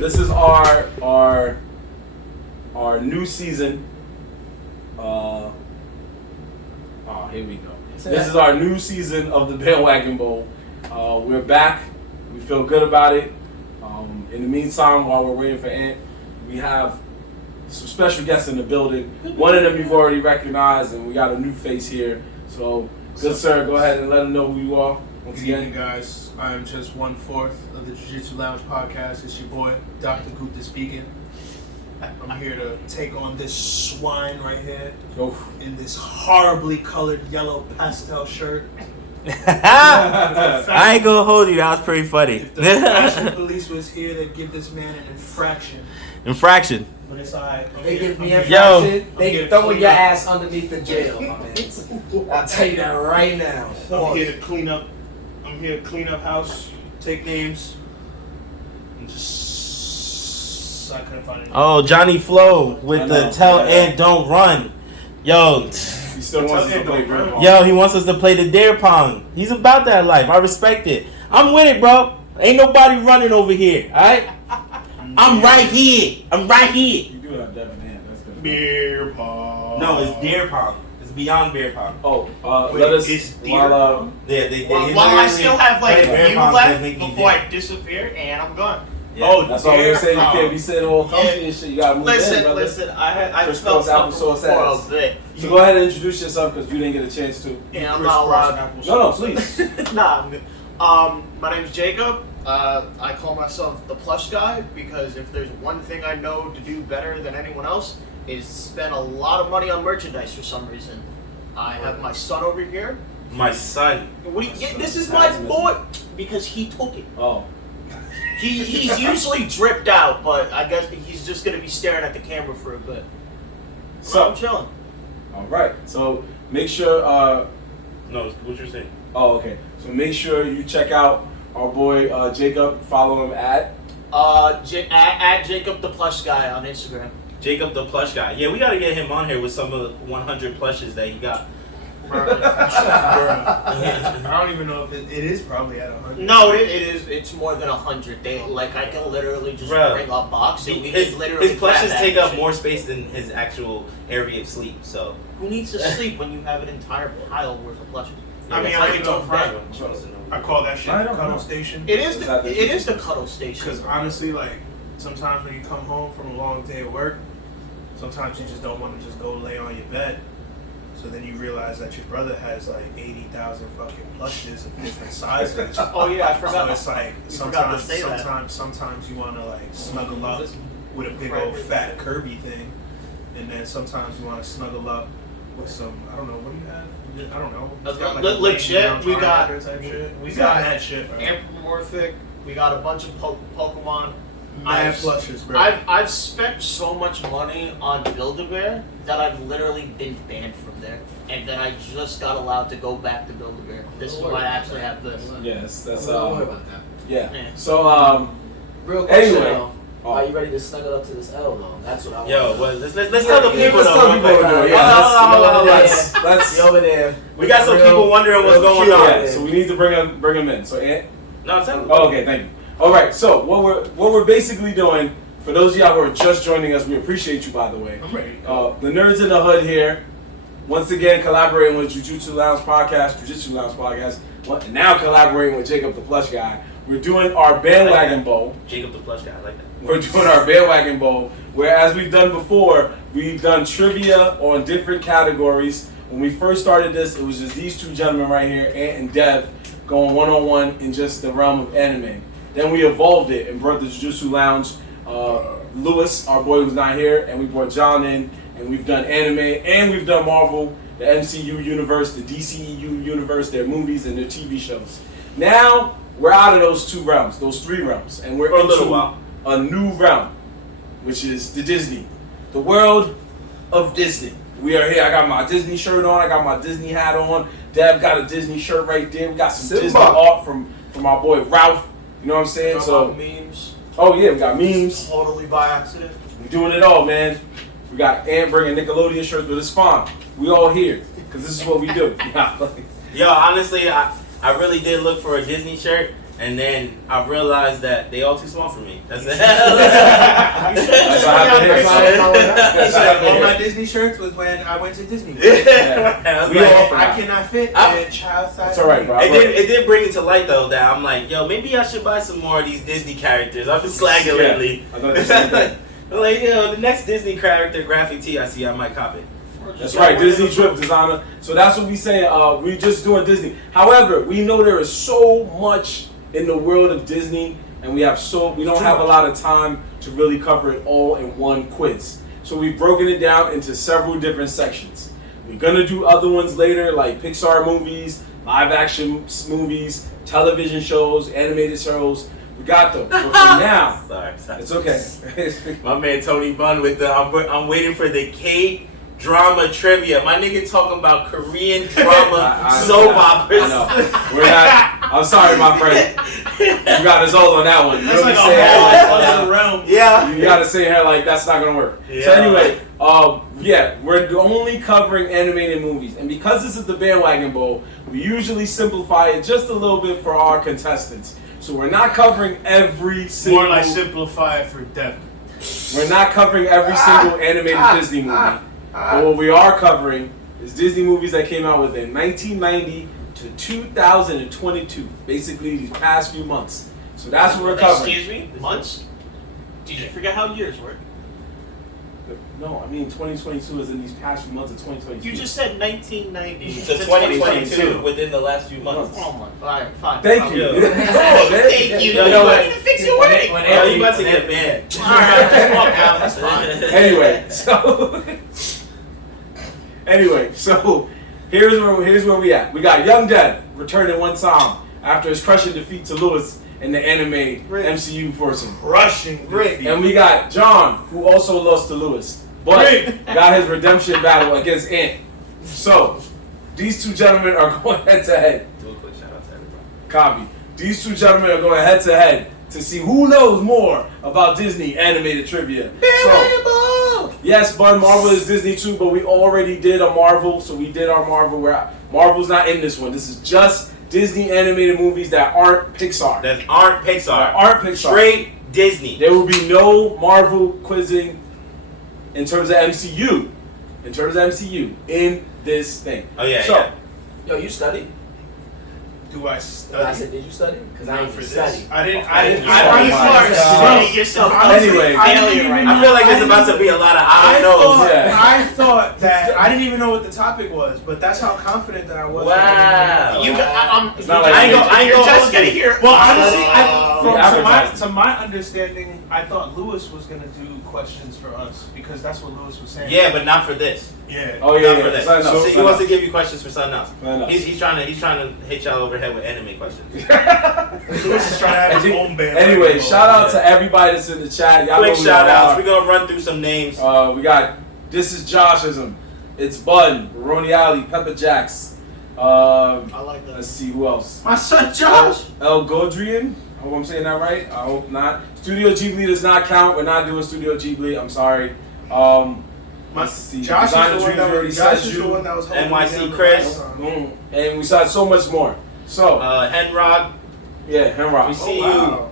This is our new season. Here we go. This is our new season of the Bandwagon Bowl. We're back. We feel good about it. In the meantime, while we're waiting for Ant, we have some special guests in the building. One of them you've already recognized, and we got a new face here. So, good sir, go ahead and let them know who you are. Once Good again, evening, guys. I am just 1/4 of the Jiu-Jitsu Lounge podcast. It's your boy, Dr. Gupta speaking. I'm here to take on this swine right here in this horribly colored yellow pastel shirt. I ain't gonna hold you. That was pretty funny. If the fashion police was here, they'd give this man an infraction. Infraction. But it's alright. They give me Yo. infraction. They throwing your ass underneath the jail, my man. I'll tell you that right now. I'm here to clean up. I'm here to clean up house, take names, and just. I couldn't find anything. Oh, Johnny Flow with the tell and don't run. Yo, he still wants us to play Grandpa. yo, he wants us to play the dare pong. He's about that life. I respect it. I'm with it, bro. Ain't nobody running over here. All right. I'm right here. I'm right here. You do have Devin hand. That's good. Beer pong. No, it's dare pong. It's beyond bear pong. Oh, Wait, let us. it's While, They While I still have like a bear few pong left technique he before did. I disappear, and I'm gone. Yeah. Oh, that's all we're saying. You can't be sitting all comfy and shit. You gotta move in, brother. Listen. I Chris felt Cross, something applesauce before ass. a bit. So go ahead and introduce yourself because you didn't get a chance to. Yeah, I'm not allowed. No, please. Nah, I'm good. My name's Jacob. I call myself the plush guy because if there's one thing I know to do better than anyone else is spend a lot of money on merchandise for some reason. I have my son over here. My son. What do you, this is my boy because he took it. Oh. He's usually dripped out, but I guess he's just gonna be staring at the camera for a bit. So I'm chilling. All right. So make sure. No, what you're saying. Oh, okay. So make sure you check out our boy Jacob. Follow him at. At Jacob the plush guy on Instagram. Jacob the plush guy. Yeah, we gotta get him on here with some of the 100 plushes that he got. I don't even know if it is probably at 100. No, it is. It's more than 100. I can literally just bring a box and we can literally. His plushes grab that take up shit. more space than his actual area of sleep. So Who needs to sleep when you have an entire pile worth of plushes? I mean, It's I like can its go own front. bed. I call that shit I the don't cuddle know. station. It is the cuddle station. Because honestly, like, sometimes when you come home from a long day of work, sometimes you just don't want to just go lay on your bed. So then you realize that your brother has like 80,000 fucking plushes of different sizes. Oh yeah, I forgot. So it's like forgot to say that. sometimes you want to like snuggle up with a big old fat Kirby thing, and then sometimes you want to snuggle up with some, I don't know, what do you have? I don't know. It's got, like, a Legit, laying down we got Charmander type shit. we He's got mad shit, bro. anthropomorphic. We got a bunch of Pokemon. Mad plushes, bro. I've spent so much money on Build-A-Bear that I've literally been banned from there, and then I just got allowed to go back to Build-A-Bear. This is why I actually have this. Yes, that's Don't worry about that. Yeah. Yeah. So Real question Anyway. though. Are you ready to snuggle up to this L though? That's what I want. yo, well, let's tell the people let's tell though. people what we're doing. Let's You over there. We got some people wondering what's going yeah, on. so we need to bring him in. So Ant. No, tell them. Oh, okay, thank you. All right, so what we're basically doing, for those of y'all who are just joining us, we appreciate you, by the way. I'm ready. The Nerds in the Hood here, once again collaborating with Jiu-Jitsu Lounge Podcast, and now collaborating with Jacob the Plush Guy. We're doing our Bandwagon Bowl. Jacob the plush guy, I like that. We're doing our Bandwagon Bowl, where as we've done before, we've done trivia on different categories. When we first started this, it was just these two gentlemen right here, Ant and Dev, going one-on-one in just the realm of anime. Then we evolved it and brought the Jiu-Jitsu Lounge, Lewis, our boy who's not here, and we brought Jon in, and we've done anime, and we've done Marvel, the MCU universe, the DCEU universe, their movies and their TV shows. Now, we're out of those two realms, those three realms, and we're For a little into while. a new realm, which is the Disney, the world of Disney. We are here. I got my Disney shirt on. I got my Disney hat on. Dev got a Disney shirt right there. We got some Simba. Disney art from our boy Ralph. You know what I'm saying? Got So, memes. oh yeah, we got memes. Totally by accident. We doing it all, man. We got Ant bringing Nickelodeon shirts, but it's fine. We all here because this is what we do. Yo, honestly, I really did look for a Disney shirt, And then I realized that they all too small for me. That's it. That's what happened All my Disney shirts was when I went to Disney. I was like, I cannot fit in child size. It's alright, bro. It did bring it to light though that I'm like, yo, maybe I should buy some more of these Disney characters. I've been slagging lately. I thought the same thing. Like, the next Disney character graphic tee I see, I might cop it. That's right, Disney trip designer. So that's what we saying. We just doing Disney. However, we know there is so much in the world of Disney, and we don't have a lot of time to really cover it all in one quiz. So we've broken it down into several different sections. We're gonna do other ones later, like Pixar movies, live action movies, television shows, animated shows. We got them. But for now, sorry. it's okay. My man Tony Bunn with the I'm waiting for the K-drama trivia. My nigga talking about Korean drama soap operas. I know. We're not. I'm sorry, my friend. You got us all on that one. That's like a realm. Yeah. You gotta say here like that's not gonna work. Yeah. So anyway, we're only covering animated movies, and because this is the bandwagon bowl, we usually simplify it just a little bit for our contestants. So we're not covering every single. More like simplify it for Dev. We're not covering every single animated Disney movie. But what we are covering is Disney movies that came out within 1990 to 2022, basically these past few months. So that's what we're covering. Excuse me? Months? Did you forget how years work? No, I mean 2022 is in these past few months of 2022. You just said 1990 to 2022 within the last few months. Oh my. Alright, fine. Thank you. Thank you. You need to fix your wording. Oh, you about to get banned. Alright, just walk out. That's fine. Anyway, so here's where we at. We got Young Dev returning one time after his crushing defeat to Lewis in the anime MCU foursome. Rushing defeat. And we got John, who also lost to Lewis, but got his redemption battle against Ant. So these two gentlemen are going head to head. Do a quick shout out to everybody. Copy. These two gentlemen are going head to head to see who knows more about Disney animated trivia. So, yes, Bun, Marvel is Disney too, but we already did a Marvel, so we did our Marvel where Marvel's not in this one. This is just Disney animated movies that aren't Pixar. That aren't Pixar. Straight Disney. There will be no Marvel quizzing in terms of MCU. In this thing. Oh yeah, so, yeah. Yo, you studied? Do I I study? said, did you study? Because I Not ain't for study. this. I didn't. Yourself. Anyway, I feel like there's about to be a lot of I don't know. I thought that I didn't even know what the topic was, but that's how confident that I was. Wow. It's not like You're just gonna hear. Well, honestly, to advertising. my understanding, I thought Lewis was gonna do questions for us because that's what Lewis was saying. Yeah, but not for this. Yeah. Oh yeah, Not for this. Fair enough, So fair he wants enough. to give you questions for something else. Fair enough. He's trying to hit y'all over the head with anime questions. Lewis is trying to have his own band. Anyway, shout out to everybody that's in the chat. Y'all Quick know who shout y'all outs. are. We're gonna run through some names. We got This is Joshism. It's Bun, Ronnie Alley, Pepper Jacks. I like that. Let's see who else. My son Josh. El Godrian. I hope I'm saying that right. I hope not. Studio Ghibli does not count. We're not doing Studio Ghibli. I'm sorry. Let's see. Josh Designer is the one Dreams that already was, said Josh is the you. one that was holding NYC me down the Chris. whole time. And we saw so much more. So, Henrod, yeah, Henrock. we see Wow.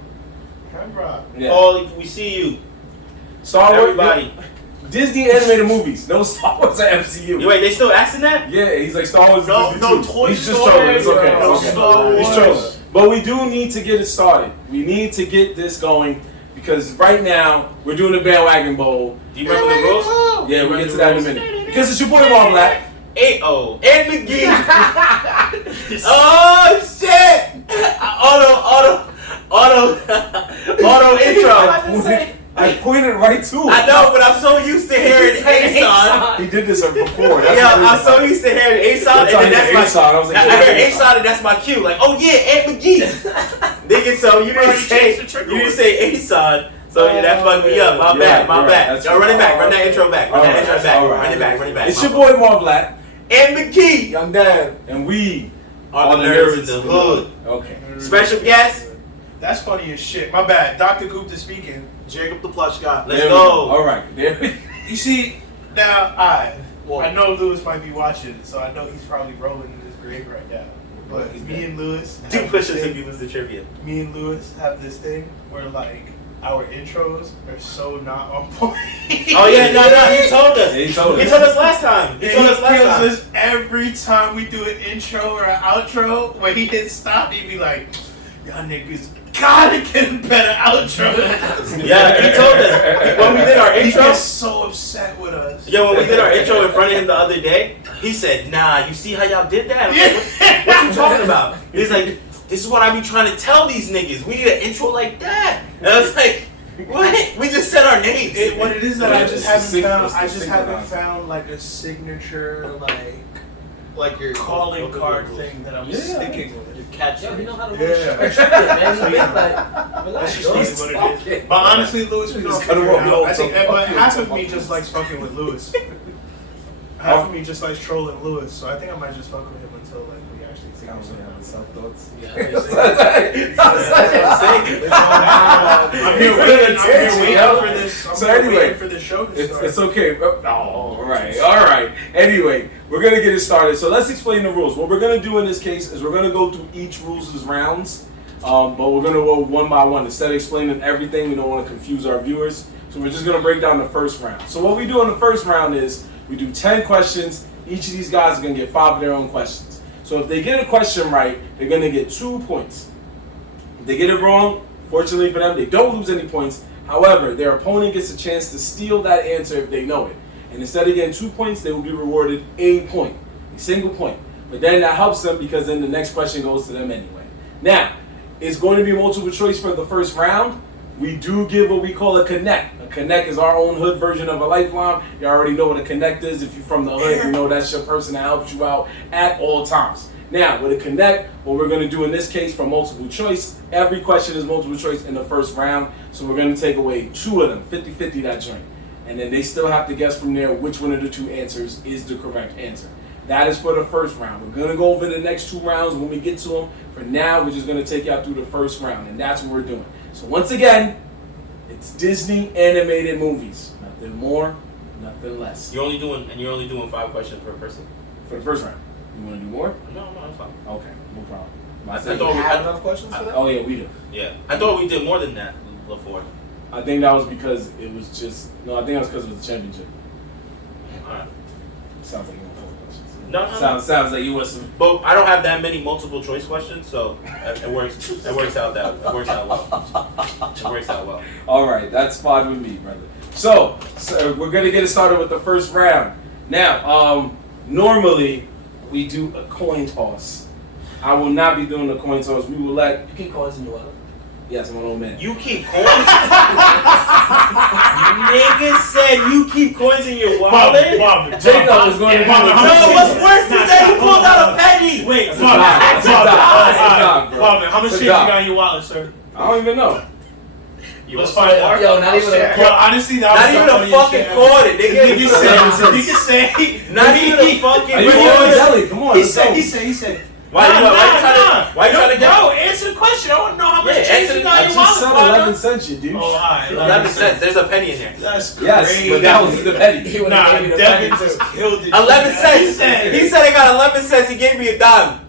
Henry. you. Yeah. All we see you. Star Wars. Everybody. Disney animated movies. No Star Wars or MCU. Wait, they still asking that? Yeah, he's like Star Wars. No, Disney no too. Toy He's just Story, trolling. It's okay. no It's okay. Star He's Wars. trolling. But we do need to get it started. We need to get this going because right now we're doing the bandwagon bowl. Do you remember the rules? Yeah, we'll get to that in a minute. Because it's your boy Marvel Black. 8-0. Ed McGee. Oh shit! Auto intro. I pointed right to him. I know, but I'm so used to hearing A-Son. He did this before. That's Yeah, the I'm so reason. used to hearing A-Son, and That's then that's how my. I hear A-Son. I was like, I heard A-Son, and that's my cue. Like, oh yeah, Ed McGee. Nigga, so you didn't say A-Son. So yeah, that fucked me up. My bad. That's Yo, run it back. Run that intro back. Run that Alright, intro back. alright. Run it back. It's your boy Marvel Black. Ed McGee. Young Dad. And we Are the nerds in the hood. Okay. Special guest. That's funny as shit. My bad. Dr. Gupta speaking. Jacob the plush guy. Let's There we go. All right. There we You see, now I know Lewis might be watching, so I know he's probably rolling in his grave right now. But me and Lewis, Do push-ups if you lose the trivia. me and Lewis have this thing where like our intros are so not on point. Oh yeah, no, he told us. He told us. He told us last time. He told us last time. Us every time we do an intro or an outro, when he hit stop, he'd be like, "Y'all niggas gotta get a better outro." Yeah, he told us when we did our He intro. gets so upset with us. Yo, when we did our intro in front of him the other day, he said, "Nah, you see how y'all did that?" I'm like, what you talking about? He's like, "This is what I be trying to tell these niggas. We need an intro like that." And I was like, "What? We just said our names." What it is that I just haven't found. I just Synchronized. haven't found like a signature Like your calling card thing that I'm sticking with. Your catch. Yo, you know how to Yeah. run a show, man. You been like, relax, That's just yo. what it is. But honestly, Lewis, we Just gonna cut figure him it off. out. I think, Yo, but fuck half you. of me just likes fucking with Lewis. Half of me just likes trolling Lewis. So I think I might just fuck with him until like we actually figure something out. Self-thoughts. I'm here waiting for this. I'm So here anyway, waiting for the show to start. It's okay. All right. Anyway, we're gonna get it started. So let's explain the rules. What we're gonna do in this case is we're gonna go through each rules as rounds, but we're gonna go one by one. Instead of explaining everything, we don't want to confuse our viewers. So we're just gonna break down the first round. So what we do in the first round is we do 10 questions. Each of these guys are gonna get 5 of their own questions. So if they get a question right, they're gonna get 2 points. If they get it wrong, fortunately for them, they don't lose any points. However, their opponent gets a chance to steal that answer if they know it. And instead of getting 2 points, they will be rewarded a point, a single point. But then that helps them because then the next question goes to them anyway. Now, it's going to be multiple choice for the first round. We do give what we call a connect. A connect is our own hood version of a lifeline. You already know what a connect is. If you're from the hood, you know that's your person that helps you out at all times. Now, with a connect, what we're going to do in this case for multiple choice, every question is multiple choice in the first round. So we're going to take away 2 of them, 50-50 that joint. And then they still have to guess from there which one of the 2 answers is the correct answer. That is for the first round. We're going to go over the next 2 rounds when we get to them. For now, we're just going to take you out through the first round. And that's what we're doing. So once again, it's Disney animated movies. Nothing more, nothing less. You're only doing 5 questions per person. For the first round. You want to do more? No, that's fine. Okay, no problem. I Do you thought we have had enough questions for that? Oh yeah, we do. Yeah, I thought we did more than that before. I think that was because it was just no. I think that was because it was a championship. All right. Sounds like you want 4 questions. No. Sounds like you want some. But I don't have that many multiple choice questions, so it works. It works out well. It works out well. All right, that's fine with me, brother. So we're gonna get it started with the first round. Now, normally we do a coin toss. I will not be doing the coin toss. We will let. You keep coins in your wallet. Yes, I'm an old man. You keep coins. Nigga said you keep coins in your wallet. Jacob is going to do Marvin, how much No, what's worse is that he pulled out a penny. Wait, It's a dog, bro. Marvin, how much It's a shit you dog. got in your wallet, sir? I don't even know. Let's find out. Yo, not even a Yo, honestly, that Not was even the a funniest fucking shit quarter. ever. Nigga, You can say. not even a fucking Are you quarter. going jelly? Come on, He let's said. go. He said. Why you trying to get? Bro, answer the question. I want to know how much Yeah, change answer you the- got I in your just wallet, said partner. 11 cents, you douche. Oh, alright. 11 cents. There's a penny in there. That's crazy. Yes, but that was the penny. He would've Nah, gave me the Devin penny, just too. killed it. 11 cents. He He said I got 11 cents. He gave me a dime.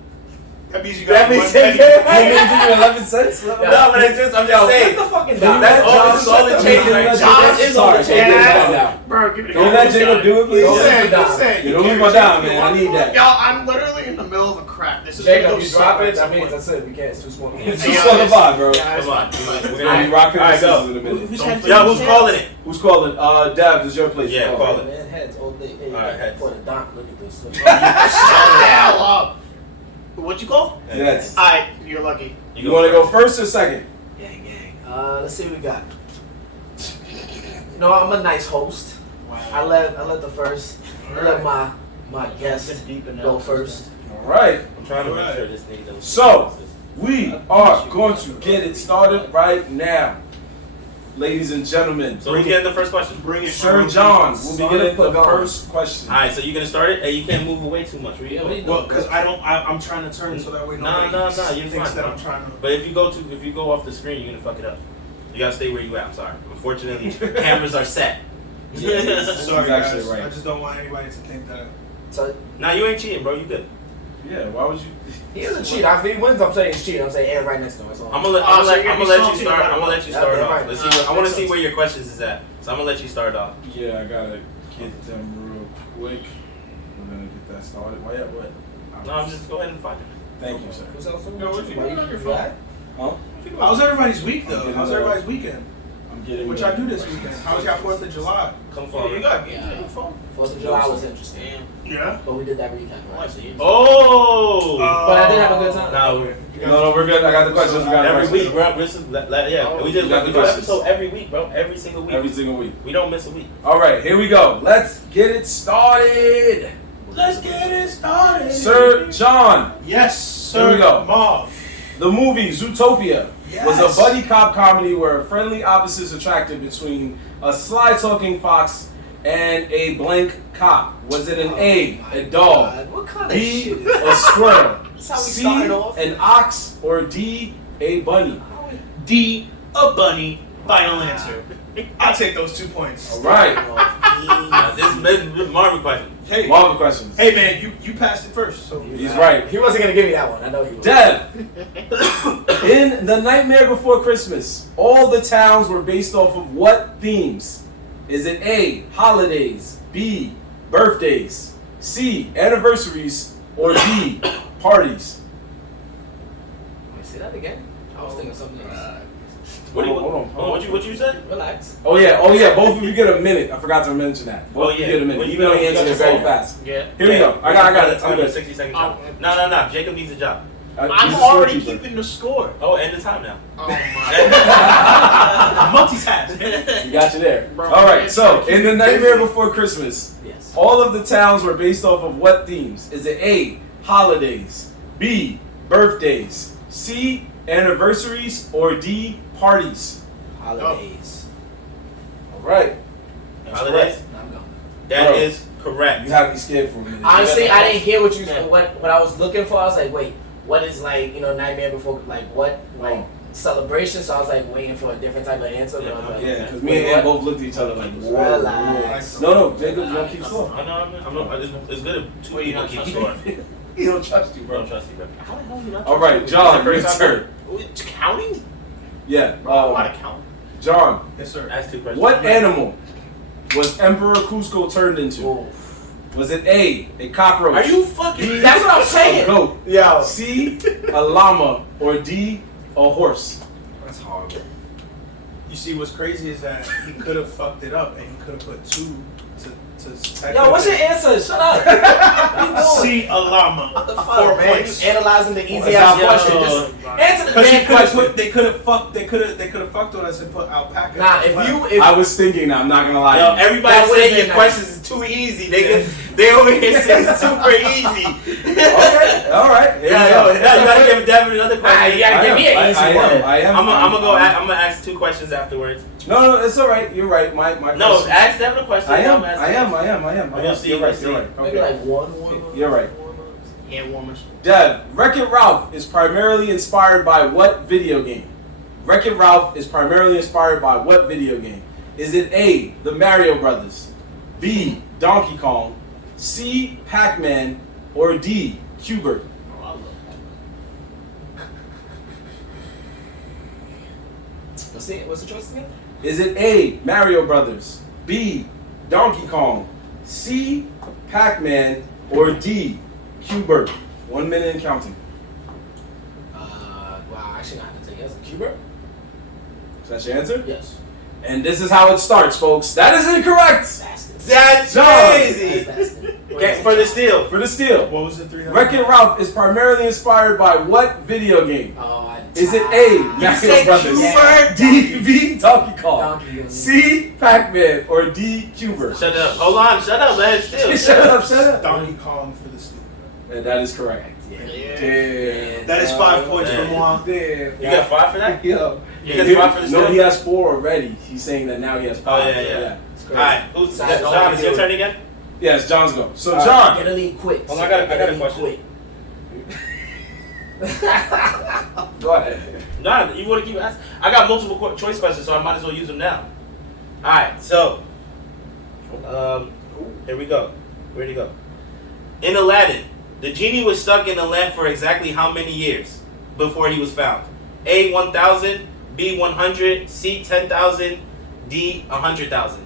that means you That got means one he penny. gave You gonna give you 11 cents? No, but I'm just Get saying. the fucking Can you dime. That's let all- John this is all shut the the change fuck right up? John John is sorry, all the Jacob, change. calm down. Bro, give me Don't let Jacob do it, please. He said, Don't he said, You don't leave my dime, man. I need that. Yo, I'm literally in the middle of a crack. This is Jacob, gonna you go drop somewhere it, at some that means point. that's it. We can't. It's too small. It's Yeah, just on the vibe, bro. Yeah, it's Come on. fine. We're gonna be rocking the Alright, go. scissors in a minute. Yeah, who's calling it? Who's calling? Dev, it's your place. Yeah, call it. Man, heads all day. Hey, All right, heads. For the dime, look at this. Shut the hell up. What you call? Yes. Alright, you're lucky. You want to go first or second? Gang, gang. Let's see what we got. No, I'm a nice host. I let the first. I let my guest go first. All right. I'm trying to make sure this nigga doesn't. So, we are going to get it started right now. Ladies and gentlemen, So who's getting the first question? Bring it. Sir John will be getting the Put going. first question. Alright, so you're gonna start it? Hey, you can't move away too much. Yeah, what are you Well, doing? because I'm trying to turn so that way No, nobody no, you're thinks fine, that bro. I'm trying to. But if you go off the screen, you're gonna fuck it up. You gotta stay where you at. I'm sorry. Unfortunately, cameras are set. Sorry, actually guys. right. I just don't want anybody to think that. So, Nah, you ain't cheating, bro. You good. Yeah, why would you? He is a cheat. If he wins, I'm saying he's cheating. I'm saying and right next to him. I'm gonna let you salty start. no I'm gonna let you matter start what. off. Right. Let's see. I want to see where your questions is at. So I'm gonna let you start off. Yeah, I gotta get them real quick. We're gonna get that started. Why? What? No, I'm just go ahead and find it. Thank you, sir. What's else? Yo, what you doing on your phone? Huh? How's everybody's week I'm though? getting How's the- everybody's weekend? I'm getting. What y'all do this weekend? How's y'all 4th of July? Come Yeah, forward. you got games on your phone. 4th of July was interesting. Yeah. But we did that recap. Right? Oh. But I did have a good time. No, No, we're good. I got the questions. We got the every questions. week, bro. This is, yeah, we did You got the an questions. episode every week, bro. Every single week. Every single week. We don't miss a week. All right, here we go. Let's get it started. Let's get it started. Sir John, Yes, sir. Here we go. Marv. the movie Zootopia was Yes. a buddy cop comedy where friendly opposites attracted between a sly-talking fox and a blank cop. Was it an A, a dog, God, what kind of B, shit is a that? squirrel, That's how we C, started off. an ox, or D, a bunny? D, a bunny. Final answer. I'll take those 2 points. All right, This is Marvin question. Hey, Marvel questions. hey man, you passed it first. So He's right. He wasn't gonna give me that one. I know he was. Dev. In The Nightmare Before Christmas, all the towns were based off of what themes? Is it A, holidays, B, birthdays, C, anniversaries, or D, parties? Wait, say that again. I was thinking something else. What do you Hold on. What you said? Relax. Oh yeah, both of you get a minute. I forgot to mention that. Both of you get a minute, When you even though go- he answered it very go- fast. Yeah. Here we go. I got it. I'm I'm good. good. 60 seconds. No. Jacob needs a job. I'm He's a already scorekeeper. keeping the score. Oh, end the time now. Oh my multitask. You got you there. Bro, All right. man, So, keep in The me Nightmare busy. Before Christmas, Yes. all of the towns were based off of what themes? Is it A, holidays, B, birthdays, C, anniversaries, or D, parties? Holidays. All right. Holidays. I'm going. That Bro. is correct. You have me scared for a minute. Honestly, I didn't hear what you Yeah. what I was looking for. I was like, wait, what is like Nightmare Before like celebration? So I was like waiting for a different type of answer. But I was like, Yeah, because me and wait, Ant what? both looked at each other like, whoa. Relax. No, Jacob, you don't keep score. I know. It's good if two Wait, you people don't keep trust score. He don't trust you, I bro. don't trust you, bro. How the hell you not? All right, John, your turn. It's counting? Yeah. Bro, I want to count. Oh. John, Yes, sir. Ask 2 questions. what animal was Emperor Cusco turned into? Ooh. Was it A, a cockroach? Are you fucking? B, That's what I'm a saying. goat? Yo, C, a llama, or D, a horse? that's horrible. You see, what's crazy is that he could have fucked it up and he could have put 2 to Yo, what's your answer? Shut up. What you doing? C, a llama. What the 4 fuck, man? points. You analyzing the easy Yo. ass question. Just answer the Because damn question. they could have fucked on us and put alpaca. Nah, if I was thinking that, I'm not gonna lie. Yo, to you. everybody That would've saying been your nice. questions is too easy. They over here saying it's super easy. Okay, all right. Here we Yeah, go. yo, you gotta give Devin another Nah, question. you gotta give me an easy one. I am. I'm gonna ask 2 questions afterwards. No, it's all right. You're right. My No, question- ask Devin a question. I am. I'll ask I you. am. We'll see, You're we'll right. see. You're right. Maybe Okay. like one. You're right. Hand warmers. Dev, Wreck-It Ralph is primarily inspired by what video game? Wreck-It Ralph is primarily inspired by what video game? Is it A, the Mario Brothers, B, Donkey Kong, C, Pac-Man, or D, Qbert? Oh, I love What's the choice again? Is it A, Mario Brothers, B, Donkey Kong, C, Pac-Man, or D, Qbert? 1 minute and counting. Wow, actually, I have to take yes. Cuba? Is that your answer? Yes. And this is how it starts, folks. That is incorrect. Bastard. That's John. crazy. Bastard. Okay, for the steal. For the steal. What was the 3? Wreck-It Ralph is primarily inspired by what video game? Oh, Is it A, You Mario said Brothers, Qbert. D, B, Donkey Kong, Donkey Kong. C, Pac-Man, or D, Qbert? Shut up. Hold on. Shut up. Let it steal. Shut up. Donkey Kong for the steal. And that is correct. Yeah. Damn. That is 5 points man. for moi. Damn. You got 5 for that? Yo. You got 5 for the No, steal? he has 4 already. He's saying that now he has 5. Oh, yeah. It's All crazy. right. Who's Sorry, John? It's your turn again. Yes, John's go. So, All right, John. Get a lead quick. Hold on, I got a Get lead question. quick. Go ahead. Nah, you want to keep asking? I got multiple choice questions, so I might as well use them now. All right. So, here we go. Where'd he go? In Aladdin, The genie was stuck in the lamp for exactly how many years before he was found? A, 1,000, B, 100, C, 10,000, D, 100,000.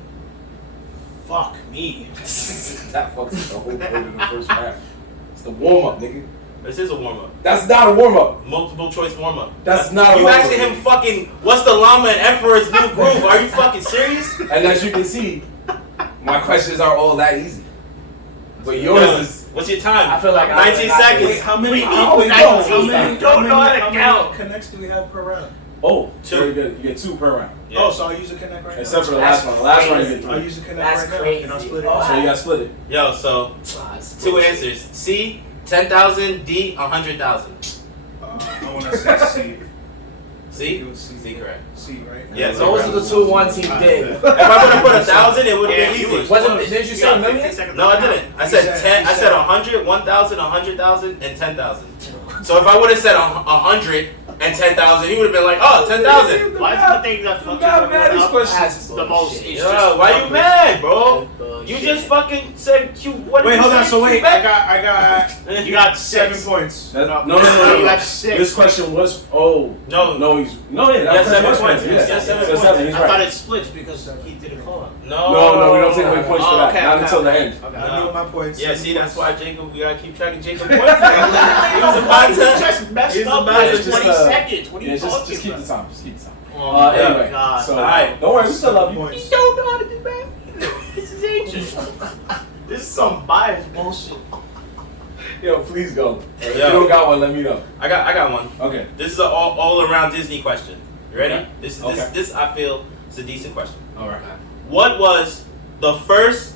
Fuck me. That fucks the whole point in the first round. It's the warm-up, nigga. This is a warm-up. That's not a warm-up. Multiple choice warm-up. That's not a You warm-up. asking him fucking, what's the llama and emperor's new groove? Are you fucking serious? And as you can see, my questions are all that easy. But yours is... What's your time? I feel like 19 I- seconds. Wait, how many? Oh, wait, nice. no, How many- don't know how to count. Connects do we have per round? Oh, Two. very good. You get 2 per round. Yeah. Oh, so I'll use a connect right Except for now. the last one. The last one you crazy. get I'll 3. use a connect That's right now. crazy. And I'll split it. Oh, So you got split it. Yo, so Ah, it's 2 bullshit. answers. C, 10,000, D, 100,000. I want to say C. C? It was C. C, correct. C, right? Yeah, So those are the 2 ones he did. If I would have put 1,000, it would have been you easy. was Wasn't- close. didn't you say got a million? 15 seconds No, I left. didn't. I said 10. I said 100, 1,000, 100,000, and 10,000. So if I would have said 100 and 10,000, you would have been like, oh, 10,000. Why is it the thing that fucks everyone up That's the most? bullshit. Is Yo, just why you numbers. mad, bro? Bullshit. You just fucking said Q. What did Wait, you hold on. say? So wait, Quebec? I got You got 7 6. points. That, No, no. you have 6. This question was... Oh. No. No, he's... No, yeah. That Yeah, question 7 was points. right. Yeah, Yeah, 7 so points. 7. He's I thought right. it splits because he did a call. No. No, we don't take away points for that. okay, Not okay, until the okay. end. Okay. I know my points. Yeah, 7 see, that's points. why Jacob, we gotta keep track of Jacob's points. He was about You to. just messed He's up about by to 20 just, seconds. What are you Yeah, talking just keep about? the time. Just keep the time. Oh, my Anyway, God. so Alright. don't worry, we still love you. Points. You don't know how to do math. This is ancient. This is some biased bullshit. Yo, please go. If you Yo. don't got one, let me know. I got one. Okay. This is an all around Disney question. You ready? Okay. This I feel is a decent question. All right. What was the first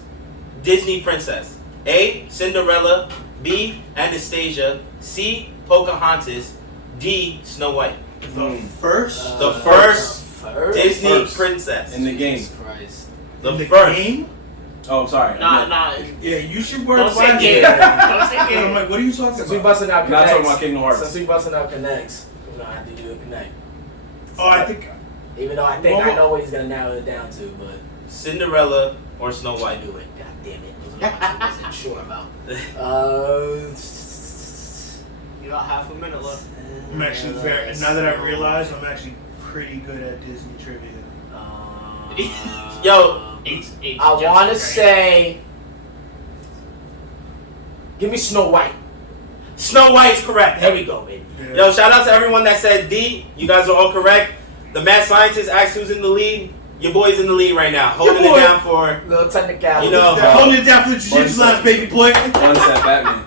Disney princess? A. Cinderella. B. Anastasia. C. Pocahontas. D. Snow White. The first. The first Disney First. princess. In the game. Jesus Christ. The in the first. game? Oh, sorry. Nah. Yeah, you should work. Don't say wisely. game. Don't say I'm game. like, what are you talking Since we about? busting out I'm not connects. talking about Kingdom Hearts. Since we busting out connects, we're gonna have to do a connect. Oh, I think. Even though I think Well, I know what he's gonna narrow it down to, but Cinderella or Snow I White? do it. God damn it. Those are the ones I wasn't sure about. You got half a minute left. I'm actually very. Now that I realize, I'm actually pretty good at Disney trivia. Yo. I want to say, give me Snow White. Snow White is correct. There we go, baby. Yeah. Yo, shout out to everyone that said D. You guys are all correct. The mad scientist asked who's in the lead. Your boy's in the lead right now, holding it boy. down for. Little technicality. You know, Holding it down for the jiu-jitsu lounge, baby boy. One said Batman.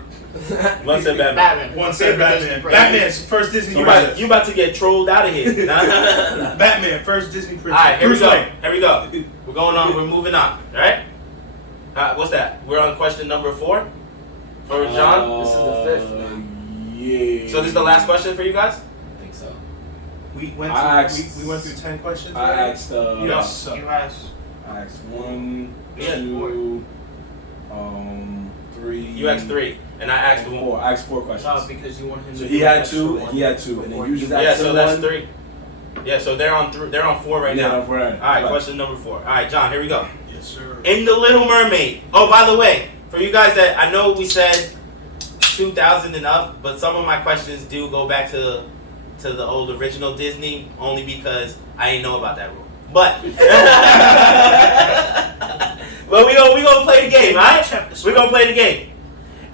One said Batman. Batman. One said Batman. Batman's first Disney You princess. about to get trolled out of here. Batman, first Disney princess. Alright, here we Bruce go. Wayne. Here we go. We're going on. We're moving on. Alright? What's that? We're on question number 4 for John. This is the 5th now. Yeah. So this is the last question for you guys? I think so. We went I through, asked- we went through 10 questions. I already? asked. Yes. You asked. I asked 1, Yeah. 2, 3. You asked 3, and I asked 1. 4. I asked 4 questions. Because you want him So to he do had extra 2, one and he had 2, and then before you you- just Yeah, asked so him that's 1. 3. Yeah, so they're on 4 right Yeah, now. I'm for that. Alright, question number 4. Alright, John, here we go. Yes, sir. In The Little Mermaid. Oh, by the way, for you guys that I know we said 2000 and up, but some of my questions do go back to the old original Disney only because I didn't know about that rule. But but we gonna play the game, alright? We're gonna play the game.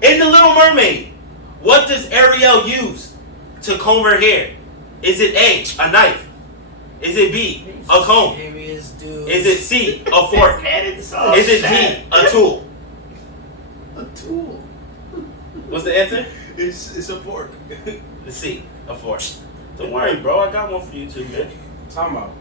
In The Little Mermaid, what does Ariel use to comb her hair? Is it A, a knife? Is it B, a comb? Serious dude. Is it C, a fork? Is it D, a tool? a tool? What's the answer? It's a fork. The C, a fork. Don't worry, bro. I got one for you too, man. Time out.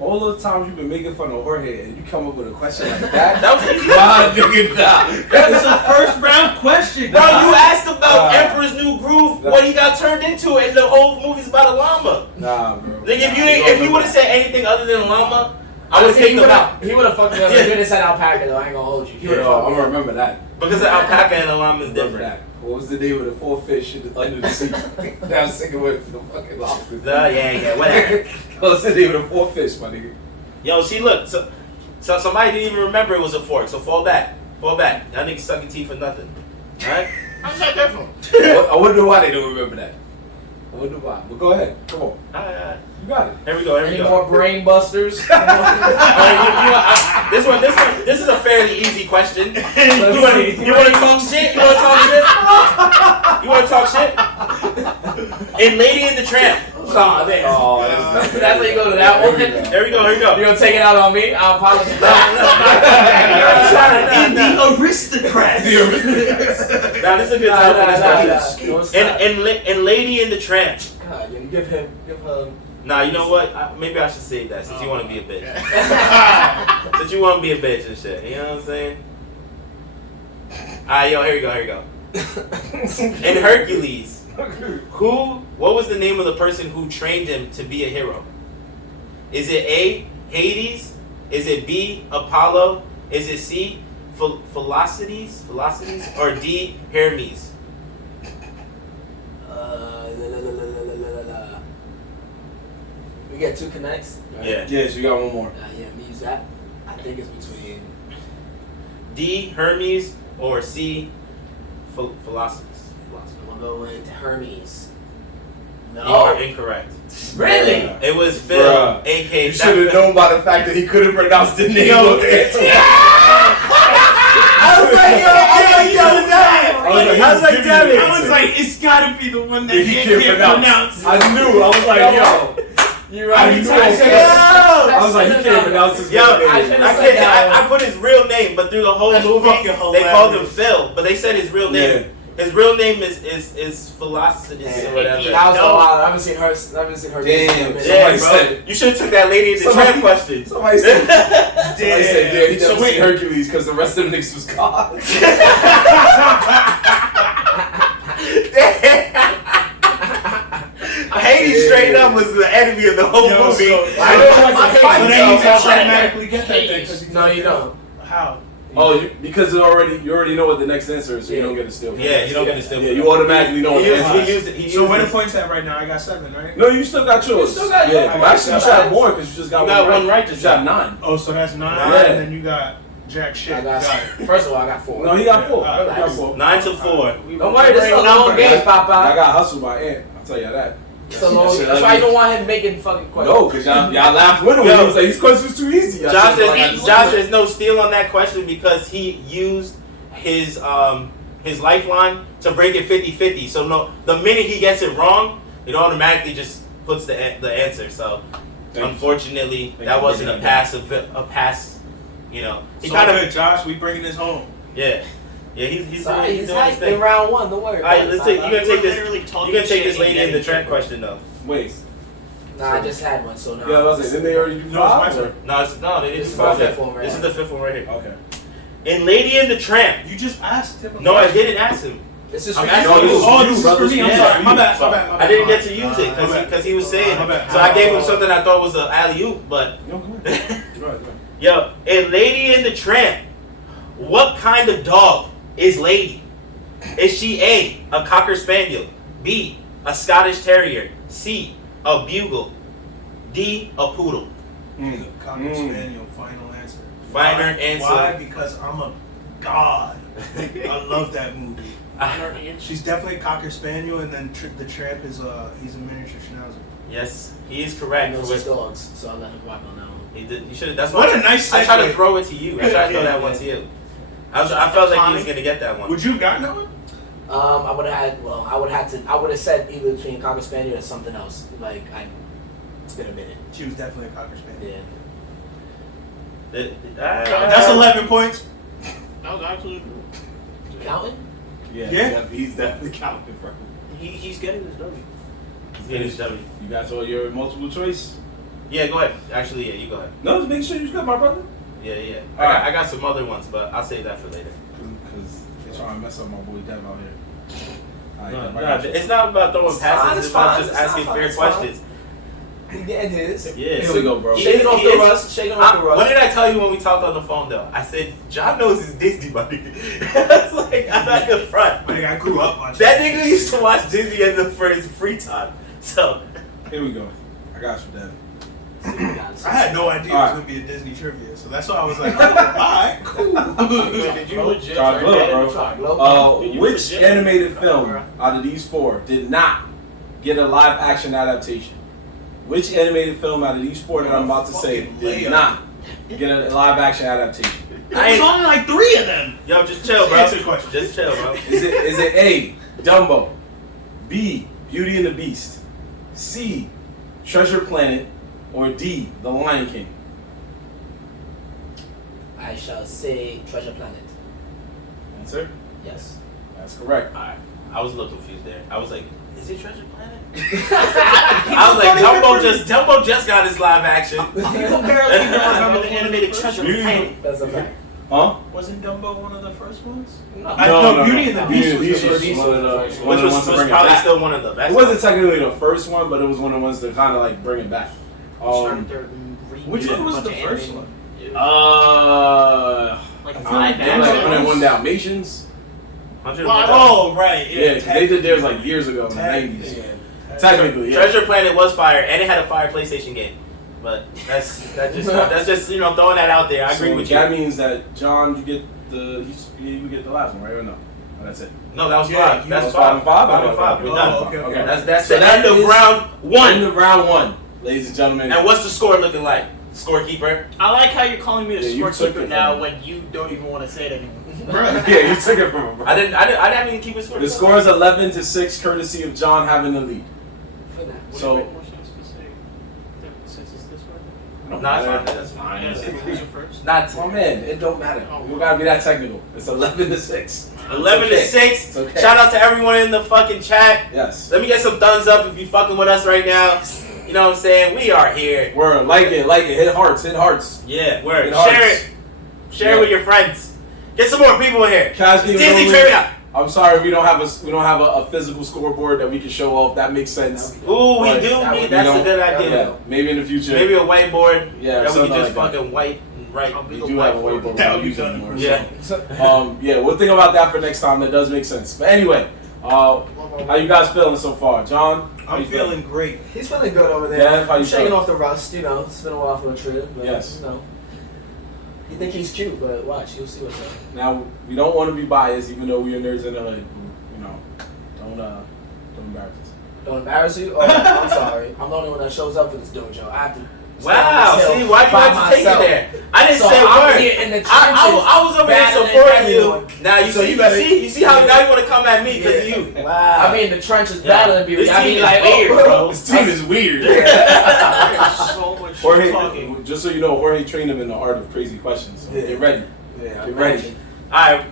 All those times you've been making fun of Jorge and you come up with a question like that. That was easy. Nah, nigga, nah. It's a first round question. Bro, you asked about Nah. Emperor's New Groove, what he got turned into, and the whole movie's about a llama. Nah, bro. Like, if you would have said anything other than llama, I would Honestly, take them out. He would have fucked me up. Yeah. He would have said alpaca though. I ain't gonna hold you. He would have Yo, fucked I'm me gonna up. remember that. Because the alpaca and the llama is Remember different. that. What was the name of the 4 fish under the sea? That was singing with the fucking lobster. Yeah, whatever. What was the name of the 4 fish, my nigga? Yo, see, look. So somebody didn't even remember it was a fork, so fall back. Fall back. Y'all niggas sucking teeth for nothing. Alright? How's that different? I wonder why they don't remember that. I wonder why. But go ahead. Come on. You got it. Here we go. Any more brain busters? This is a fairly easy question. You want to talk shit? You want to talk shit? In Lady and the Tramp. Oh, that's where you go to that one. There we go. You gonna take it out on me? I apologize. In the aristocrats. Now this is a good time for this question. In Lady and the Tramp. God, give her. Nah, you know what? Maybe I should save that since you want to be a bitch. Since you want to be a bitch and shit. You know what I'm saying? Alright, yo, here we go. In Hercules, what was the name of the person who trained him to be a hero? Is it A, Hades? Is it B, Apollo? Is it C, Philocides? Or D, Hermes? We get 2 connects. Right? Yeah. Yes, you got one more. Yeah, me use that. I think it's between D, Hermes, or C, Philocides? I'm gonna go with Hermes. No. You are incorrect. Really? It was Phil, Bruh. aka. You should have known by the fact that he couldn't pronounce the name of it. I was like, damn it. I was like, it's gotta be the one that He he can't can't pronounce. I knew. I was like, yo. You're right. I was like, he can't pronounce his Yo, name. I put his real name, but through the whole That's movie, fucking they called him hilarious. Phil, but they said his real name. Yeah. His real name is Philocides or whatever. That was a while. I haven't seen her. Damn. Yeah, Somebody bro. said- You should have took that Lady in the Somebody- Tramp question. Somebody said, he So never wait. seen Hercules because the rest of the niggas was gods. Hades straight up was the enemy of the whole movie. So I don't like to hate then you can myself. automatically get that thing. 'cause you No, you don't. How? Oh, because you already know what the next answer is, so you don't get to steal. Yeah, you don't get to steal. Yeah, you automatically know what the answer is. He used it. So where the points at right now? I got 7, right? No, you still got yours. You still got yeah, yours. but actually you should have more because you just got, You got one right You this got time. 9. Oh, so that's 9, Nine. and then you got jack shit. I got. Got it. First of all, I got 4. No, he got 4. Yeah, He got 4. 9 to 4. Don't worry, this is a long game, I Papa. got hustled by Ant. I'll tell you that. It's a long. That's why you don't want him making fucking questions. No, because y'all laughed with him. Yo. He was like, these questions too easy. I Josh, said, like, there's no steal on that question because he used his lifeline to break it 50-50. So no, the minute he gets it wrong, it automatically just puts the answer. So unfortunately, that wasn't a pass. You know, he So kind of good, Josh. We bringing this home. yeah. He's Sorry, doing he's his hyped thing. in round 1. Don't worry. All right, let's take. You gonna take this? Literally You talking gonna take shit this Lady and in the getting Tramp it. question though? Wait. Nah, I just had one, so now. Yeah, I was like, didn't they already do No, it's 5? my turn. No, they This didn't. is my fifth one right This is now. the 5th one right here. Okay. In Lady and the Tramp. You just asked him. No, I didn't ask him. This is I'm for asking you. you. Oh, this is for me. I'm Yeah. sorry. My bad. My bad. I didn't get to use it My bad. because he was saying. My bad. So I gave him something I thought was an alley-oop, but No, go ahead. Right. yo, in Lady and the Tramp, what kind of dog is Lady? Is she A, a Cocker Spaniel, B, a Scottish Terrier, C, a Bugle, D, a Poodle? Cocker Spaniel. Final answer. Final Why? answer. Why? Because I'm a god. I love that movie. She's definitely a Cocker Spaniel, and then the Tramp is he's a miniature Schnauzer. Yes, he is He correct. knows For his which dogs, so I let him rock on that one. he did. You should. That's What why a nice I tried to segue. throw it to you. I tried to throw Yeah, that one yeah. to you. I felt like he was gonna get that one. Would you have gotten that one? I would have had. Well, I would have said either between Cocker Spaniel or something else. It's been a minute. She was definitely a Cocker Spaniel. Yeah. That's 11 points. That was actually cool. Counting? Yeah. He's definitely counting for him. He's getting his W. He's getting his W. You got all your multiple choice? Yeah, go ahead. Actually, yeah, you go ahead. No, just make sure you got my brother. Yeah. All right. I got some other ones, but I'll save that for later. Because they're trying to mess up my boy Dev out here. All right, No, Dev, I got you. it's not about throwing It's fine, passes. it's It's about fine, just it's not asking fine, fair it's fine. questions. He getting his. Yeah. Here we go, bro. Shaking off He the is- rust. Shaking off the rust. What did I tell you when we talked on the phone, though? I said, John knows his Disney, my nigga. It's like, I'm not gonna front. Like, I grew up watching That nigga used to watch Disney for his free time. So, Here we go. I got you, Dev. I had no idea it was gonna be a Disney trivia, so that's why I was like, oh, alright, cool. Did you legit? Try Glow, bro. Did you Which legit- animated film out of these four did not get a live action adaptation? Which animated film out of these four that I'm about to say did not get a live action adaptation? There's only like 3 of them. Yo, just chill, bro. Answer the question. Just chill, bro. Is it A, Dumbo, B, Beauty and the Beast, C, Treasure Planet, or D, The Lion King? I shall say Treasure Planet. Answer? Yes. That's correct. Alright, I was a little confused there. I was like, is it Treasure Planet? I was like, Dumbo just got his live action. People barely even remember the animated Treasure Planet. That's a fact. Huh? Wasn't Dumbo one of the first ones? No, Beauty and the Beast Beauty was and the the Beast first was one. one of the Which ones was to bring it probably back. still one of the best. It wasn't technically the first one, but it was one of the ones to kind of like bring it back. Which one was the first one? Like I five think like actions. 101 Dalmatians. 101 Oh, right. Yeah, 'cause they did theirs like years ago in the 90s. Technically, yeah. Treasure Planet was fire, and it had a fire PlayStation game. But that's just you know throwing that out there. I agree So with that you. means that John, you get the last one, right? Or no? Oh, that's it. No, that was Yeah, 5. that That's was 5. 5 5 and and 5? 5. We're Oh, done. okay. Okay. That's So the end of round End 1. of round 1, ladies and gentlemen. And what's the score looking like? Scorekeeper. I like how you're calling me the Yeah, you took scorekeeper it now from me. when you don't even want to say it anymore. Yeah, you took it from him, bro. I didn't even keep it score. The score is 11-6, courtesy of John having the lead. For now. So- What should we say? Since it's this way? No, that's fine. That's fine. Yeah, so who's your first? Not Oh man, it don't matter. We gotta be that technical. It's 11-6. 11-6. It's okay. Shout out to everyone in the fucking chat. Yes. Let me get some thumbs up if you fucking with us right now. You know what I'm saying? We are here. Word, like it, hit hearts. Yeah, word. Hit hearts. Share it. Share it with your friends. Get some more people in here. Cash It's Game Disney only. trivia. I'm sorry we don't have a physical scoreboard that we can show off. That makes sense. Ooh, we But do. that would- That's a don't- good idea. Yeah, maybe in the future. Maybe a whiteboard Yeah, that we can something just like that. fucking wipe and write. I'll be We the do have a whiteboard. whiteboard. That we would don't be use done. anymore, Yeah. so. Yeah, we'll think about that for next time. That does make sense. But anyway, how you guys feeling so far, John? how I'm you feeling? feeling great. He's feeling good over there. Yeah, how you I'm shaking feeling? off the rust, you know. It's been a while for a trip, but Yes. you know. You think he's cute, but watch, you'll see what's up. Now we don't want to be biased, even though we are nerds in the hood. You know, don't embarrass us. Don't embarrass you? Oh, I'm sorry. I'm the only one that shows up for this dojo. I have to. Wow, stand on this see, hill why you by have to take it myself. there? I didn't So say a I'm word. here in the trenches I was over here battling supporting you. everyone. Now you So see, you better- you see how now you want to come at me because of you. Wow. I be in the trenches Yeah. battling people. This I team be is like, weird, oh, bro. This team is weird. There's so much shit Jorge, talking. just so you know, Jorge trained him in the art of crazy questions. So Yeah. get ready. Yeah, Get ready. All right,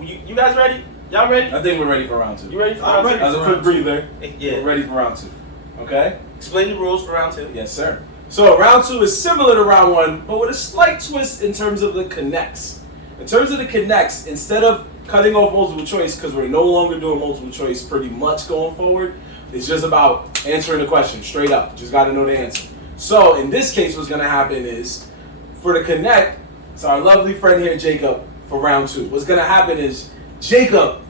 you guys ready? Y'all ready? I think we're ready for round 2. You ready for I'm round ready. two? As a quick breather, Yeah. we're ready for round 2. Okay? Explain the rules for round 2. Yes, sir. So round 2 is similar to round 1, but with a slight twist in terms of the connects. In terms of the connects, instead of cutting off multiple choice, because we're no longer doing multiple choice pretty much going forward, it's just about answering the question straight up. Just got to know the answer. So in this case, what's going to happen is, for the connect, it's our lovely friend here, Jacob, for round 2. What's going to happen is, Jacob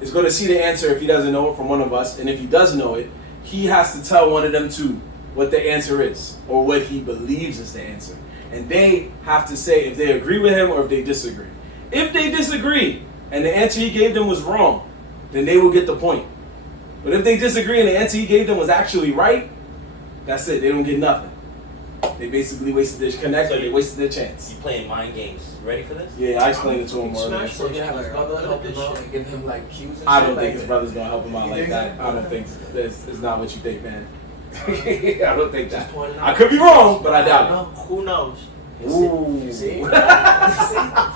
is going to see the answer if he doesn't know it from one of us, and if he does know it, he has to tell one of them two what the answer is, or what he believes is the answer. And they have to say if they agree with him or if they disagree. If they disagree, and the answer he gave them was wrong, then they will get the point. But if they disagree and the answer he gave them was actually right, that's it, they don't get nothing. They basically wasted their connect, or they wasted their chance. You playing mind games. Ready for this? Yeah, I explained it to him earlier. So you have his brother help him out and give him like cues and I shit don't like think his that? brother's gonna help him out You like think that. so? I don't think it's not what you think, man. I don't think that. Just pointing I out. could be wrong, but I I doubt know. Who knows? it. Ooh. You see? You see?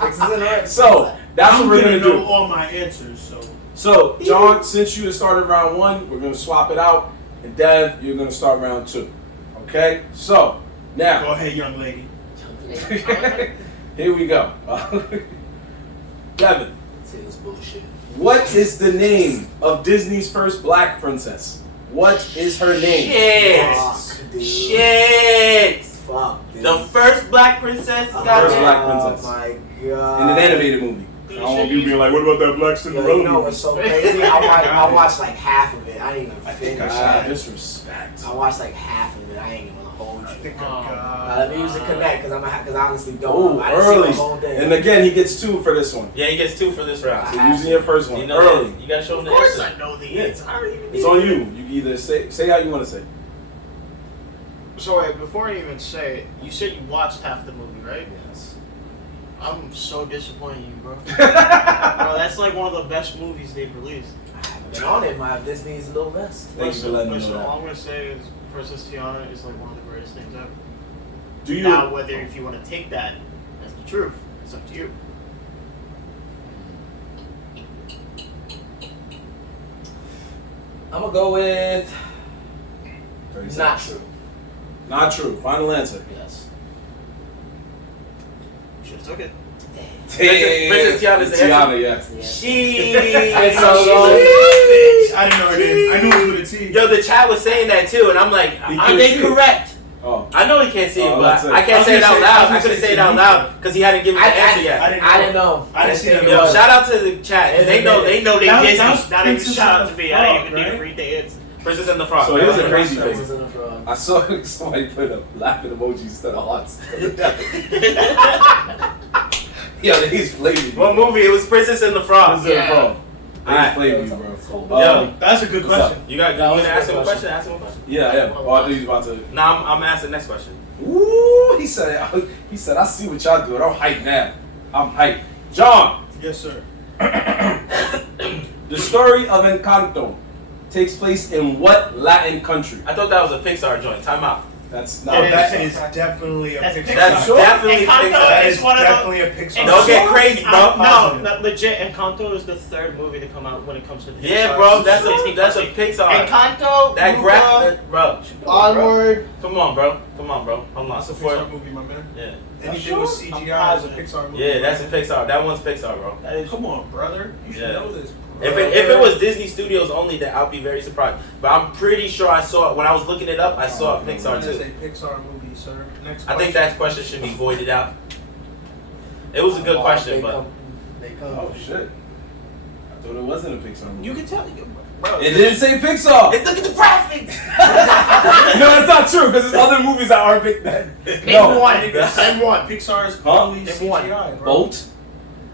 Fixes it right. So that's I'm what we're gonna gonna know do. all my answers, so. So John, since you started round 1, we're gonna swap it out, and Dev, you're gonna start round 2. Okay? So Go now, ahead, young lady. here we go. Devin, See this bullshit. what is the name of Disney's first black princess? What is her name? Shit. Fuck, dude. Shit. Fuck, dude. The first black princess First got black Oh princess. my god. In an animated movie. I don't want you being like, what about that black Yo, Cinderella you know movie? what's so crazy? I watched like half of it. I didn't even I think finish I it. Disrespect. I watched like half of it. I ain't even gonna hold I you. think I Let me use the connect because I honestly don't. Ooh, I didn't see the early. whole day. And again, he gets 2 for this one. Yeah, he gets 2 for this round. So using your first one. You know, Early. you gotta show him Of the course answer. I know the Yeah. answer. I don't even It's need on it. you. You can either say how you want to say. So wait, before I even say it, you said you watched half the movie, right? Yes. I'm so disappointed in you, bro. Bro, that's like one of the best movies they've released. I haven't been on it. My Disney's a little less. Thank you for letting me Listen, know that. all I'm gonna say is Princess Tiana is like one of the greatest things ever. Do you? Now, whether if you want to take that as the truth, it's up to you. I'm gonna go with 30 not seconds. true. Not true. Final answer. Yes. You should have took it. Princess Tiana's the answer. Tiana, yes. Yeah. So I didn't know her name. I knew it was with a T. yo, the chat was saying that too, and I'm like, He are couldn't they see it. correct? Oh. I know he can't see it, Oh, but that's it. I I can't was say it gonna out say- loud. I I was couldn't gonna say it say out you. loud because he hadn't given the answer yet. I didn't know. I didn't see that. Yo, shout out to the chat. 'Cause they know they That Disney. was not even Princess shout out and to the me. I didn't even Frog, need to right? read the answer. Princess and the Frog. So here's the Right. crazy Princess thing. and the Frog. I saw somebody put up laughing emojis instead of hearts. Yo, he's flaming. What movie? It was Princess and the Frog. Princess and the Frog. Alright. He's flaming you, bro. Yo. That's a good What's up? question. You got? You That was gonna a ask good him a question. question? Ask him a question. Yeah, I am. Oh, I thought he was about to. Nah, I'm asking the next question. Ooh, he said, I see what y'all doing. I'm hyped now. I'm hyped. John, Yes, sir. the story of Encanto takes place in what Latin country? I thought that was a Pixar joint. Time out. That's No, not that Pixar. is definitely a That's Pixar. That's Sure. definitely Encanto Pixar. That is is one of the- definitely a Pixar. Don't get crazy, bro. No, not legit. Encanto is the third movie to come out when it comes to the Yeah, Pixar. bro. That's Disney a movie. Pixar. Encanto, That Luca, graphic, bro. Onward. Come on, bro. Come on, bro. Hold on. That's a Before- Pixar movie, my man. Yeah. Anything with CGI is a Pixar movie. Yeah, that's a Pixar. That one's Pixar, bro. That is Come on, brother. You should Yeah. know this. If it was Disney Studios only, then I'll be very surprised. But I'm pretty sure I saw it when I was looking it up. I saw Pixar It is too. a Pixar movie, sir. Next I think question. that question should be voided out. It was a good question, but They come. Oh, shit. I thought it wasn't a Pixar movie. you can tell, bro. It didn't say Pixar. look at the graphics. No, that's not true because there's other movies that aren't big then. Name one. Name one. Pixar's Huh? only Name one. CGI, bro. Bolt?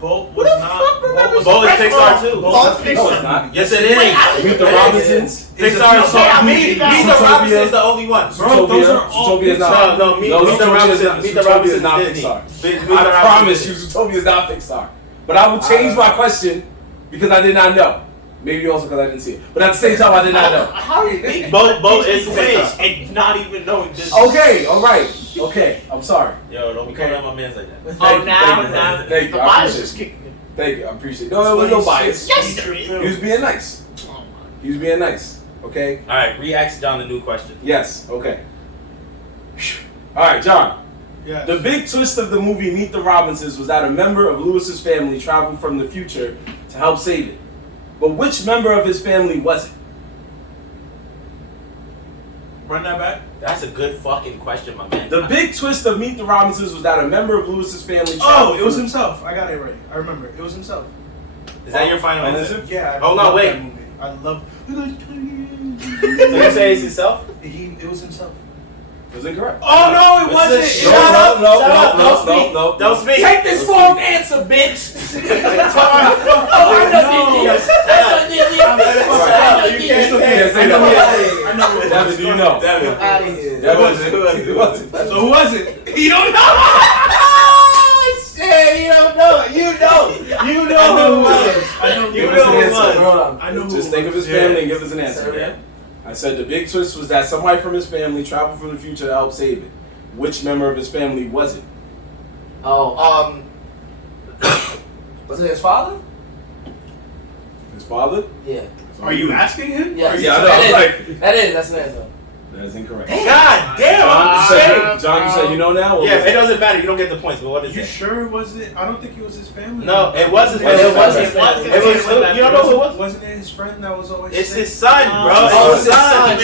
Bolt Who was the not. fuck remembers Bolt is the Pixar first too. one? Bolt Bolt's is No, Pixar. it's not. Yes, it Wait, is. Meet the Robinsons. It's a Pixar. Pixar movie. Meet the Zootopia. Robinsons, the only one. Bro, those are all Zootopia is not. No, Meet the Zootopia is not- Robinsons. Meet the Zootopia Robinsons is not Disney. Pixar. Meet the I Robinsons promise you, Disney. Zootopia is not Pixar. But I will change my question because I did not know. Maybe also because I didn't see it. But at the same time, I did not know. How are you making Bolt is Disney face Pixar. and not even knowing this? Okay, all right. Okay, I'm sorry. Yo, don't be Okay. calling out my man's like that. Oh, now, Thank you. the I bias appreciate is it. kicking in. Thank you. I appreciate it. No, there was no bias. Yes, there is. He was being nice. Oh my. He was being nice. Okay? All right, re-ask John the new question. Yes. Okay. All right, John. Yes. The big twist of the movie Meet the Robinsons was that a member of Lewis's family traveled from the future to help save it. But which member of his family was it? Run that back. That's a good fucking question, my man. The big twist of Meet the Robinsons was that a member of Lewis's family traveled Oh, it was from himself. I got it right. I remember. It was himself. Is that your final answer? Yeah. I Hold on, love wait. that movie. I love. So you say it's himself? It was himself. Was incorrect. Oh no, it What's wasn't. this? It Shut was- up. No, Shut up. no, Don't no, speak. no. Don't speak. Take this form answer, bitch. You can't say that. I know. Devin, do you know? Devin. Out of here. Devin, Who was it? who was it? So who was it? You don't know. Shit, you don't know. You know. You know who it was. I know. You Give us know an who it answer. was. I know who Just it think of was. his family and give us an answer. Sorry. Okay? I said the big twist was that somebody from his family traveled from the future to help save it. Which member of his family was it? Oh, was it his father? His father? Yeah. Are you asking him? Yes. Yeah, I know. That I'm is- like, That's an answer. that's incorrect. God damn, John, I'm you said, ashamed. John, you said you know now? What Yeah, was it doesn't matter. You don't get the points, but what is You it? sure it was it? I don't think it was his family. No, it wasn't. It It wasn't. wasn't. It was. You don't know who it was? Wasn't it his friend that was always? It's sick? his son, bro. Oh, It's his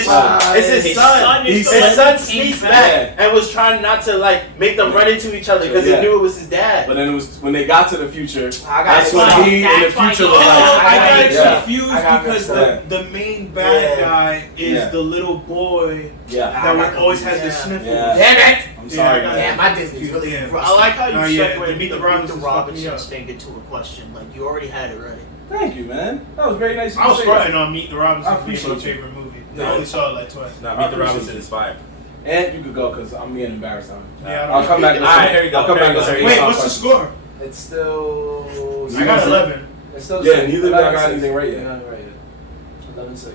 son. It's his His son. son is He the said- one His son who came sneaks back. back and was trying not to like make them run into each other because Yeah. he knew it was his dad. But then it was when they got to the future. I got That's it. when he in the That's why future he- was Oh, like, I got Yeah. confused I got because mixed up. the main bad Yeah. guy is Yeah. the little boy me. Yeah. That always has the sniffles. Yeah. Damn it! I'm sorry. Yeah, I got Damn, my Disney's really Yeah. rusty. I like how you Oh, yeah, segued the Meet the Robinsons thing into a question. Like you already had it ready. Thank you, man. That was very nice. I was say fronting that. on Meet the I Robinsons being appreciate my you. favorite movie. No. I only saw it like twice. Nah, I Meet the appreciate Robinson you. is fire. And you could go because I'm getting embarrassed on it. Yeah, I'll come back. All right, here we go. I'll come Here back we with go. some. Wait, ASOP what's the questions. score? It's still. I got 11. It's still. Yeah, neither of y'all got 11-6. anything right yet. You're not right yet. 11-6.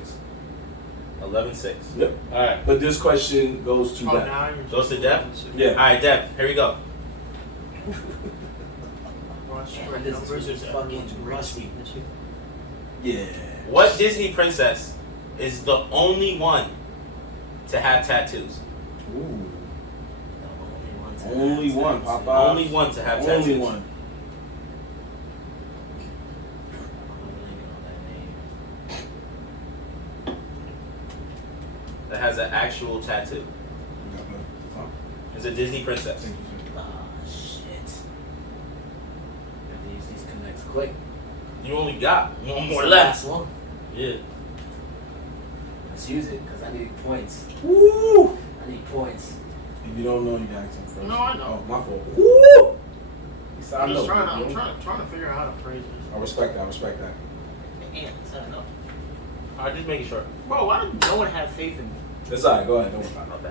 11-6. Yep. All right. But this question goes to Oh, Dev. now you're Goes to Dev? Yeah. All right, Dev. Here we go. Man, this is fucking rusty. Yeah. What Disney princess is the only one to have tattoos? Ooh. Only one, Papa. Only one to have tattoos. Only one. That has an actual tattoo. It's a Disney princess. Ah, shit. Gotta use these connects quick. You only got one more It's the left. last one. Yeah. Let's use it, because I need points. Woo! I need points. If you don't know, you gotta ask him first. No, I know. Oh, my fault. Woo! He said, I I'm know. just trying to figure out how to phrase this. I respect that. I respect that. Ants, I don't know. Alright, just making sure. Bro, why did no one have faith in me? It's alright. Go ahead. Don't worry about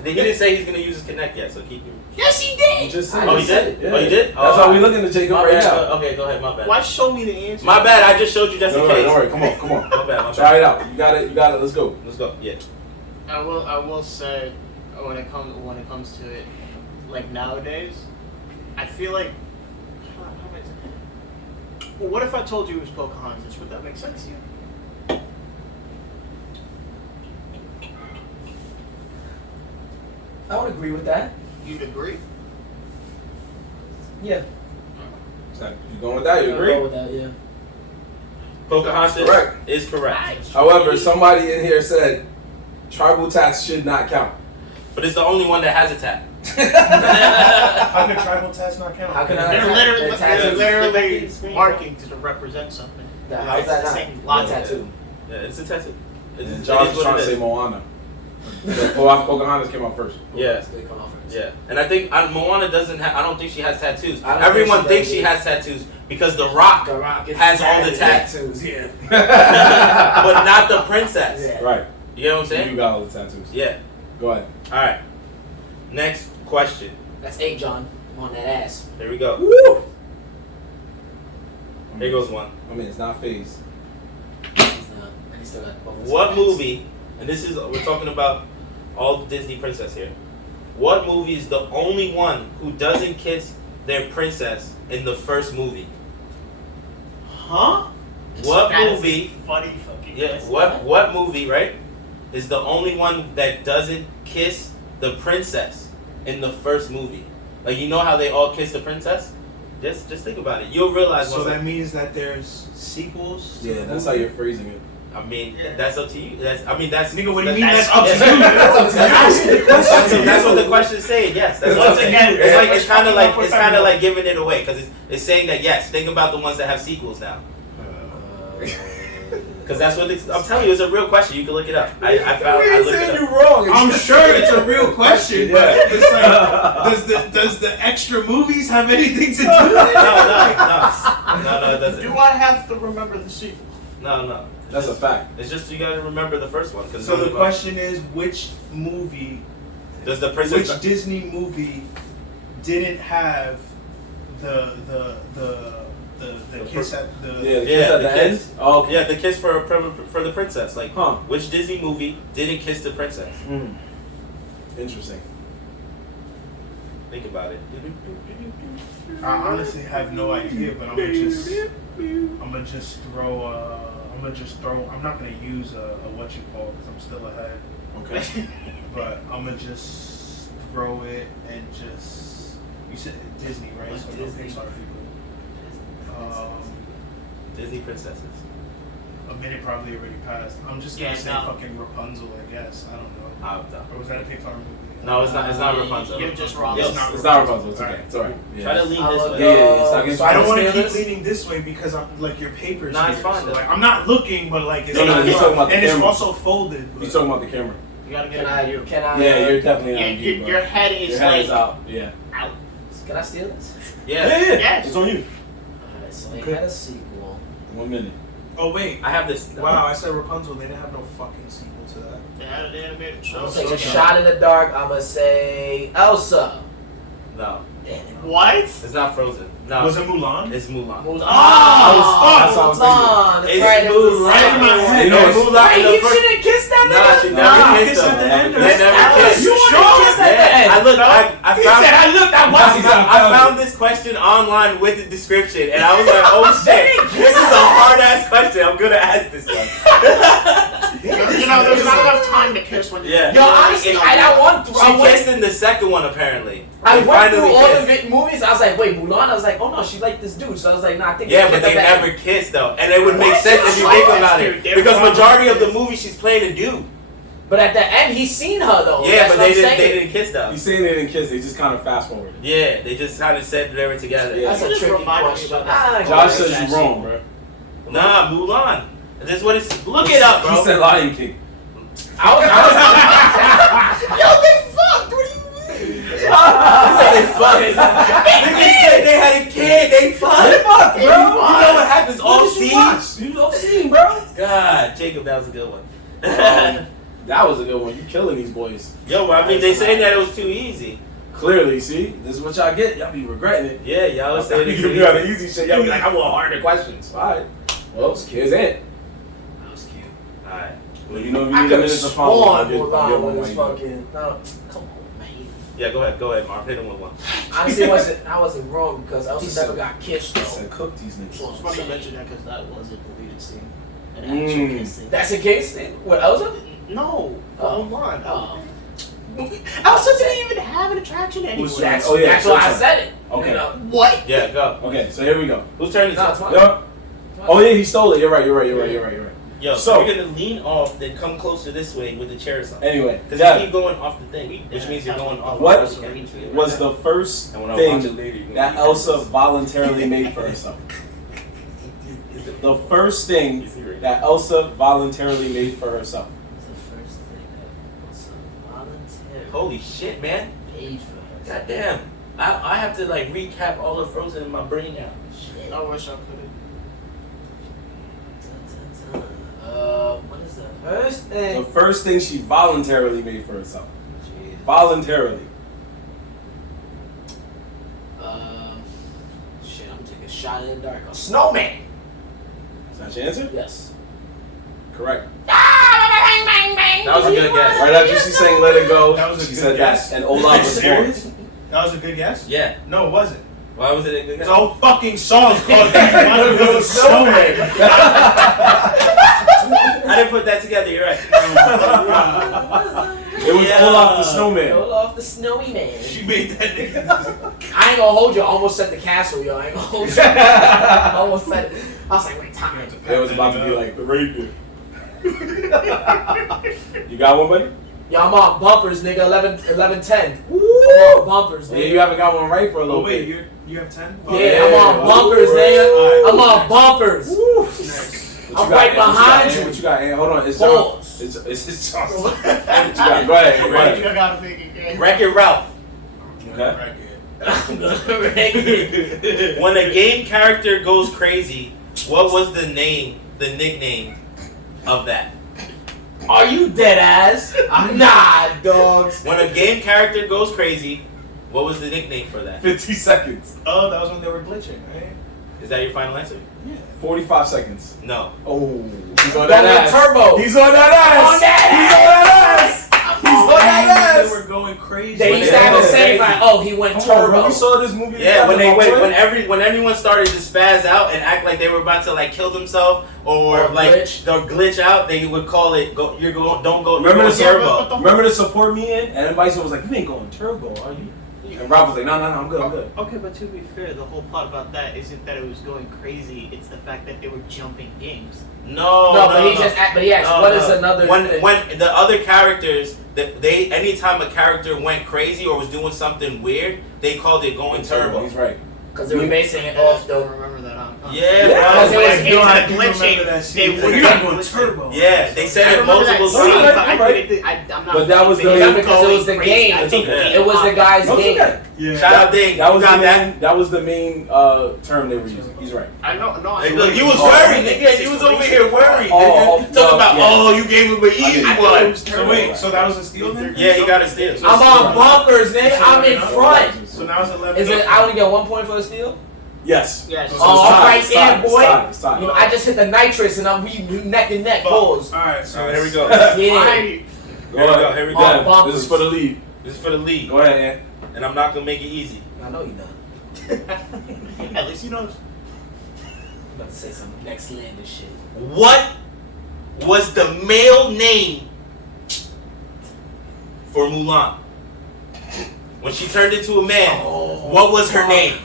Okay. He didn't say he's gonna use his connect yet, so keep your. Yes, he it. did. You just said I Oh, it. he did? Yeah. Oh, you did? That's Oh, how we looking to Jacob my right bad. now. Okay, go ahead. My bad. Why show me the answer? My bad. I just showed you just in Don't worry. case. Don't worry. Come on. Come on. My bad. My bad. Try it out. You got it. You got it. Let's go. Let's go. Yeah. I will say when it comes to it, like nowadays, I feel like. How am I saying? Well, what if I told you it was Pocahontas? Would that make sense to you? I would agree with that. You'd agree? Yeah. You going with that? You I'll agree? go with that, yeah. Pocahontas Correct. is correct. However, somebody in here said tribal tats should not count. But it's the only one that has a tat. How can tribal tats not count? How can I- They're the tattoos- literally markings to represent something. How's It's that the not? same A logic. tattoo. Yeah, it's a tattoo. And It Josh is was what trying it to say is. Moana. Pocahontas came out first. Yeah. They come off first. Yeah, and I think Moana doesn't have. I don't think she has tattoos. I don't Everyone think she thinks does she either. has tattoos because The Rock, The Rock is has all the tattoos, yeah. but not the princess. Yeah. Right. You know what I'm You saying? got all the tattoos. Yeah. Go ahead. All right. Next question. That's 8, John. I'm on that ass. Here we go. Woo! Here goes one. I mean, it's not phase. He's not. And he still got both his What hands. movie? And this is we're talking about all the Disney princess here. What movie is the only one who doesn't kiss their princess in the first movie? Huh? What That is movie? a funny fucking Yeah. question. What movie? Right? Is the only one that doesn't kiss the princess in the first movie? Like you know how they all kiss the princess? Just think about it. You'll realize. So once that means that there's sequels? to Yeah, the that's how movie? you're phrasing it. I mean, that's up to you. That's Nigga, what do you mean that's that's up to you? That's what the question's saying. Yes, that's Once up to again, you. It's like let's it's kind of fucking like up it's with kind of everyone. like giving it away because it's saying that yes. Think about the ones that have sequels now. Because that's what I'm telling you. It's a real question. You can look it up. I looked it up. wrong. I'm sure it's a real question, but Yeah. it's like, does the extra movies have anything to do with it? No, it doesn't. Do I have to remember the sequel? No. That's a fact. It's just you gotta remember the first one. So the question is, which movie, does the princess? which Disney movie didn't have the kiss at the? Yeah, the kiss at the end. kiss. Oh, okay. Yeah, the kiss for the princess. Like, Huh. which Disney movie didn't kiss the princess? Mm. Interesting. Think about it. I honestly have no idea, but I'm gonna just throw. I'm not gonna use a what you call because I'm still ahead. Okay. But I'm gonna just throw it and just. You said Disney, right? So no Disney. Pixar people. Disney princesses. A minute probably already passed. I'm just gonna Yeah, say no. fucking Rapunzel, I guess. I don't know. No. Or was that a Pixar movie? No, it's not. It's not Rapunzel. You're just wrong. Yes. It's not Rapunzel. It's okay. It's alright. Try to Yeah. lean I this love way. Yeah. Stop getting So I don't want to spicy. keep leaning this way because I'm like your papers. Nah, it's here. fine, So, though. like, I'm not looking, but like it's No, not he's talking about the and it's camera. also folded. You talking about the camera? gotta get Can a I? view. Can I? Yeah, you're definitely on view, bro. Your head is Your head like is out. Yeah. out. Can I steal this? Yeah. Yes. It's on you. Alright, so they Okay. had a sequel. 1 minute. Oh wait. I have this. Wow, I said Rapunzel. They didn't have no fucking sequel to that. They had an animated I'm show. gonna take so a good. shot in the dark. I'm gonna say Elsa. No, Damn it. What? it's not Frozen. No, Was it Mulan? it's Mulan. Mulan. that's what I was Mulan. That's It's right. It was Mulan. Right in my head. You know, it's- Mulan. Hey, the you first- shouldn't kiss that Nah, nigga. she Nah, never kiss kissed at the them. end. They never kissed. You shouldn't kiss at the end. I looked. I He found. said, I looked. I I watched found, I found this question online with the description, and I was like, "Oh shit, this is a hard ass question. I'm gonna ask this one." You know, there's not enough time to kiss when Yeah. Yo, honestly, I went through. She kissed in the second one apparently. I They went through finally all kissed. the movies. I was like, wait, Mulan. I was like, oh no, she liked this dude. So I was like, nah, I think Yeah, but they kissed at the never end. kissed though, and it would make What? sense if you Why think would about you? it, They're because probably majority of the kissed. movie she's playing a dude. But at the end, he's seen her though. Yeah, That's but what I'm they saying. didn't kiss though. You saying they didn't kiss, they just kind of fast forwarded. Yeah, they just kind of said they were together. Yeah. That's a Just tricky reminded me question. about that. Josh says you're wrong, bro. Nah, Mulan. This is what it's. Look it up, bro. He said Lion King. I was yo, they fucked. What do you mean? They fucked. Niggas said they had a kid. They fucked. Fuck, You know what happens off scene? You off scene, bro. God, Jacob, that was a good one. That was a good one. You killing these boys. Yo, I mean, they saying that it was too easy. Clearly, see, this is what y'all get. Y'all be regretting it. Yeah, y'all was saying You it's give too me all the easy. easy shit. Y'all be like, I want harder questions. All right. Well, it's kids in. That was cute. Alright. Well, you know, if you I need a could have minute to follow, sworn I'll get Mulan one was right fucking. No, come on, man. Yeah, go ahead, Mark. Hit him with one. Honestly, I wasn't wrong because Elsa never got kissed now. though. Said cook these Well, it's niggas. funny you mention that because that was a deleted scene. An actual kiss scene. That's the case with Elsa. No, Oh. Mulan. Oh. Elsa didn't even have an attraction anymore. Who's That's, Oh, yeah, that's why I sure. said it. Okay. You know? What? Yeah, go. Okay, so here we go. Whose turn is No, it? it's mine. Yo. Oh yeah, he stole it. You're right. Yo, So- so you're gonna lean off, then come closer this way with the chair or something. Anyway, Because Dev, you keep going off the thing, which means you're going off. What the thing. was the first And when I watch a thing lady, you're that gonna Elsa voluntarily made for herself? The first thing that Elsa voluntarily made for herself. It's the first thing that was voluntary. Holy shit, man! Paid for her. God damn. I have to like recap all of Frozen in my brain now. Shit. I wish I could What is the first thing? The first thing she voluntarily made for herself. Jeez. Voluntarily. Shit, I'm taking a shot in the dark. A snowman. Is that your answer? Yes. Correct. That was a good guess. Right after she sang "Let It Go," That was a she good said guess. that, and Olaf was born. Serious? That was a good guess? Yeah. No, it wasn't. Why was it a good The guess? whole fucking song called Snowman. I didn't put that together. You're right. It was Yeah. Olaf the Snowman. Olaf the snowy man. She made that nigga. I ain't gonna hold you. I almost said the castle, yo. I ain't gonna hold you. I almost said it. I was like, wait, time. It was about to be like the reindeer. You got one, buddy? Yo, I'm on bumpers, nigga. 11-10. I'm on bumpers, Yeah, nigga. you haven't got one right for a Oh little wait, bit. you have 10? Yeah, I'm on Yeah. bumpers, nigga. Alright. I'm on bumpers. Next. What I'm you got, right Ant? What you got, behind Ant? you. What you got, Ant? Hold on, it's Pause. John. It's John. What you got? Go ahead. Go ahead. I gotta think again. Wreck-It Ralph. Okay. When a game character goes crazy, what was the nickname of that? Are you dead ass? Nah, dogs. When a game character goes crazy, what was the nickname for that? 50 seconds. Oh, that was when they were glitching, right? Is that your final answer? Yeah. 45 seconds. No. Oh, he's on Going that ass. turbo. He's on that ass. On that He's on that ass. He's on that They ass. were going crazy. They used to Yeah. have a saying like, oh, he went Come on, bro. turbo. We saw this movie. Yeah, when together, when everyone started to spaz out and act like they were about to like kill themselves or like glitch. or glitch out, they would call it don't go Remember you're the going turbo? Remember the support me in? And everybody was like, you ain't going turbo, are you? And Ralph was like, no, I'm good, I'm good. Okay, but to be fair, the whole plot about that isn't that it was going crazy. It's the fact that they were jumping games. No, but he just but he asked, No, what no. is another when thing? when the other characters they anytime a character went crazy or was doing something weird, they called it going turbo. He's right. Because they were basing it off I the. don't remember that. Yeah, Because bro. it was When it came to glitching, they You're were not going turbo. Yeah, they said I it remember that multiple scene, times. but I'm not. But that was the thinking main- of Because it was the going game. crazy. I think Okay. It was the guy's No, it's game. okay. Yeah. Shout out Ding. That was You the got that? main. That was the main term they were using. He's right. I know. No, Hey, look, you was worried, nigga. You was over here worried. Oh, nigga. Talking about, yeah. you gave him an easy one. So wait, so that was a steal then? Yeah, he got a steal. I'm on bumpers, nigga. I'm in front. So now it's 11. Is it? I only get 1 point for a steal. Yes. Yes. So Oh, it's tied, right it's there, tied, boy. It's tied. You know, I just hit the nitrous and we neck and neck. Pause. Alright, so Here we go. Yeah. Here we go. Oh, This is for the lead. This is for the league. Go ahead, Ant. And I'm not gonna make it easy. I know you done. At least he knows. I'm about to say some next lander shit. What was the male name for Mulan? When she turned into a man, what was her name?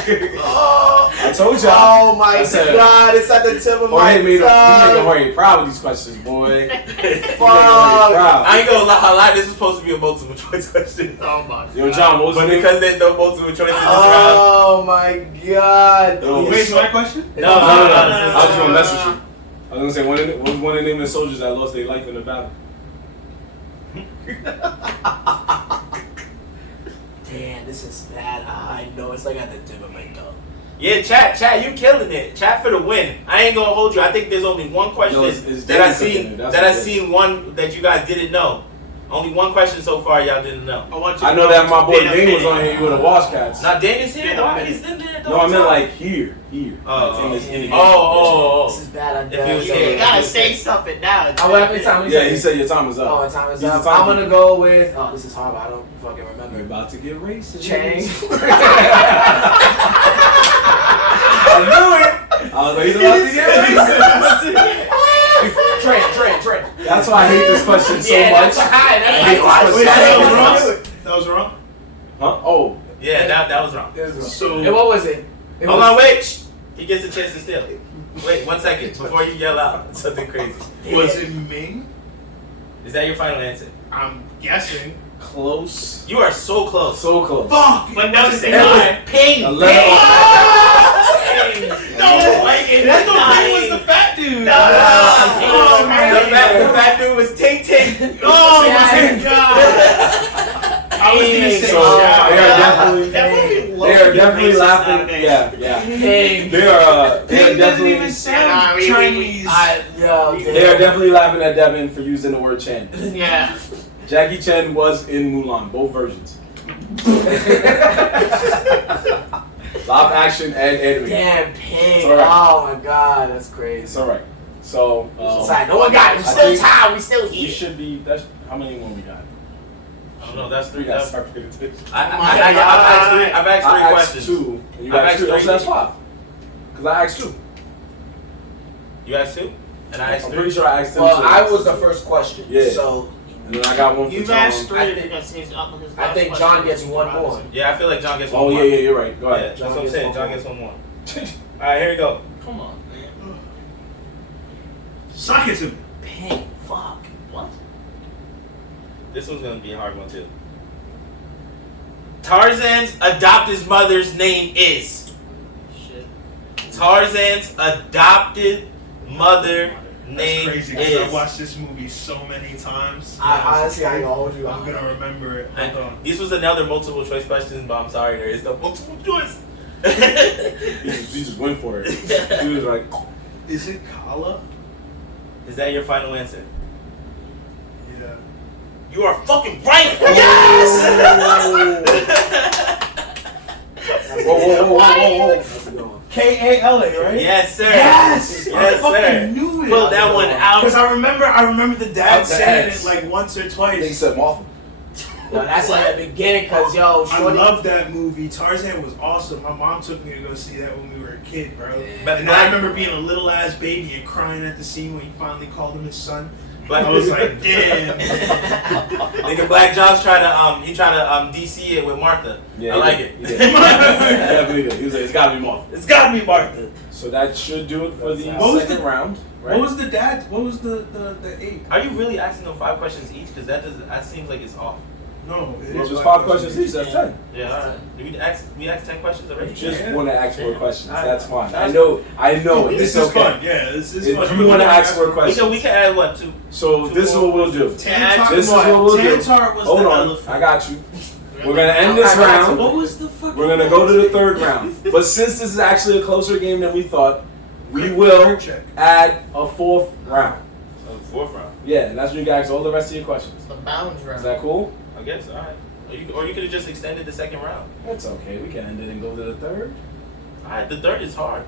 I told y'all. Oh my I said- god, it's at the tip of my Jorge made tongue. Jorge proud with these questions, boy. Fuck. I ain't gonna lie, this was supposed to be a multiple choice question. Oh my. Yo, John, what was But the name? because there's no multiple choice in this round. Oh my god. Yo, Wait, so my question? No. I was gonna mess with you. I was gonna say, what was one of the name of the soldiers that lost their life in the battle? Damn, this is bad. I know it's like at the tip of my tongue. Yeah, chat, you killing it. Chat for the win. I ain't gonna hold you. I think there's only one question No, it's that I Danny cooking seen it. That's that I what it is. seen one that you guys didn't know. Only one question so far y'all didn't know. I know that my boy Dane was on here. You would have watched cats. Not Danny's here. Been a Why minute. he's in there? No, I meant like here. Oh. In the game. Oh. This is bad. I If it was You here. gotta say something now. What time we Yeah, say? he said your time was up. Oh, time is He's up. the I'm timekeeper. gonna go with. Oh, this is hard. I don't fucking We're remember. about to get racist. Chang. I knew it. I was like, he's about to get racist. Trent. That's why I hate this question so Yeah, much. that's high. I hate That's this Wait, question. that was wrong? Huh? Oh. Yeah, that was wrong. So, And what was it? Hold on, wait. Shh. He gets a chance to steal. Wait 1 second before you yell out something crazy. was it Ming? Is that your final answer? I'm guessing. Close. You are so close. So close. Fuck! But no, say It was nine. Ping. 11. No! Like it I thought nine. Ming was the fat dude! Oh, The fat dude was Ting Ting. Oh Yeah. my god! I was gonna say So yeah. they are definitely, That movie they low-key are definitely racist laughing. nowadays. Yeah. Ping. They are Ping doesn't definitely. even sound Yeah, we- Chinese. They are definitely laughing at Devin for using the word Chen. Yeah. Jackie Chen was in Mulan, both versions. Live action and animated. Damn, Ping. It's all right. Oh my god, that's crazy. It's alright. So, Sorry, no one got it. We're I still think tied. We still we here. should be. That's how many more we got? I don't know. That's We three. got That's, start paying attention. I've asked I three asked questions. two. And you I've asked asked three. Oh, three. so that's 5. Because I asked 2. You asked two, and I asked I'm three. pretty sure I asked them. Well, too. I was the first question. Yeah. So And then I got one for You've John. asked three I think- because his last I think question John was gets one more. Yeah, I feel like John gets one Oh, more. yeah, you're right. Go Yeah, ahead. that's John what I'm gets saying. one John more. gets one more. All right, here we go. Come on, man. Sock it to me. Ping. Fuck. What? This one's gonna be a hard one too. Tarzan's adopted mother's name is. Shit. Tarzan's adopted mother That's name crazy because is. I watched this movie so many times. I honestly, I ain't gonna hold you. I'm gonna remember it. Hold on. This was another multiple choice question, but I'm sorry, there is no multiple choice. He just went for it. He was like, Is it Kala? Is that your final answer? Yeah. You are fucking right. whoa. How's it going? K-A-L-A, right? Yes, sir. Yes! I Yes, fucking sir. knew it. Pull that one out. Because I remember the dad Up the saying ass. it like once or They twice. said Martha. No, that's at the beginning, because, yo, I shorty. love that movie. Tarzan was awesome. My mom took me to go see that when we were a kid, bro. Yeah. But And I remember being a little ass baby and crying at the scene when he finally called him his son. But I was like, damn. nigga, Black Josh tried to DC it with Martha. Yeah, I he like did. it. He did. He definitely did. He was like, it's gotta be Martha. It's gotta be Martha. So that should do it for the What was second round. Right? What was the dad? What was the 8? Are you really asking them 5 questions each? Because that seems like it's off. No, it Well, is just 5 questions each. That's 10. Yeah, all right. Did we asked 10 questions already? Just Yeah. want to ask more questions. Alright. That's fine. I That's- know. This It's is okay. fun. Yeah, this is If fun. you want to ask more questions, So we can add what, 2? so this is what we'll do. Tantar- This is what we'll do. Tantar was Hold the on, elephant. I got you. We're gonna end this round. What was the fucking? We're gonna go to the 3rd round. But since this is actually a closer game than we thought, we will Check. add a 4th round. Oh, 4th round. Yeah, and that's when you guys all the rest of your questions. The bounds Is round. that cool? I guess, all right. Or you could have just extended the 2nd round. That's okay. We can end it and go to the 3rd. All right, the 3rd is hard.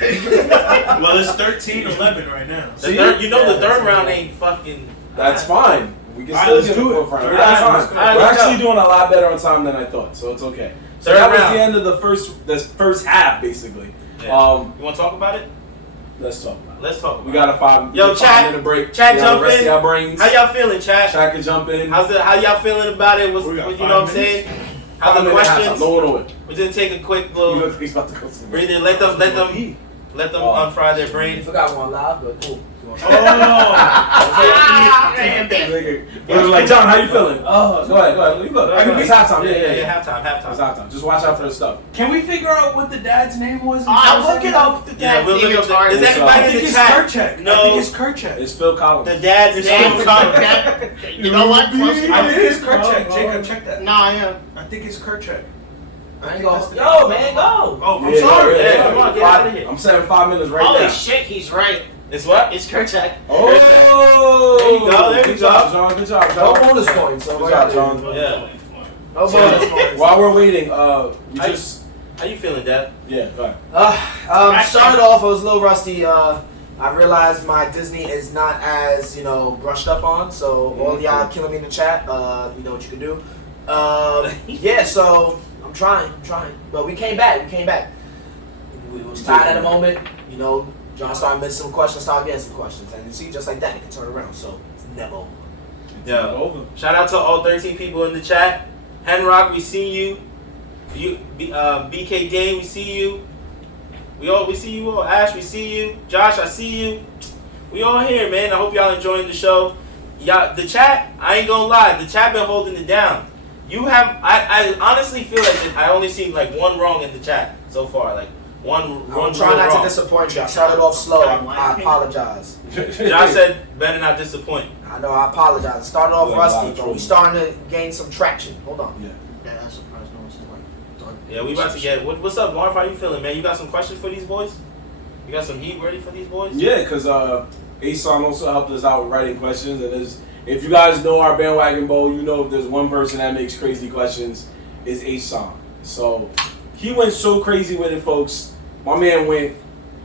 Well, it's 13-11 right now. The See? 3rd, Yeah, the 3rd round ain't fucking. That's fine. We can All right, still let's get do a it. 4th round. Third That's round, fine. let's go. All right, We're let's actually go. doing a lot better on time than I thought, so it's okay. So Third that was round. the end of the first half, basically. Yeah. You want to talk about it? Let's talk about it. Let's talk about We got a 5 Yo, chat. 5-minute break. Chat, We gotta jump rest in. Our brains. How y'all feeling, chat? Chat can jump in. How y'all feeling about it? We got You 5 know what I'm minutes. saying? How the 5-minute halftime. questions? No one away. We didn't take a quick You little look like he's about to go somewhere. breather. Let them Oh. unfry their I brain. forgot one live, but cool. We were like, John, how you feeling? Oh, go ahead. You go. It's halftime. Yeah, halftime. It's halftime. Just watch out for the stuff. Can we figure out what the dad's name was? I'll look it up. The Yeah, dad's we'll name look is up. hard. Is I everybody think in the it's chat? Kerchak. No. I think it's Kerchak. It's Phil Collins. The dad's It's name. Phil Collins. You know what? Close I enough. think it's Kerchak. Jacob, check that. No, I am. I think it's Kerchak. I ain't gonna. Yo, man, go. Oh, I'm Yeah, sorry. yeah, come on, get out of here. I'm setting 5 minutes right Holy now. shit, he's right. It's what? It's Kerchak. Oh, There you go, there you Good job, go. John. Good job, No John. bonus points. So Good job, John. Yeah. No bonus points. While we're waiting, we I- just How you feeling, Dad? yeah, go ahead. Started off, I was a little rusty. I realized my Disney is not as, brushed up on. So all y'all killing me in the chat, you know what you can do. Yeah, so I'm trying. But we came back. We was tired at a moment, John started missing some questions, started getting some questions. And you see, just like that, it can turn around. So it's never over. Yeah. Over. Shout out to all 13 people in the chat. Henrock, we see you. BK Dane, we see you. We see you all. Ash, we see you. Josh, I see you. We all here, man. I hope y'all enjoying the show. Y'all, the chat, I ain't gonna lie, the chat been holding it down. I honestly feel like I only seen like one wrong in the chat so far. Like one I'm trying not wrong. to disappoint you. I started off slow. I apologize. Josh said, better not disappoint. I know, I apologize. I started off Like a lot rusty, of but we trolls. starting to gain some traction. Hold on. Yeah. Yeah, I'm surprised no one's like done. Yeah, we about to get. What's up, Marv? How you feeling, man? You got some questions for these boys? You got some heat ready for these boys? Yeah, because Asan also helped us out with writing questions, and if you guys know our bandwagon bowl, you know if there's one person that makes crazy questions, is Asan. So he went so crazy with it, folks. My man went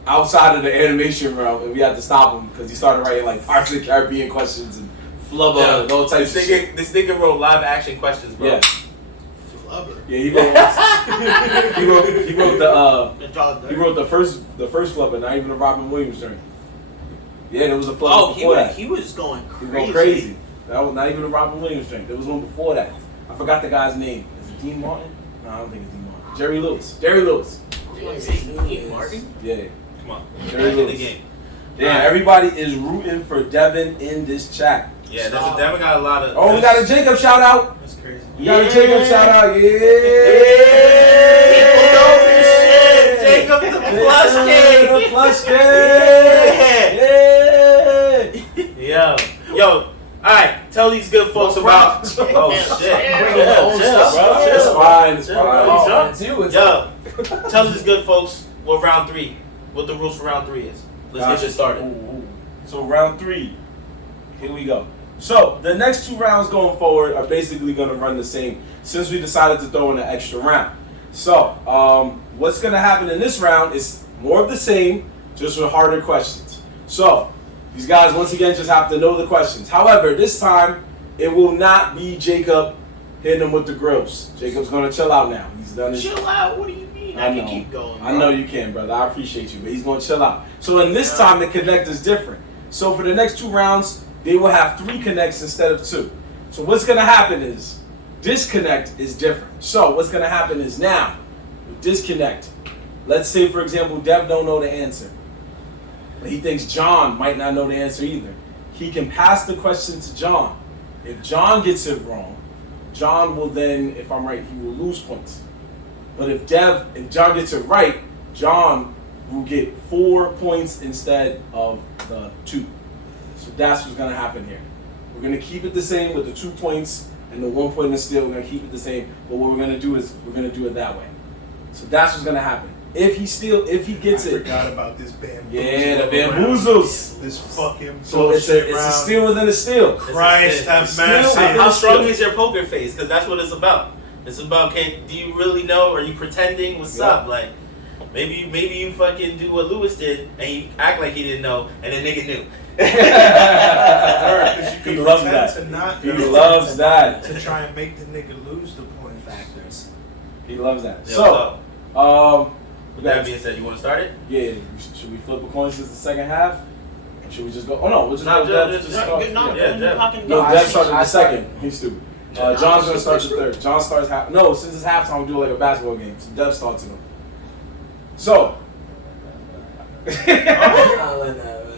outside of the animation realm, and we had to stop him because he started writing like Pirates of the Caribbean questions and flubber and all types of shit. This nigga wrote live action questions, bro. Yeah, Flubber. yeah, he wrote Good job, he wrote the first flubber, not even the Robin Williams journey. Yeah, there was a flubber Oh, before that. he was going He crazy. was going crazy. That was not even a Robin Williams drink. There was one before that. I forgot the guy's name. Is it Dean Martin? No, I don't think it's Dean Martin. Jerry Lewis. Martin? Yeah. Come on. Jerry Back in the Lewis. game. Damn, everybody is rooting for Devin in this chat. Yeah, Devin got a lot of. Oh, we got a Jacob shout out. That's crazy. We got a Yeah. Jacob shout out. Yeah. People know this shit. Jacob the Plush Jacob King. Plush King. Yeah. Yo. All right. Tell these good folks about. Oh shit. Bring your own stuff, bro. It's fine. It's Chill, fine. bro. Oh, it's you. It's Yo. Tell these good folks what round 3, what the rules for round 3 is. Let's get this started. Ooh. So round 3, here we go. So the next 2 rounds going forward are basically going to run the same since we decided to throw in an extra round. So what's going to happen in this round is more of the same, just with harder questions. So these guys once again just have to know the questions. However, this time it will not be Jacob hitting them with the grills. Jacob's going to chill out now. He's done his. Chill out. What do you mean? I can keep going. I know you can, brother. I appreciate you, but he's going to chill out. So in this time, the connect is different. So for the next 2 rounds, they will have 3 connects instead of 2. So what's going to happen is disconnect is different. So what's going to happen is now with disconnect, let's say for example, Dev don't know the answer. but he thinks John might not know the answer either. He can pass the question to John. If John gets it wrong, John will then, if I'm right, he will lose points. But if John gets it right, John will get 4 points instead of the 2. So that's what's gonna happen here. We're gonna keep it the same with the 2 points and the 1 point is still. We're gonna keep it the same, but what we're gonna do is we're gonna do it that way. So that's what's gonna happen. If he gets it. I forgot about this bamboozle. Yeah, the bamboozles. This fucking So it's a steal within a steal. Christ have mercy. How strong is your poker face? Because that's what it's about. It's about, do you really know? Are you pretending? What's up? Like, maybe you fucking do what Lewis did and he act like he didn't know, and the nigga knew. He loves that. He loves that. To try and make the nigga lose the point Factors. He loves that. Yeah, So, with that being said, you want to start it? Yeah. Should we flip a coin since the second half? Or should we just go? Oh no, we'll just No, go. Dev, Dev just start. start. Yeah. Dev. No, I Dev see. started I the started. second. He's stupid. John's gonna start the third. John starts half. No, since it's halftime, we'll do like a basketball game. So Dev starts it. So.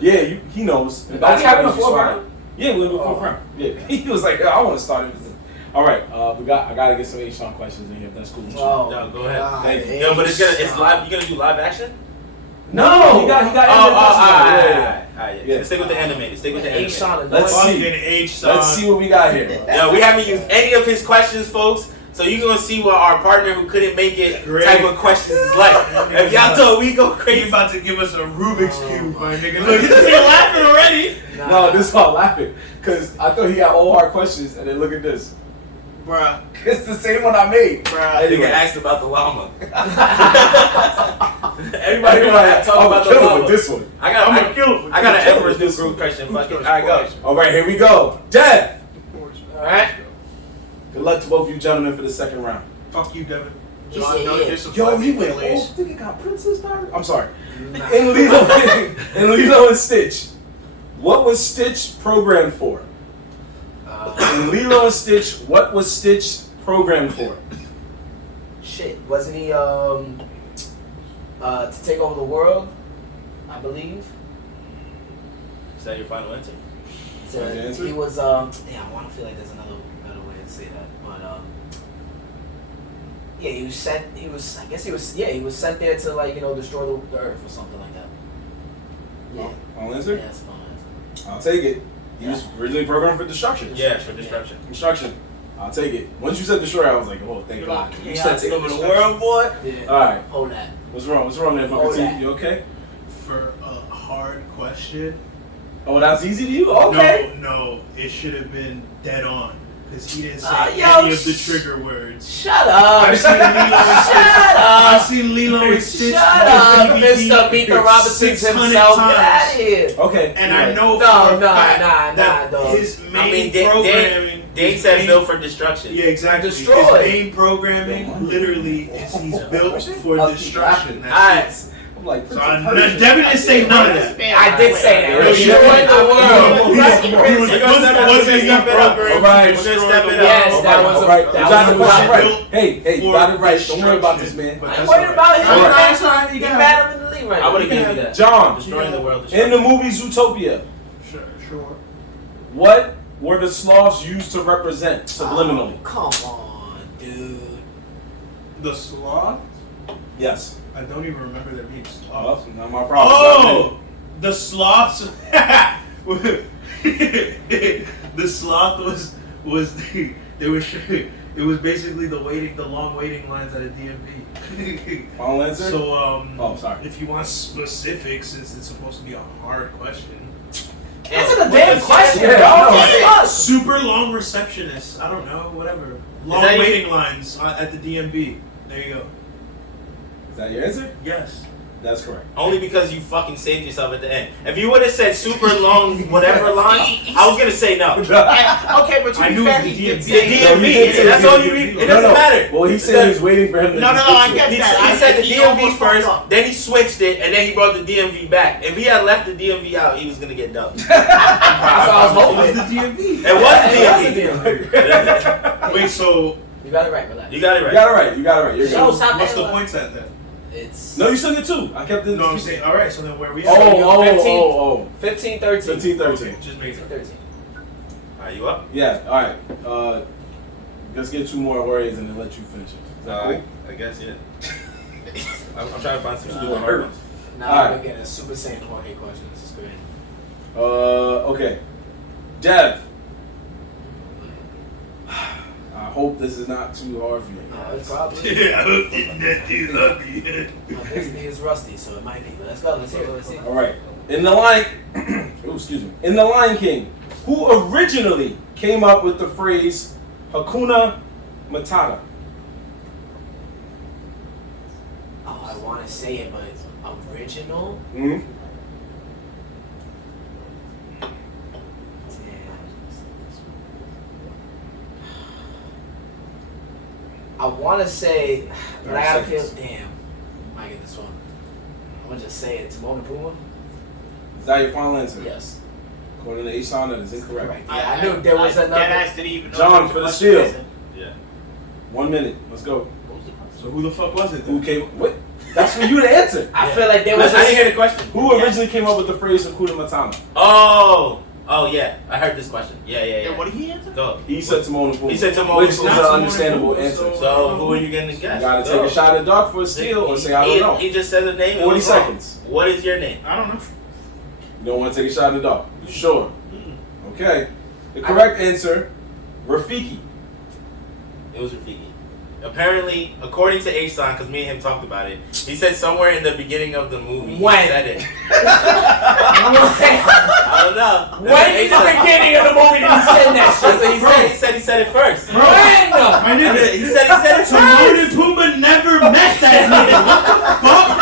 Yeah, he knows. Are we having a fourth Start. round? Yeah, we're gonna do a fourth round. Yeah, he was like, I want to start it. All right, I gotta get some H-Sean questions in here. If that's cool with you. Oh, No, go ahead. Thank you. Yo, but it's live. You gonna do live action? No, he got. Yeah. Stick with the animated. Stick with the animated. H-Sean, Let's see. Fucking H-Sean. Let's see what we got here. Yo, we haven't used any of his questions, folks. So you're gonna see what our partner who couldn't make it type of questions is like. If y'all thought we go He crazy, about to give us a Rubik's Cube, my nigga. Look, he's laughing already. No, this is all laughing because I thought he got all hard questions, and then look at this. Bruh. It's the same one I made. that nigga asked about the llama. Everybody Everybody wanna talk about the kill him llama. with this one. I got an Emperor's New Groove question. Fuck it. Alright, go. All right, here we go. Dev. All right. Good luck to both of you gentlemen for the second round. Fuck you, Devin. John, no Yeah. discipline. Yo, he went. please. Think he got Princess Diary? I'm sorry. In Lilo and Stitch, what was Stitch programmed for? In Lilo and Stitch, what was Stitch programmed for? Shit, wasn't he to take over the world? I believe. Is that your final answer? Final answer? He was I want to feel like there's another better way to say that, but yeah, he was sent. He was sent there to destroy the earth or something like that. Yeah. Final answer? Yeah, that's fine. I'll take it. He was originally programmed for destruction. Yeah, for destruction. Destruction. I'll take it. Once you said destroy, I was like, oh, thank God. You said take over the Destruction. world, boy. Yeah. All right. Hold that. What's wrong? What's wrong there, Hold Booker T? that. You okay? For a hard question. Oh, that's easy to you? Okay. No, it should have been dead on. Because he didn't say Yo, any of the trigger words. Shut up. I've seen Lilo and Stitch. Shut I've up. seen Lilo and Stitch. Shut up, Mr. Beaker Robinsons 600 himself. Get times. out of here. Okay. And you're I right. know No, for a fact that dog. his main Dane programming. said his built main- for destruction. Yeah, exactly. Destroy. His main programming literally is he's built for destruction. That's Alright. it. I'm like, So Devin didn't say none of that. I did say that. Yeah, Destroyed the world. We're gonna step it up. Yes, that was all right. that You got the was question right. right. Hey, you got it right. Don't worry about this, man. But I that's ain't worried all about him. All right. He mad in the league right I now. would have given you that. John, Destroying the world. in the movie Zootopia, Sure. what were the sloths used to represent subliminally? Oh, come on, dude. The sloth? Yes. I don't even remember there being Well, sloths. not my problem. Oh! The sloths. The sloth it was basically the long waiting lines at a DMV. Final answer? So Oh, sorry. if you want specifics, since it's supposed to be a hard question. Answer the damn question, Yeah, dog. no, Answer us. Super long receptionist. I don't know, whatever. Long that your- waiting lines at the DMV. There you go. Is that your answer? Yes. That's correct. Only because you fucking saved yourself at the end. If you would have said super long whatever lines, I was gonna say no. Okay, but to I be knew fair, it was he the did The say No, he DMV, did say that's all DMV. you need. It No, doesn't no. matter. Well, he said he was waiting for him to No, just I fix get it. He that. said the He DMV almost first, fucked up. then he switched it, and then he brought the DMV back. If he had left the DMV out, he was gonna get dubbed. It That's what I was It hoping. was the DMV. was the It was DMV. the DMV. Wait, so You got it right, relax. You got it You right. got it right. You got it right. You're Yo, good. stop what's the that. points at then? It's No, you said it too. I kept it. No, I'm saying. All right. So then where we at? Oh. 15, 13. 15, 13. Okay, just make 15, it. 13. Are you up? Yeah, alright. Let's get 2 more words and then let you finish it. Is that cool? I guess, yeah. I'm trying to find some stupid hurt. hard ones. Now Alright. we're getting a Super Saiyan Jorge question. This is great. Okay. Dev. I hope this is not too hard for you. No, it's probably. Yeah, I hope that dude lucky. My Disney is rusty, so it might be. But let's go. Let's see. Let's see. Alright. In the Lion In the Lion King, who originally came up with the phrase Hakuna Matata? Oh, I want to say it, but it's original. Hmm? I want to say, but I gotta feel. 30 Damn, I might get this one. I'm gonna just say it. Timon and Pumbaa. Is that your final answer? Yes. According to Asan, that is incorrect. Correct. Yeah, I knew there was another. Deadass didn't even know John, there was for the a steal. question. Yeah. 1 minute. Let's go. So who the fuck was it? Who came? What? That's for you to answer. I feel like there was. I didn't hear the question. Who originally came up with the phrase Hakuna Matata? Oh yeah. I heard this question. Yeah. And what did he answer? Go. He said Timon and Pumbaa. He said Timon Which and is Pumbaa. an Not Timon and understandable Pumbaa, answer. So who are you going to You guess? gotta Go. take a shot at Doc for a steal or say I don't know. He just said the name. It 40 was wrong. seconds. What is your name? I don't know. You don't want to take a shot at Doc? You sure? Okay. The correct answer, Rafiki. It was Rafiki. Apparently, according to Asan, because me and him talked about it, he said somewhere in the beginning of the movie When? he said it. I don't know. When in the beginning of the movie did he say that shit? That's what he said. He said it first. When? My nigga, He said it Timon first. and Pumbaa never met that nigga. What the fuck?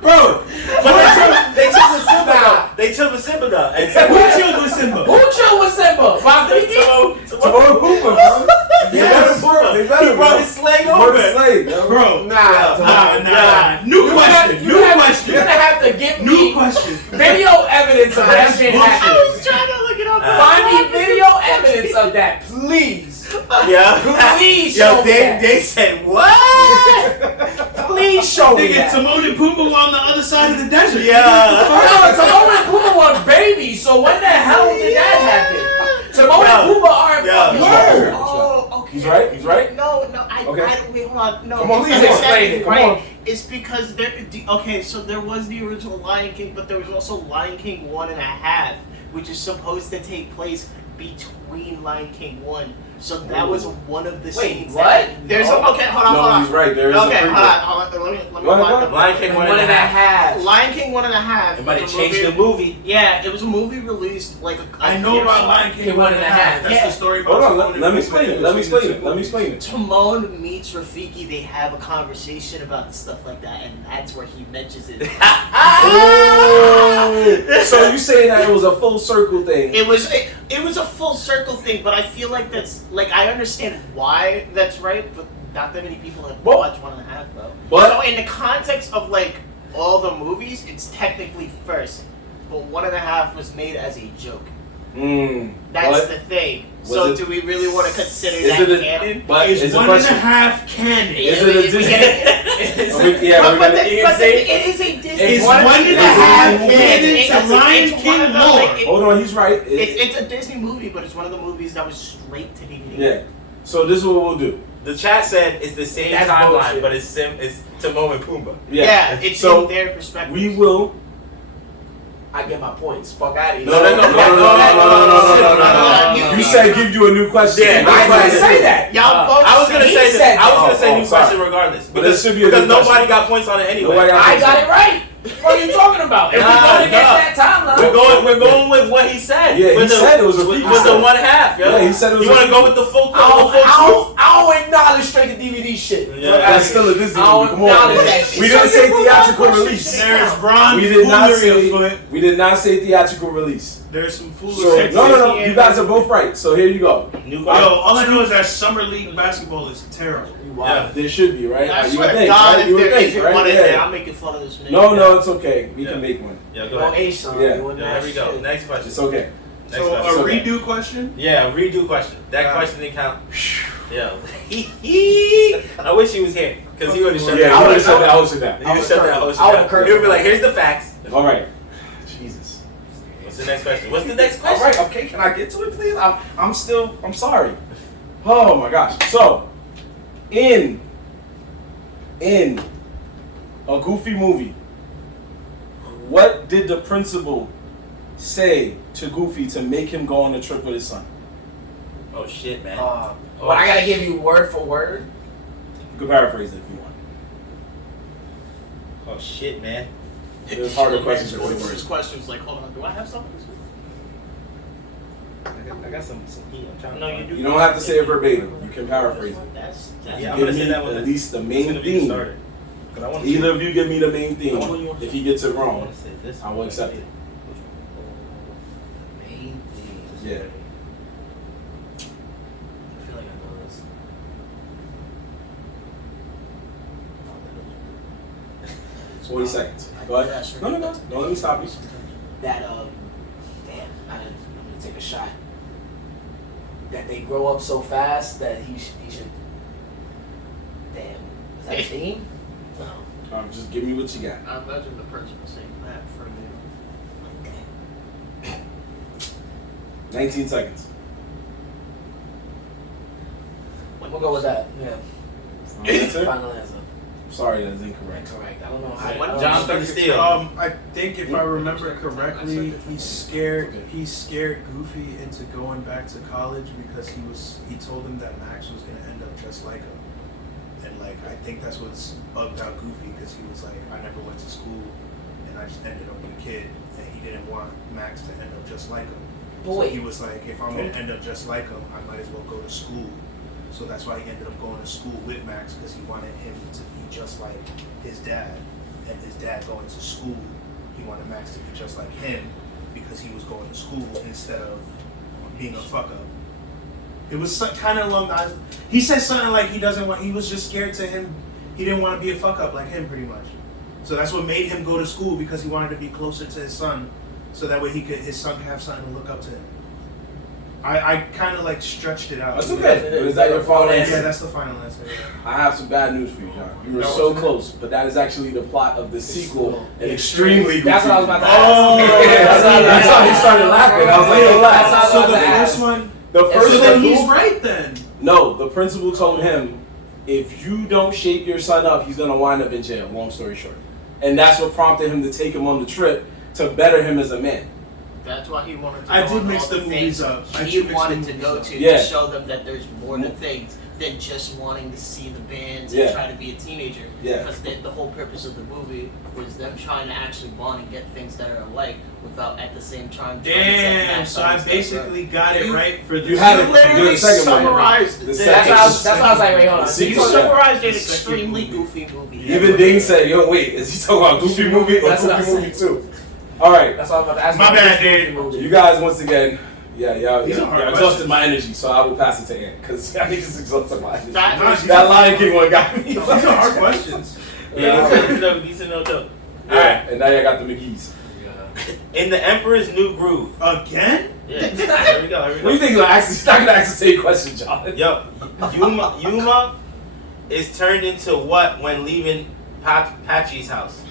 Bro, But they chilled with Simba though. They chilled with Simba though. And who chilled with Simba? Who chilled with Simba? Rafiki? Timon and Pumbaa, bro. They He brought his slang over. Bro, Nah. New question. You're gonna have to give New me question. video evidence of that shit bullshit. happening. I was trying to look it up. Find me video evidence of that, please. Yeah. Please Yo, show me that. they said what? Please show me Nigga, that. Timon and Pumbaa were on the other side of the desert. Yeah. No, Timon and Pumbaa were babies, so when the hell did that happen? Timon and Pumbaa aren't fucking Word. Oh, okay. He's right? No, Okay. I don't, wait, hold on. No, Come on, it's please not explain exactly it. Come right. on. It's because okay, so there was the original Lion King, but there was also Lion King 1.5, which is supposed to take place between Lion King 1. So that was one of the scenes. what? There's okay, hold on. No, he's right. There is Okay, a hold on. Let me What? find the Lion King One and a half. Lion King 1.5. It might have was a changed the movie. Yeah, it was a movie released like I know about Lion King One and a half. That's Yeah. the story about Hold on, Timon and let me Pumbaa explain it. Let me explain it. Timon meets Rafiki, they have a conversation about stuff like that, and that's where he mentions it. Oh, so you saying that it was a full circle thing? It was a full circle thing, but I feel like that's like I understand why that's right, but not that many people have Well, watched 1.5 though. but- so in the context of like all the movies, it's technically first, but 1.5 was made as a joke. That's the thing. So it- do we really want to consider is that it a- canon? But Is it's a 1.5 question. canon? Is it a Disney? But it is a Disney. Is It's 1.5 one- canon to Lion it's one King of the, lore? like, Hold on, he's right. It's a Disney movie, but it's one of the movies that was straight to DVD. Yeah. So this is what we'll do. The chat said it's the same That's timeline, bullshit. but it's Timon and Pumbaa. Yeah, it's So in their perspective. we will. I get my points. Fuck out of here. No. You said give you a new question. Yeah, I didn't say that. Y'all both. I was gonna He say said this. I was gonna that. say Oh, new sorry. question regardless, But it should be a because new nobody question. got points on it anyway. Nobody got I got it right. What are you talking about? If we're Nah, going against nah. that timeline, We're going with what he said. Yeah, he with said it was a with, freak with the show. 1.5. Yo. Yeah, he said it was You a want to freak go with the full I truth? don't acknowledge straight to DVD shit. Yeah. That's still a Disney I don't movie. Come on. acknowledge Man. that shit. We didn't say theatrical release. There's Ron We did not foolery say. afoot. We did not say theatrical release. There's some foolish. So no. You guys are both right. So here you go. New Yo, question. all I know is that summer league basketball is terrible. Yeah. There should be, right? I You swear would to think, God, right? if You would there think, isn't right? one in Yeah. there, I'm making fun of this man. No, it's okay. We Yeah. can make one. Yeah, go Go ahead. A-Son. Yeah. Doing Yeah, that here we go. shit. Next question. It's okay. Next So question. a redo question? Yeah, redo question. That Nah. question didn't count. Yeah. I wish he was here because he would have shut Yeah, that. I would have shut that whole shit down. He would have shut that whole shit I would've down. He would be like, "Here's the facts." All right. Jesus. What's the next question? What's the next All question? right. Okay. Can I get to it, please? I'm sorry. Oh my gosh. So, in a Goofy movie, what did the principal say to Goofy to make him go on a trip with his son? Oh shit, man. Well, I gotta give you word for word. You can paraphrase it if you want. Oh shit, man. There's harder questions Going for through words. his questions like, hold on, do I have something? I got some heat. I'm trying to. No, you do. You don't have to say it verbatim. You can paraphrase it. That's Yeah, I'm Give gonna me say that one. at least the It's main gonna be the theme. starter. 'Cause I wanna Either of you give me the main theme. Which one you want? If he gets it I wrong, wanna say this I will one. accept it. Main thing. Yeah. I feel like I know this. 40 seconds. Go ahead. No. Don't let me stop you. That damn, I'm gonna take a shot. That they grow up so fast that he should. Damn, is that a theme? No. Just give me what you got. I imagine the principal saying that for me. 19 seconds. We'll go with that. Yeah. Final answer? Final answer. Sorry, that's incorrect. Correct. I don't know how. John from the Steel. I think if I remember correctly, he scared Goofy into going back to college because he told him that Max was gonna end up just like him, and like I think that's what's bugged out Goofy because he was like, I never went to school, and I just ended up with a kid, and he didn't want Max to end up just like him. But So wait. he was like, if I'm gonna end up just like him, I might as well go to school. So that's why he ended up going to school with Max because he wanted him to be just like his dad, and his dad going to school, he wanted Max to be just like him because he was going to school instead of being a fuck up. It was kind of along the lines. He said something like he was just scared to him. He didn't want to be a fuck up like him, pretty much. So that's what made him go to school because he wanted to be closer to his son, so that way his son could have something to look up to him. I kind of like stretched it out. That's okay. But is that your final answer? Yeah, that's the final answer. Yeah. I have some bad news for you, John. You were No, so what's it? close, but that is actually the plot of the sequel, and extremely That's what I was about to ask. Oh, Yeah, that's how he started laughing. I was like, yo, laugh. That's So what I the was first asking. one. The So first So then one, he's right then. no, the principal told him, if you don't shape your son up, he's gonna wind up in jail. Long story short, and that's what prompted him to take him on the trip to better him as a man. That's why he wanted to I go did on mix all the the movies things up. I he did mix the wanted to movies go up. to Yeah. show them that there's more to things than just wanting to see the bands Yeah. and try to be a teenager. Yeah. Because the whole purpose of the movie was them trying to actually bond and get things that are alike without at the same time trying to set Damn. Max So on I the step basically got it You- right for You this. had You it. literally The second one. summarized The the second- That's why I was like, wait, hold on. The You sequel, yeah. summarized an The second extremely movie. goofy movie. Even Ding said, yo, wait, is he talking about Goofy movie or That's what Goofy I movie 2? All right. That's all I'm about to ask. My bad, Dave. You guys, once again, y'all These are hard exhausted questions. my energy, so I will pass it to Ant, because I think it's exhausted my energy. That- That Lion King one got me. These are hard questions. Yeah, decent no joke. Yeah, and now you got the McGee's. In the Emperor's New Groove. Again? Yeah, here we go. What do you think? He's not gonna ask the same question, John. Yo, Yuma is turned into what when leaving Patchy's house?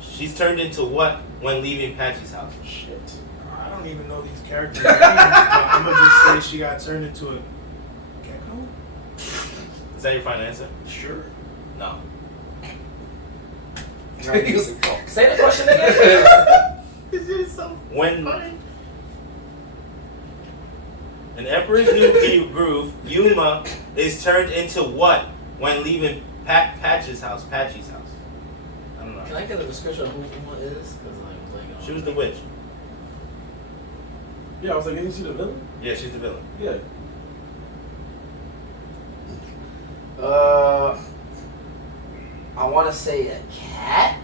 She's turned into what when leaving Patchy's house? Shit. I don't even know these characters' names, but I'm gonna just say she got turned into a gecko. Is that your final answer? Sure. No. Say the question again. This is so When funny. in Emperor's New Groove, Yuma is turned into what when leaving Patchy's house? Patchy's house. I don't know. Can I get a description of who Uma is? Because like, She was the witch. Yeah, I was like, isn't she the villain? Yeah, she's the villain. Yeah. I want to say a cat.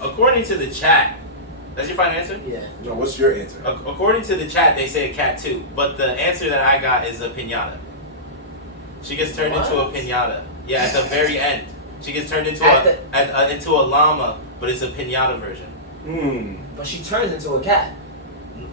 According to the chat, that's your final answer? Yeah. No, what's your answer? According to the chat, they say a cat too, but the answer that I got is a pinata. She gets turned into a What? pinata. Yeah, at the very end, she gets turned into into a llama, but it's a pinata version. Hmm. But she turns into a cat.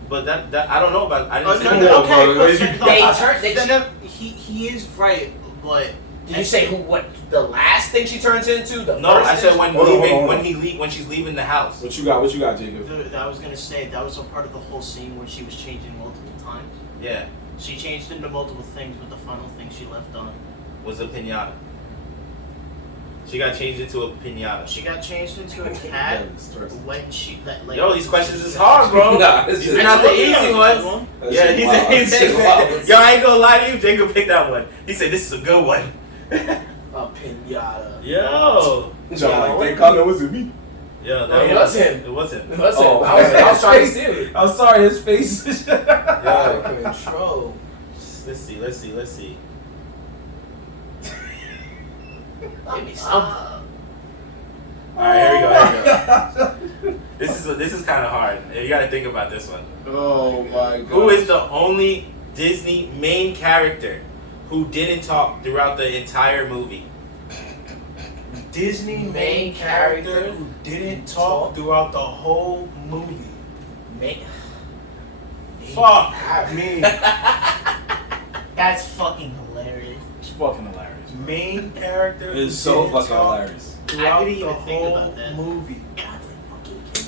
But that I don't know about. I didn't. No, see no, that. okay, he is right, but Did you say what the last thing she turns into? The No, first I said thing? when when she's leaving the house. What you got, Jacob? I was gonna say that was a part of the whole scene where she was changing multiple times. Yeah, She changed into multiple things, but the final thing she left on. was a pinata. She got changed into a pinata. She got changed into a cat when she like. Yo, these questions is hard, bro. Nah, These are not the easy ones. Yeah, he said. Yo, I ain't gonna lie to you. Jacob picked that one. He said this is a good one. A pinata. Yo. John, like, thank God it wasn't me. Yeah, No, it was him. It was him. It was him. Oh, I was trying to steal it. I'm sorry, his face. Out of control. Let's see. Give me something. Alright, here we go. This is kind of hard. You got to think about this one. Oh my God. Who is the only Disney main character who didn't talk throughout the entire movie? Disney main character who didn't talk throughout the whole movie. Fuck me. That's fucking hilarious. It's fucking hilarious. Main character who It's so didn't fucking talk hilarious. throughout I didn't the even think whole about that. movie. God,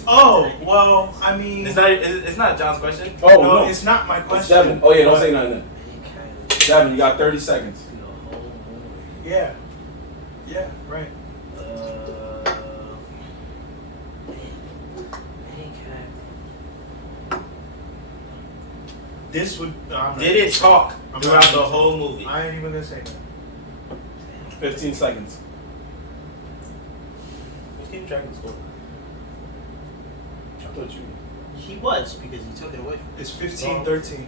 Oh, well, I mean... It's not John's question. Oh, no, no. it's not my It's question. Devin. Oh, yeah, don't but- say nothing then. Devin, you got 30 seconds. Yeah. Yeah, right. This would... No, I'm not- Didn't talk I'm throughout not the gonna whole say- movie. I ain't even gonna say that. 15 seconds. Who's keeping track of the score? I thought you. He was because he took it away from It's 15-13.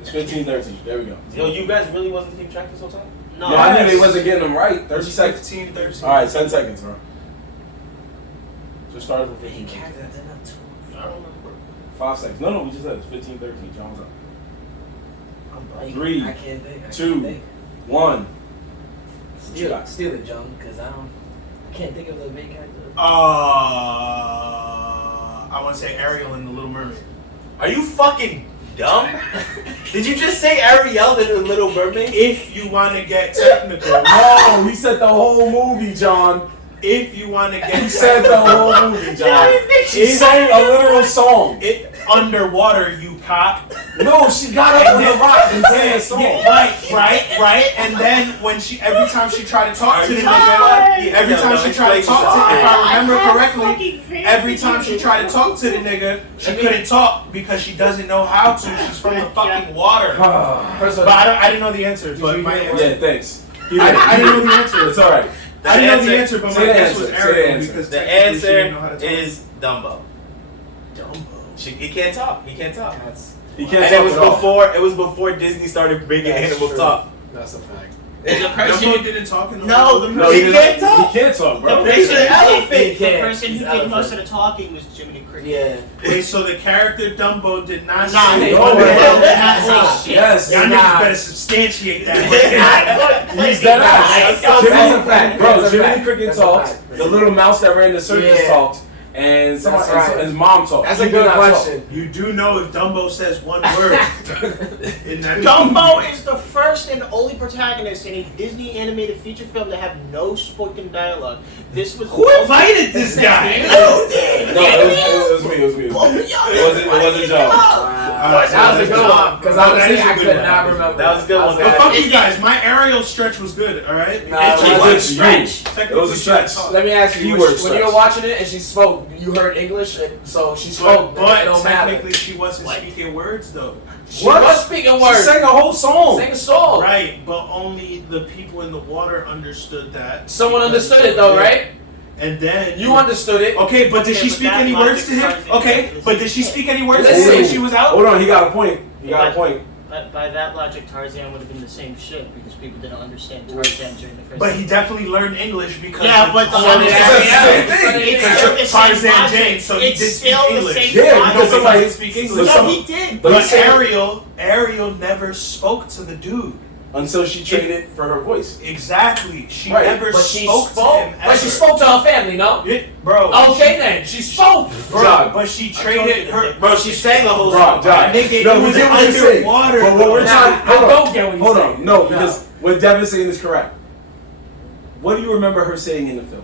It's 15-13. There we go. Yo, you guys really wasn't keeping track this whole time? No, I knew they wasn't getting them right. 30 It's seconds. 15-13. All right, 10 seconds, bro. Just started with 15. I don't remember. 5 seconds. No, we just said it's 15-13. John's up. Like, 3, I can't think. I 2, can't think. 1. Steal it, John, because I can't think of the main character. I want to say Ariel in The Little Mermaid. Are you fucking dumb? Did you just say Ariel in The Little Mermaid? If you want to get technical. No, he said the whole movie, John. If you want to He get said the whole movie, John. He sang a literal song. it underwater, you cock. No, she got up on the rock and sang a song. Yeah, right. And then when every time she tried to talk to the nigga, every time she tried to talk to, if I remember correctly, every time she tried to talk to the nigga, she couldn't talk because she doesn't know how to. She's from the fucking water. First of But all, I didn't know the answer. But my answer, Yeah, thanks. I didn't know the answer. It's all right. I didn't know the answer, but my Say the guess was answer, say the Ariel answer. because The technically she didn't know how to answer talk. is Dumbo. He can't talk. He can't talk. He can't And talk it was at all. before Disney started making That's animals true. talk. That's a fact. The Dumbo person, didn't talk in the no, whole the No, He he can't can't talk. He can't talk, bro. the person, elephant. the Can't. person who He's did most elephant. of the talking was Jiminy Cricket. Yeah. Wait, so the character Dumbo did not Nah, say they No, did man. not say shit. Yes. Y'all Nah. niggas better substantiate that. He's dead ass. That's Jimmy's a fact. Bro, That's a Jiminy fact. Cricket That's a talked. fact. The little mouse that ran the circus Yeah. talked. And somebody, That's right. his mom talked. That's He a did good not talk. question. You do know if Dumbo says one word in that Dumbo is the first and only protagonist in a Disney animated feature film to have no spoken dialogue. This was Who invited this guy? No, it was me. It wasn't Joe. That was a good one. Because No, that honestly, is a I good could one. not remember. That was a good one. But fuck you guys, my aerial stretch was good, alright? Nah, It it was was- stretch. It was a stretch. Let me ask you, Keyword when you stretch. were watching it and she spoke, you heard English, and so she spoke. But it don't matter. technically she wasn't speaking words though. She What? was speaking She words. sang a whole song. Sing a song. Right, but only the people in the water understood that. Someone Because- understood it though, right? And then You understood it. Okay, but did Okay, she but speak that any logic words to him? ties in Okay, with but this. did she speak any words to Listen. him when she was out? Hold on, he got a point. He got a point. By that logic, Tarzan would have been the same shit because people didn't understand Tarzan during the first. But he definitely learned English because Yeah, but the Oh, logic yeah, is yeah. same thing. It's still the same Tarzan logic. James, so he It's did speak still the English. same Yeah, logic. because somebody didn't speak English. No, some- he did. But But he said- Ariel never spoke to the dude. until she traded for her voice. Exactly. She Right. never But she spoke to him. But she spoke to her family, no? Bro. Okay then, she spoke. John. But she traded her. Bro, she sang the whole Bro, song. John. Nigga, No, it we was get what you're saying. underwater. But what we're Nah, trying, I hold on. don't get what you're Hold saying. on. No, because what Devin's saying is correct. What do you remember her saying in the film?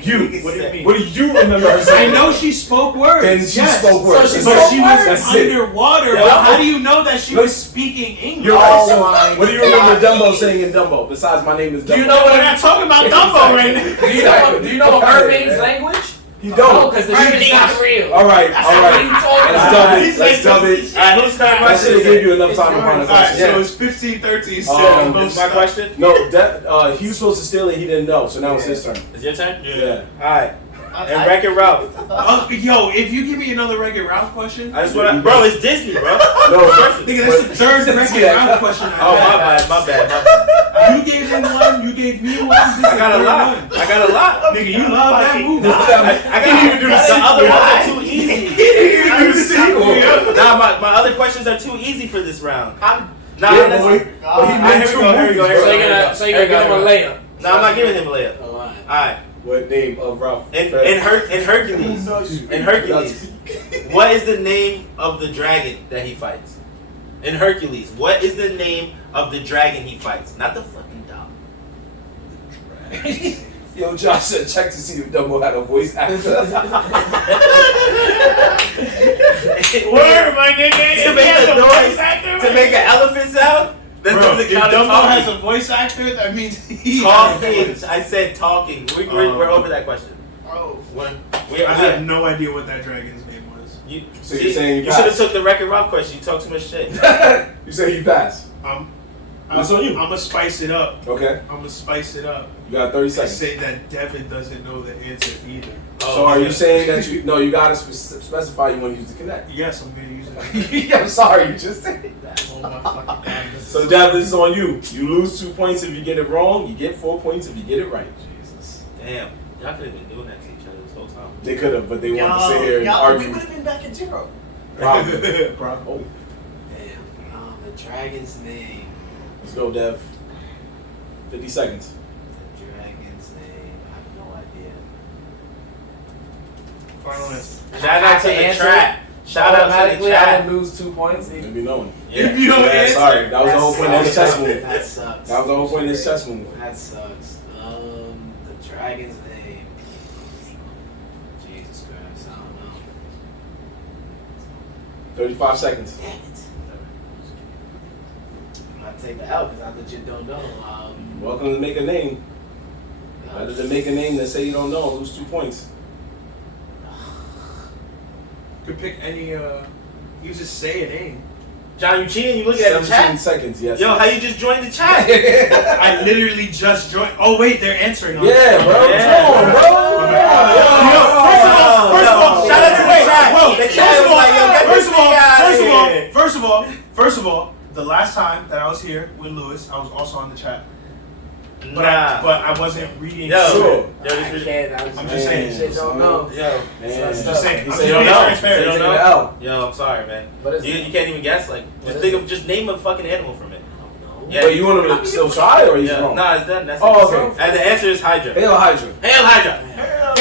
You. What do you mean? What do you remember her I saying? know she spoke words. Then she yes. spoke words. So she But spoke she was That's it. underwater. Yeah, But well, how do you know that she look, was speaking English? You're Oh right. my What do you remember Dumbo saying in Dumbo? Besides, my name is Dumbo. Do you know We're what? not talking about Dumbo right now. Do you know mermaid's language? You No, don't. because the shit is not real. All right. That's All not what you right. talking Let's about. dub it. Let's dub it. Alright, who's got my I should have gave you enough time to find a Alright, question. so it's 15-13 still. This is my question? No, that he was supposed to steal it. He didn't know, so now it's his turn. It's your turn? Yeah. Alright. And Wreck-It Ralph. Yo, if you give me another Wreck-It Ralph question, I just want bro, it's Disney, bro. No, nigga, that's the third Wreck-It Ralph question. Oh, my bad. You gave him one, you gave me one. This is I got the a third lot. one. I got a lot. Nigga, you love that movie. I can't even do the other ones are too easy. I do the sequel. Nah, my other questions are too easy for this round. Nah, Yeah, that's boy. Well, he Alright, made here two we go, here we go, movies, here we bro. go. So you're gonna give him a layup. No, I'm not giving him a layup. Oh, alright. Alright. What name of Ralph? In Hercules. In Hercules. What is the name of the dragon that he fights? In Hercules, what is the name of the dragon he fights? Not the fucking dog. Yo, Josh said check to see if Dumbo had a voice actor. Word, my nigga. To make a noise, to make an elephant sound? That Bro, doesn't if count as Dumbo has talking. a voice actor, that means he Talking. I said talking. We're over that question. Oh. We're I have no idea what that dragon's name was. You, So you're saying you you should have passed? took the Wreck-It Ralph question. You talk too much shit. You say you passed. That's on you. I'm gonna spice it up. Okay. I'm gonna spice it up. You got 30 I seconds. say that Devin doesn't know the answer either. So are you saying that you no? You gotta specify you want to use the connect. Yes, I'm gonna use it. I'm sorry, you just said that. Oh my fucking God. So Dev, this is on you. You lose 2 points if you get it wrong. You get 4 points if you get it right. Jesus. Damn. Y'all could have been doing that to each other this whole time. They could have, but they wanted to sit here and we argue. would have been back at 0. Probably. Probably. Oh, Damn. The dragon's name. let's go, Dev. 50 seconds. The dragon's name. I have no idea. Final answer. Shout out to the answer chat. Shout out to the Automatically, I chat. didn't lose 2 points. Maybe no one. Yeah. If you don't Yeah, answer, sorry. That was the whole point of this chess move. That sucks. That was the whole point of this chess move. That sucks. The dragon's name. Jesus Christ, I don't know. 35 seconds. Damn it. I take the L because I legit don't know. Welcome to Make a Name. Better than make a name than say you don't know. Lose 2 points. you could pick any. You just say a name. John, you cheating? You looking at the 17 chat? seconds, yes. Yo, how you just joined the chat? I literally just joined. Oh wait, they're answering. Yeah, bro. Yeah. Come on, bro. First of all, shout out to the chat. Whoa, The chat was like, yo, get this nigga outta here. First of all, the last time that I was here with Lewis, I was also on the chat. But Nah. I wasn't reading. Yo. Sure. Yo, this really- I'm just saying. Shit, don't know. Yo. Man. Just saying. He I'm said just you being don't know. transparent. You Take don't the know? L. Yo, I'm sorry, man. What is You it? can't even guess. Like, just name a fucking animal from it. Yeah. Wait, you want him to still try or he's Yeah. wrong? Nah, it's done. That's Oh, it. okay. And the answer is Hydra. Hail Hydra. Hail Hydra.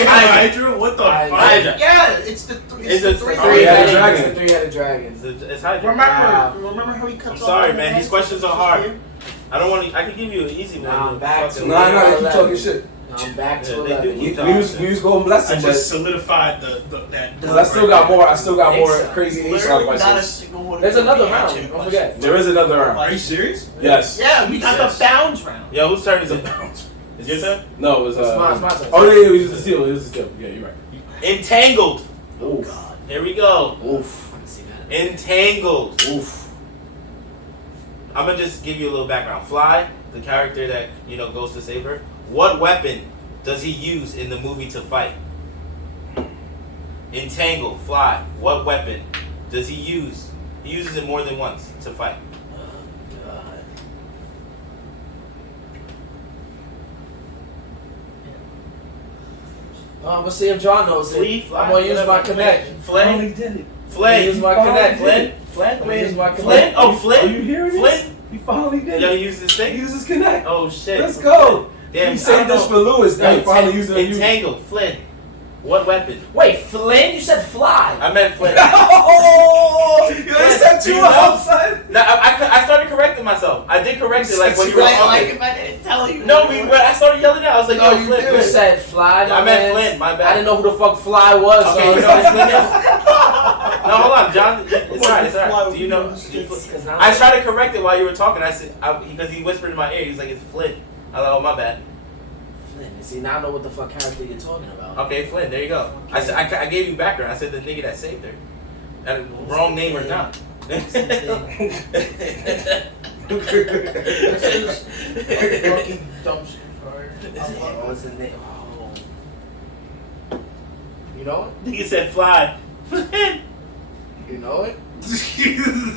Hydra? What the fuck? Hydra. Yeah, it's the three. It's the a three. three-headed dragon. It's a three-headed dragon. It's Hydra. Remember how he cuts I'm sorry, off man. the These heads? questions are hard. I don't want to. I can give you an easy one. Nah, I'm back to Fucking- Nah, nah, they keep talking shit. I'm back to Yeah, they do 11. keep We was going bless I him, just but solidified that. I still got more. I still got more Exactly. crazy Ace Literally not a questions. single one. There's another round. Answered Don't question. forget. There is another round. Are you serious? Yes. Yeah, we got Yes. the bounds round. Yo, whose turn is it? Is your turn? No, it was It's my turn. Oh yeah, it was the steal. It was the steal. Yeah, you're right. Entangled. Oof. Here we go. Oof. I can see that. Entangled. Oof. I'm gonna just give you a little background. Fly, the character that goes to save her. What weapon does he use in the movie to fight? Entangled. Fly. What weapon does he use? He uses it more than once to fight. Oh, God. I'm gonna see if John knows it. Flee, fly, I'm gonna use my whatever. connect. Flynn. did it. Flynn. Use my connect. Flynn. I'm gonna use my Flynn. connect. Oh, Flynn. Are you hearing this? Flynn. He finally did Yo, it. he used this He thing? used his connect. Oh, shit. Let's go. Damn, He saved this for Lewis. Now he finally used it on you. Entangle, Flynn. What weapon? Wait, Flynn? You said fly. I meant Flynn. Oh! You said Do you two know? outside? No, I started correcting myself. I did correct it like when you were talking. if I didn't tell you. No, I started yelling out. I was like, No, yo, you Flynn, did. You Flynn. said fly. I meant Flynn, my bad. I didn't know who the fuck fly was. Okay, so you know who Flynn is? No, hold on, John. It's alright, it's alright. Do you know? Because I tried to correct it while you were talking. I said, because he whispered in my ear, he's like, it's Flynn. I was like, oh, my bad. Flynn. See, now I know what the fuck character you're talking about. Okay, Flynn, there you go. I said, I gave you background. I said the nigga that saved her. That wrong name or not. This is a fucking dumpster fire. Oh, what's the name? Oh. You know it? Nigga said fly. Flynn. You know it?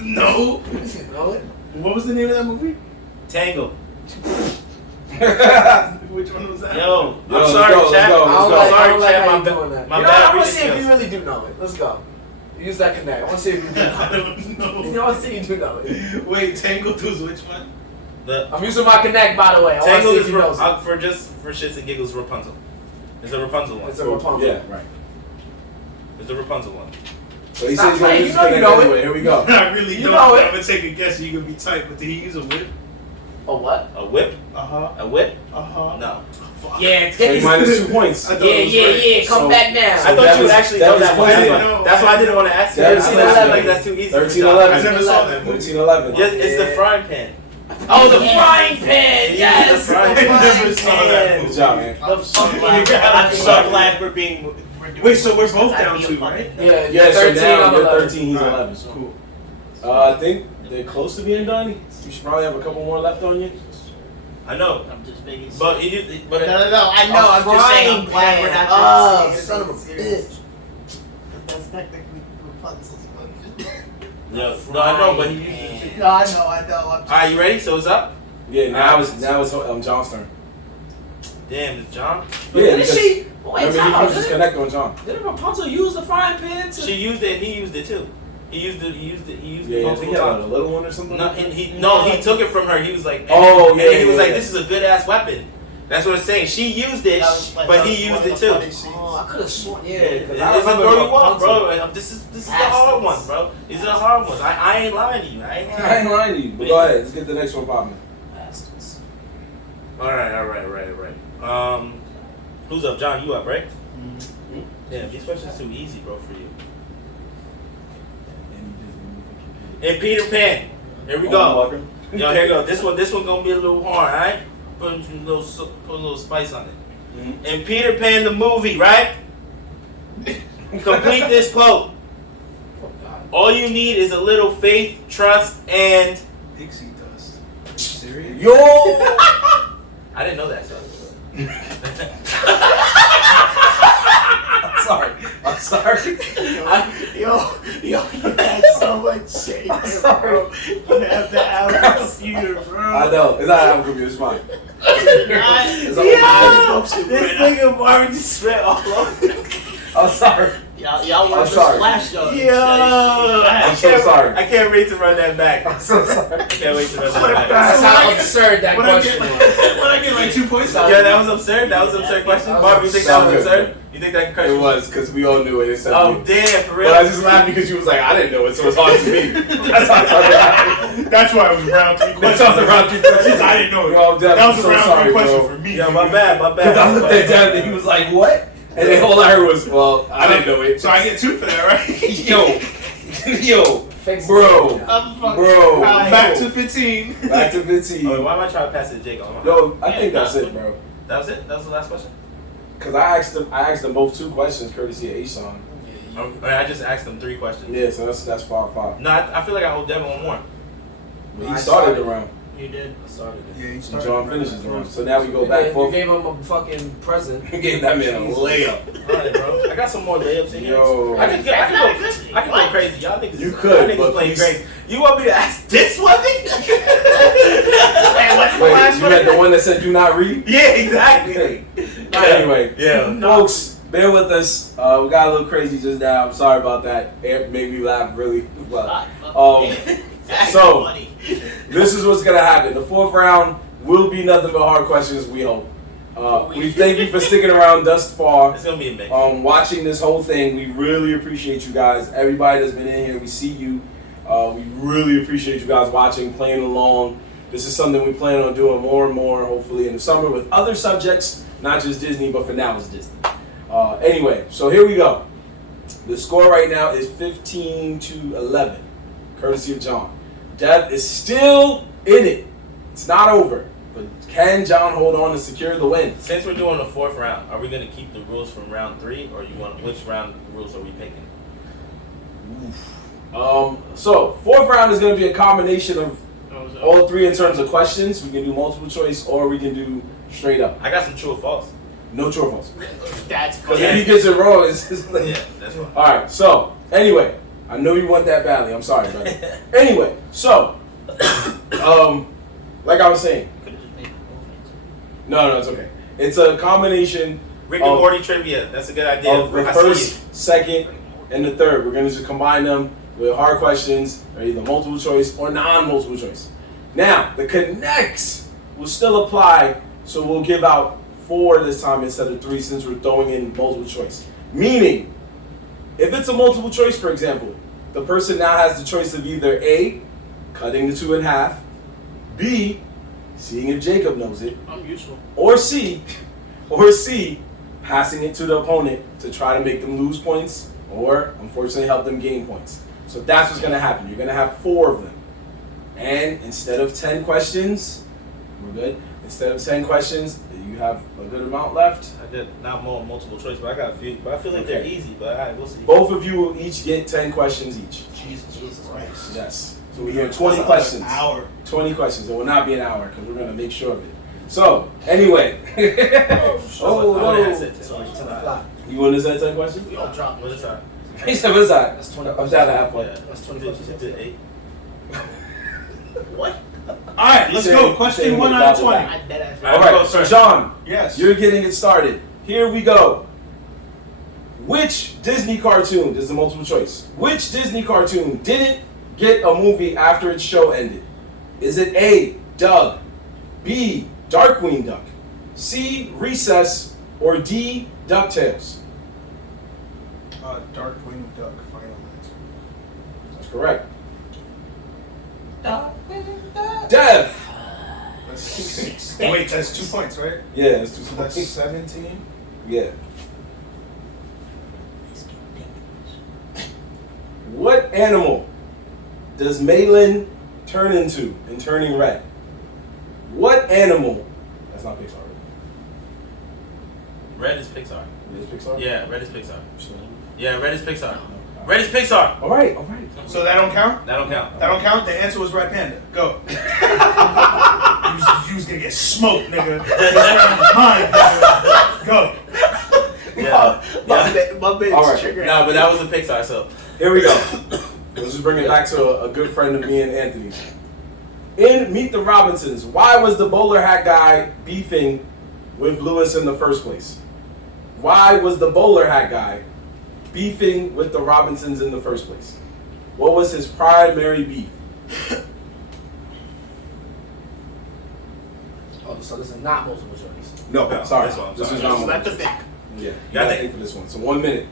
No. You know it? What was the name of that movie? Tangle. Which one was that? Yo, I'm let's sorry, go, chat. let's go, I'm let's go. sorry, chat. how My you doing that. my You know, bad I want to reading see if you skills. really do know it. Let's go. Use that connect. I want to see if you do I know don't it. know. I want to see if you do know it. Wait, Tangled was which one? The I'm using my connect, by the way. I want to Tangle see is if you know it. for just for shits and giggles. Rapunzel. It's a Rapunzel one. It's a Rapunzel. Yeah, right. It's a Rapunzel one. So he Stop says he's gonna playing. use You know his you connect know it. anyway. Here we go. I really You don't. know it. I'm gonna take a guess. So you're gonna be tight, but did he use a whip? A what? A whip? Uh A whip? huh. No. Yeah, So he minus 2 points. I thought yeah, it was yeah, right. yeah. Come So- back now. I So thought that you would was- actually that know was that one. clear. That's why I didn't want to ask you. That I was was clear. like, that's too easy. 13-11. I never saw that movie. 13-11. Yes, it's the frying pan. Oh, the frying pan. Yes. The frying I pan. never saw that Good movie. job, man. I'm so I'm so glad we're doing Wait, so we're both That'd down be a two, fucking- right? Yeah, Yeah, so 13 now on you're 11. 13, he's Alright, 11. So. Cool. I think they're close to being done. You should probably have a couple more left on you. I know, I'm just making. but No, I know. A I'm just saying. I'm frying glad we're pan. not. Oh, doing this. son of a bitch. That's technically Rapunzel's motion. no, I know, but he used it. No, I know. I'm All right, you ready? So it's up. Yeah, now it's John's turn. Damn, it's John. But Yeah, didn't because- she? Wait, Remember, time he out. used his connect on John. Didn't Rapunzel use the frying pan to? She used it, and he used it too. He used it. He used it. He used Yeah, it I think he multiple had a times. little one or something. No, he took it from her. He was like, Oh, and yeah, then he was yeah, like, yeah. this is a good ass weapon. That's what I'm saying. She used it, but he used it too. Oh, I could have sworn. Yeah, It's because a I remember throw you off, Rapunzel. bro. This is the hard one, bro. These are the hard ones. I ain't lying to you. I ain't I lying. ain't lying to you. But go ahead, let's get the next one popping. Bastards. All right. Who's up? John, you up, right? Damn, these questions too easy, bro, for you. And Peter Pan. Here we go. Yo, here we go. This one gonna be a little hard, alright? Put a little spice on it. Mm-hmm. And Peter Pan the movie, right? Complete this quote. Oh, God. All you need is a little faith, trust, and Dixie dust. Are you serious? Yo! I didn't know that. So. I'm sorry. Yo, you had so much shade there, bro. You have the Apple computer, bro. I know. It's not Apple computer, it's fine. It's This nigga Marvin just sweat all over. I'm sorry. Y'all were I'm just sorry. flash though. I'm so sorry. I can't wait to run that back. I'm so sorry. I can't wait to run that back. That's how absurd that When I question get was. when I get like 2 points. Yeah, that was absurd. That was an absurd question. That was Marvin, you think that was absurd. absurd? You think that question It was, because we all knew it. Except Oh, you. damn, for real? But I just laughed because you was like, I didn't know it, so it's hard to me. That's how I started laughing. That's why it was around 3 That questions. sounds around 3 questions. I didn't know it. Yo, Dev, That I'm was so a round sorry, 3 question bro. for me. Yeah, my bad. Because I looked at Dev and he was like, what? And then all I heard was, well, I didn't know it. So I get 2 for that, right? Yo, Fix it. bro, I'm fucking bro. crying. Back to 15. Back to 15. Oh, why am I trying to pass it to Jake? Yo, I think that's it, bro. That was it? That was the last question? Because I asked them both 2 questions courtesy of A-Song. I just asked them 3 questions. Yeah, so that's 5-5. No, I feel like I owe Devin one more. But he started the round. You did. I started it. Yeah, you And started. John finishes the round. So now we go You back gave- forth. You gave him a fucking present. We gave that man a layup. Alright, bro. I got some more layups in here. Yo. I can go crazy. Y'all niggas, You y'all could, niggas but playing please- crazy. You want me to ask this one? Wait, you had the one that said do not read? Yeah, exactly. Anyway, Yeah. folks, bear with us. We got a little crazy just now. I'm sorry about that. It made me laugh really well. So, funny. this is what's gonna happen. The fourth round will be nothing but hard questions, we hope. We thank you for sticking around thus far. It's gonna be a mix. Watching this whole thing, we really appreciate you guys. Everybody that's been in here, we see you. We really appreciate you guys watching, playing along. This is something we plan on doing more and more, hopefully in the summer with other subjects, not just Disney, but for now it's Disney. Anyway, so here we go. The score right now is 15-11, courtesy of Jon. Dev is still in it. It's not over. But can Jon hold on and secure the win? Since we're doing the fourth round, are we gonna keep the rules from round 3, or which round rules are we picking? So fourth round is going to be a combination of all three in terms of questions. We can do multiple choice or we can do straight up. I got some true or false. No true or false. That's Because funny. if he gets it wrong, it's like, Yeah, that's fine. all right. So anyway, I know you want that badly. I'm sorry, brother. Anyway, so like I was saying, no, it's okay. It's a combination Rick and Morty trivia. That's a good idea. of the I see first, second, and the third. We're gonna just combine them with hard questions, or either multiple choice or non-multiple choice. Now, the connects will still apply, so we'll give out 4 this time instead of 3 since we're throwing in multiple choice. Meaning, if it's a multiple choice, for example, the person now has the choice of either A, cutting the 2 in half, B, seeing if Jacob knows it, I'm useful. or C, passing it to the opponent to try to make them lose points, or unfortunately help them gain points. So that's what's gonna happen. You're gonna have 4 of them. And instead of 10 questions, we're good. Instead of 10 questions, you have a good amount left. I did not more multiple choice, but I got a few. But I feel like they're Okay. easy. But all right, we'll see. Both of you will each get 10 questions each. Jesus Christ. Yes. So we have 20 questions. An hour. 20 questions. It will not be an hour because we're gonna make sure of it. So, anyway. You want to say 10 questions? We all dropped. What is that? He said, what's that? That's 20 I'm down to have fun. Yeah, That's 20 Did questions. you did 8? What? Alright, let's go. Question 1 out of 20. I dead ass. All right, Alright, go so first. Jon, Yes. you're getting it started. Here we go. Which Disney cartoon, this is a multiple choice, which Disney cartoon didn't get a movie after its show ended? Is it A, Doug, B, Darkwing Duck, C, Recess, or D, DuckTales? Darkwing Duck, final answer. That's correct. Dev! Wait, that's 2 points, right? Yeah, it's too So that's small. 17. Yeah. What animal does Malin turn into in Turning Red? What animal? That's not Pixar. Red is Pixar. It is Pixar? Yeah, Red is Pixar. Sure. Yeah, Red is Pixar. Red is Pixar. All right. So that don't count? That don't count. That don't count? The answer was Red Panda. Go. you was gonna get smoked, nigga. Mine, nigga. Go. Yeah. My man's All right. trigger. No, but that was a Pixar, so. Here we go. Let's just bring it back to a good friend of me and Anthony. In Meet the Robinsons, why was the bowler hat guy beefing with Lewis in the first place? Why was the bowler hat guy beefing with the Robinsons in the first place? What was his primary beef? Oh, so this is not multiple choice. No, No, sorry. this one, This sorry. is not Just let the one. think. Yeah, you Got gotta it. think for this one. So 1 minute.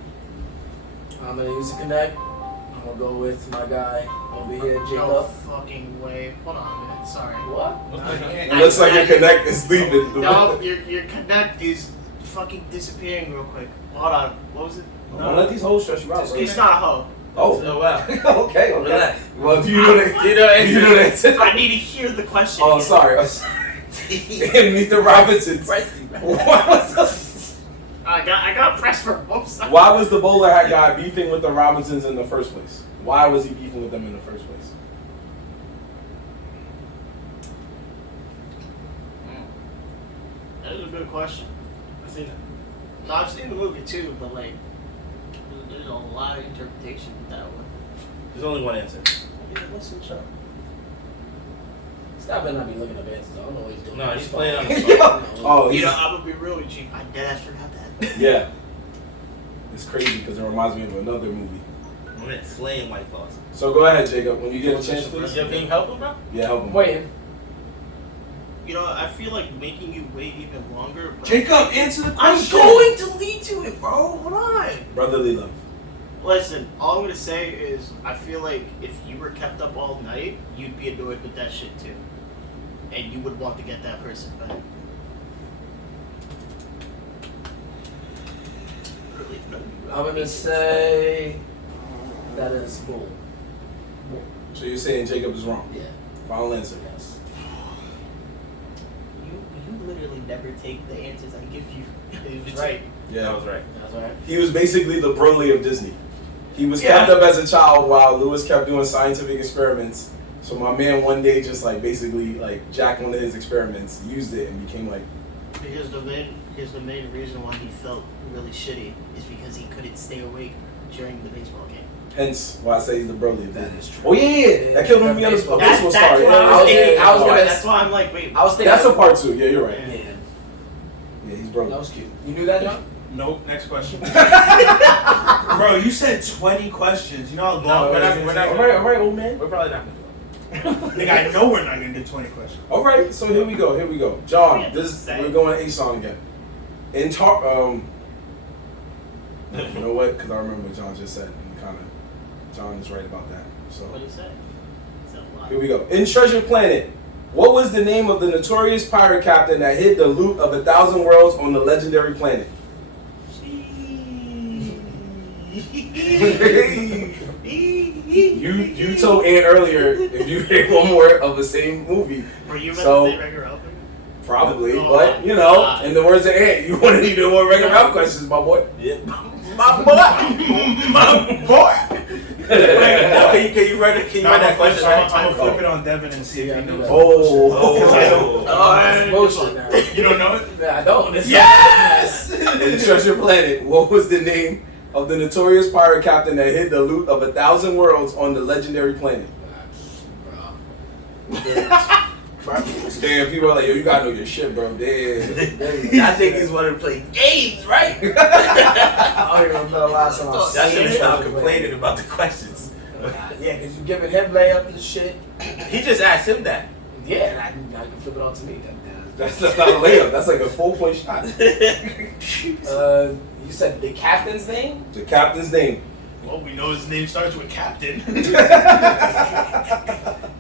I'm gonna use a connect. I'm gonna go with my guy over here, No Jacob. fucking way. Hold on a minute. Sorry. What? No, you It can't. looks like your connect is leaving. No, your connect is fucking disappearing real quick. Hold on. What was it? Don't let these hoes stress you out, bro. It's not a hoe. Oh, Oh, wow. okay. Relax. Well, do you know the Do you know the do you know the answer? I need to hear the question. Oh, sorry. And Meet the Robinsons. Why was I got pressed for both sides. Why was the bowler hat guy beefing with the Robinsons in the first place? Why was he beefing with them in the first place? That is a good question. I seen it. No, I've seen the movie too, but like, there's a lot of interpretation with that one. There's only one answer. Yeah, listen, shut up. Scott better not be looking up answers. I don't know what he's doing. No, he's playing on the phone. phone. Oh, You know, he's- I'm gonna be real with you. I dead ass forgot that. yeah. It's crazy because it reminds me of another movie. I'm at slaying White Claws. So go ahead, Jacob. When you get a chance, please. Can you help him, bro? Yeah, help him. Waiting. You know, I feel like making you wait even longer. But Jacob, answer the I'm question. going to lead to it, bro. Hold on. Brotherly love. Listen, all I'm gonna say is I feel like if you were kept up all night, you'd be annoyed with that shit too, and you would want to get that person back. Really? No, I'm gonna say that is bull. So you're saying Jacob is wrong? Yeah. Final answer. Yes. You literally never take the answers I give you. He was right. Yeah, That was right. That's right. he was basically the Broly of Disney. He was kept up as a child while Lewis kept doing scientific experiments. So my man one day just like basically like jacked one of his experiments, used it, and became like. Because the main reason why he felt really shitty is because he couldn't stay awake during the baseball game. Hence why I say he's the Broly of That Disney. is true. Oh yeah, that killed me on a baseball That's star. why Yeah. I was thinking. I was gonna- That's why I'm like, wait. I was thinking. That's a part 2. Yeah, you're right. Yeah. Yeah, he's Broly. That was cute. You knew that, John? Nope. Next question. Bro, you said 20 questions. You know how long? No, we're not All right, old man. We're probably not gonna do it. Nigga, I know we're not gonna do 20 questions. All right, so here we go. John, Yeah, we're going A-Song again. You know what? Because I remember what John just said, and John is right about that. So What did he say? Said a lot. here we go. In Treasure Planet, what was the name of the notorious pirate captain that hid the loot of 1,000 worlds on the legendary planet? You told Ant earlier if you hear one more of the same movie. Were you about So- to say Wreck-It Ralph? Probably, but you know, in the words of Ant, you want to do more regular Ralph questions, my boy. Yeah. My boy. My boy. Can you run that question? I'm gonna flip it on Devin and see if he knows. Oh. That's bullshit now. You don't know it? Yeah, I don't. It's Yes! In Treasure Planet, what was the name of the notorious pirate captain that hid the loot of 1,000 worlds on the legendary planet? Damn, people are like, yo, you gotta know your shit, bro. Damn. I think he's wanting to play games, right? I don't even remember the last time I Y'all seen should it. stop complaining about the questions. Yeah, because you giving him layups and shit. He just asked him that. Yeah, and I can flip it on to me. That's not a layup. That's like a 4-point shot. You said the captain's name? The captain's name. Well, we know his name starts with Captain.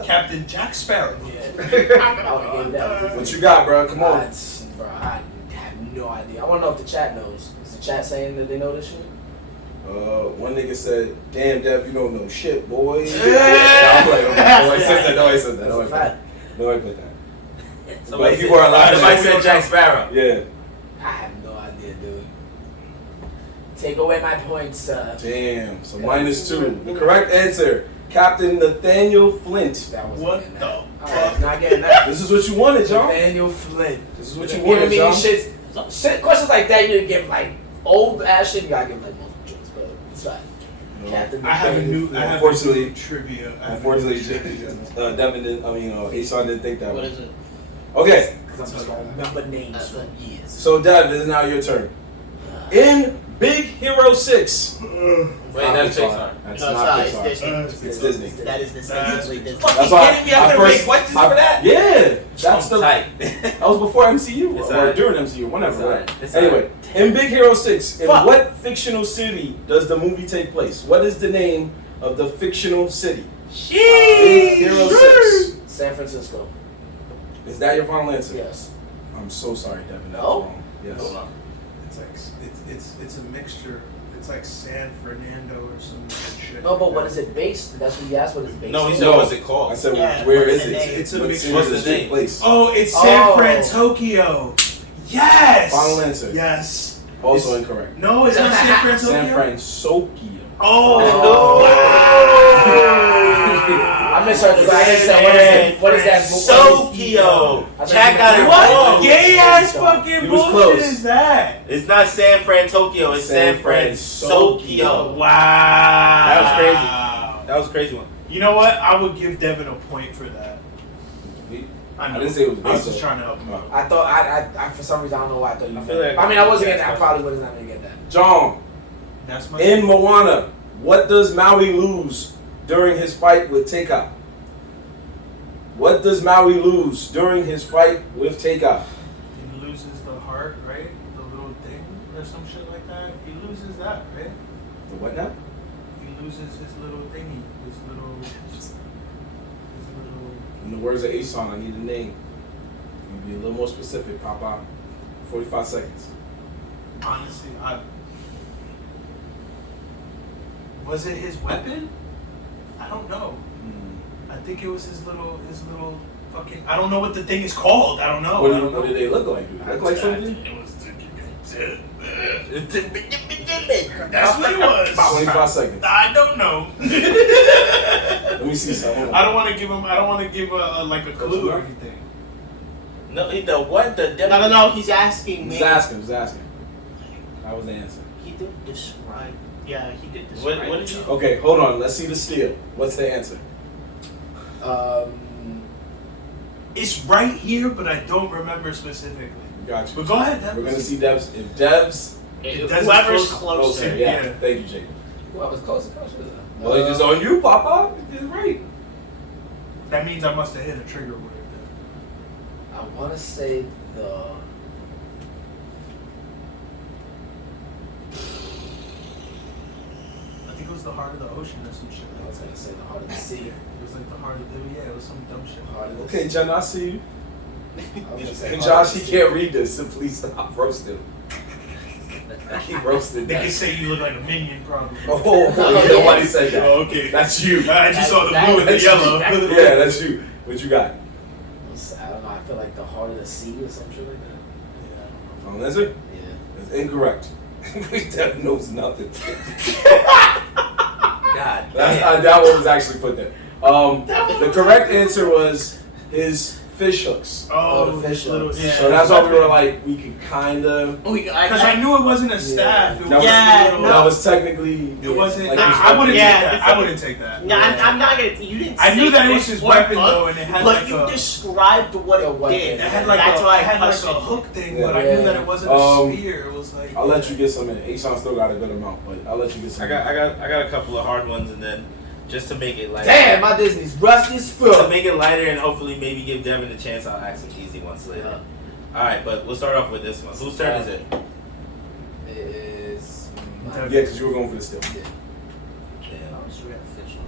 Captain Jack Sparrow. Yeah. I would give that. What you got, bro? Come on. Bro, I have no idea. I want to know if the chat knows. Is the chat saying that they know this shit? One nigga said, "Damn, Dev, you don't know shit, boy." Yeah. I'm like, no, I said that. No, I said that. That's a fact. No, I put that. Somebody people are laughing. Somebody said Jack Sparrow. Yeah. I have no idea, dude. Take away my points, Damn. So -2. The correct answer, Captain Nathaniel Flint. That was What getting the that. Alright, not getting that. This is what you wanted, John. Nathaniel Flint. This is what you You know what I wanted, mean? John. Shit, questions like that, you give like old ass shit, you gotta give like multiple choice, but it's fine. No. Captain I have a new Unfortunately- trivia. Unfortunately, Devin didn't. Ason didn't think that What way. is it? Okay. Because I'm just gonna remember names for years. So, Dev, it is now your turn. In Big Hero 6. Wait, that's Pixar. That's No, not it's Pixar. Disney. It's Disney. That is distinctly Disney. That's why kidding me? I could've made questions for that? Yeah, that's the. tight. That was before MCU It's or alright. during MCU, It's whenever. alright. It's Anyway, in Big Hero 6, in Fuck. what fictional city does the movie take place? What is the name of the fictional city? Big Hero 6. San Francisco. Is that your final answer? Yes. I'm so sorry, Devin. That No? was wrong. Yes. It's like it's a mixture. It's like San Fernando or some weird shit. No, but what is it based? That's what you asked. What is it based? No, on? he said, what's it called? I said, Yeah, where what's is the it? name? It's a What mixture. city What's does the it take name? place? Oh, it's San Oh. Fran, Tokyo. Yes. Final answer. Yes. Also incorrect. No, it's not San Fran, Tokyo. San Francisco. Oh. I misheard the guy said, what is that? Tokyo. Jack got it What wrong. gay ass fucking He was bullshit close. is that? It's not San Fran, Tokyo. It's San Francisco. Wow. That was crazy. That was a crazy one. You know what? I would give Devin a point for that. I didn't say it was I was based just on- trying to help him out. I thought, I for some reason, I don't know why I thought you I feel like- I mean, I wasn't getting that. I probably wasn't going to get that. John, That's my in Moana, What does Maui lose during his fight with Takeout? What does Maui lose during his fight with Takeout? He loses the heart, right? The little thing or some shit like that. He loses that, right? The what now? He loses his little thingy. His little. In the words of Ason, I need a name. You be a little more specific, Papa. 45 seconds. Honestly, was it his weapon? I don't know. I think it was his little fucking. I don't know what the thing is called. I don't know. What did they look like? Dude? Look like something? It was. That's what it was. 25 seconds. I don't know. Let me see something. I don't want to give him. I don't want to give like a clue or anything. No, the what? The No. He's asking me. Just asking. That was the answer. He did describe. Yeah, he did describe. What did you? Okay, hold on. Let's see the steal. What's the answer? It's right here, but I don't remember specifically. Got you. But go ahead, Devs. We're gonna see Devs. If Devs Whoever's closer, closer. yeah. Yeah. Thank you, Jacob. Well, I was close. Well, it's just on you, Papa. You did right. That means I must have hit a trigger word. I want to say the. I think it was the heart of the ocean or some shit. I was gonna say the heart of the sea. It was like the heart of the it was some dumb shit. Heart of the Okay, sea. Jen, I see you. I was gonna say And heart Josh, of he the can't read this, so please stop roasting. I keep roasting They that. can say you look like a minion, probably. Oh, nobody said that. Oh, okay. That's you. I just saw the That- blue and the that's yellow. Yeah, that's you. What you got? sea. I don't know. I feel like the heart of the sea or some shit like that. Final answer? Yeah. It's incorrect. Dev knows nothing. God. That one was actually put there. The correct answer was his fish hooks. Oh, the fish little, hooks. yeah. So that's why we were like, we could kind of. Because I knew it wasn't a staff. It was That was, Yeah, a little, that was technically. It wasn't. like I wouldn't Yeah, take that. it's I like- wouldn't take that. Yeah, I'm not gonna. You didn't. I knew say that it was fish his or weapon hook, though, and it had but like you a. described what The it weapon. did. It had like That's a. why It had like a questioned it. hook thing, Yeah. but I knew that it wasn't a spear. It was like. I'll let you get some in. Ason still got a good amount, but I'll let you get some. I got a couple of hard ones, and then just to make it lighter. Damn, my Disney's rusty as To fuck. make it lighter and hopefully maybe give Devin a chance, I'll ask some easy ones later. All right, but we'll start off with this one. Whose turn is it? It is. Devin. Yeah, because you were going for the steal. Yeah. Damn. Oh, so we got a fish on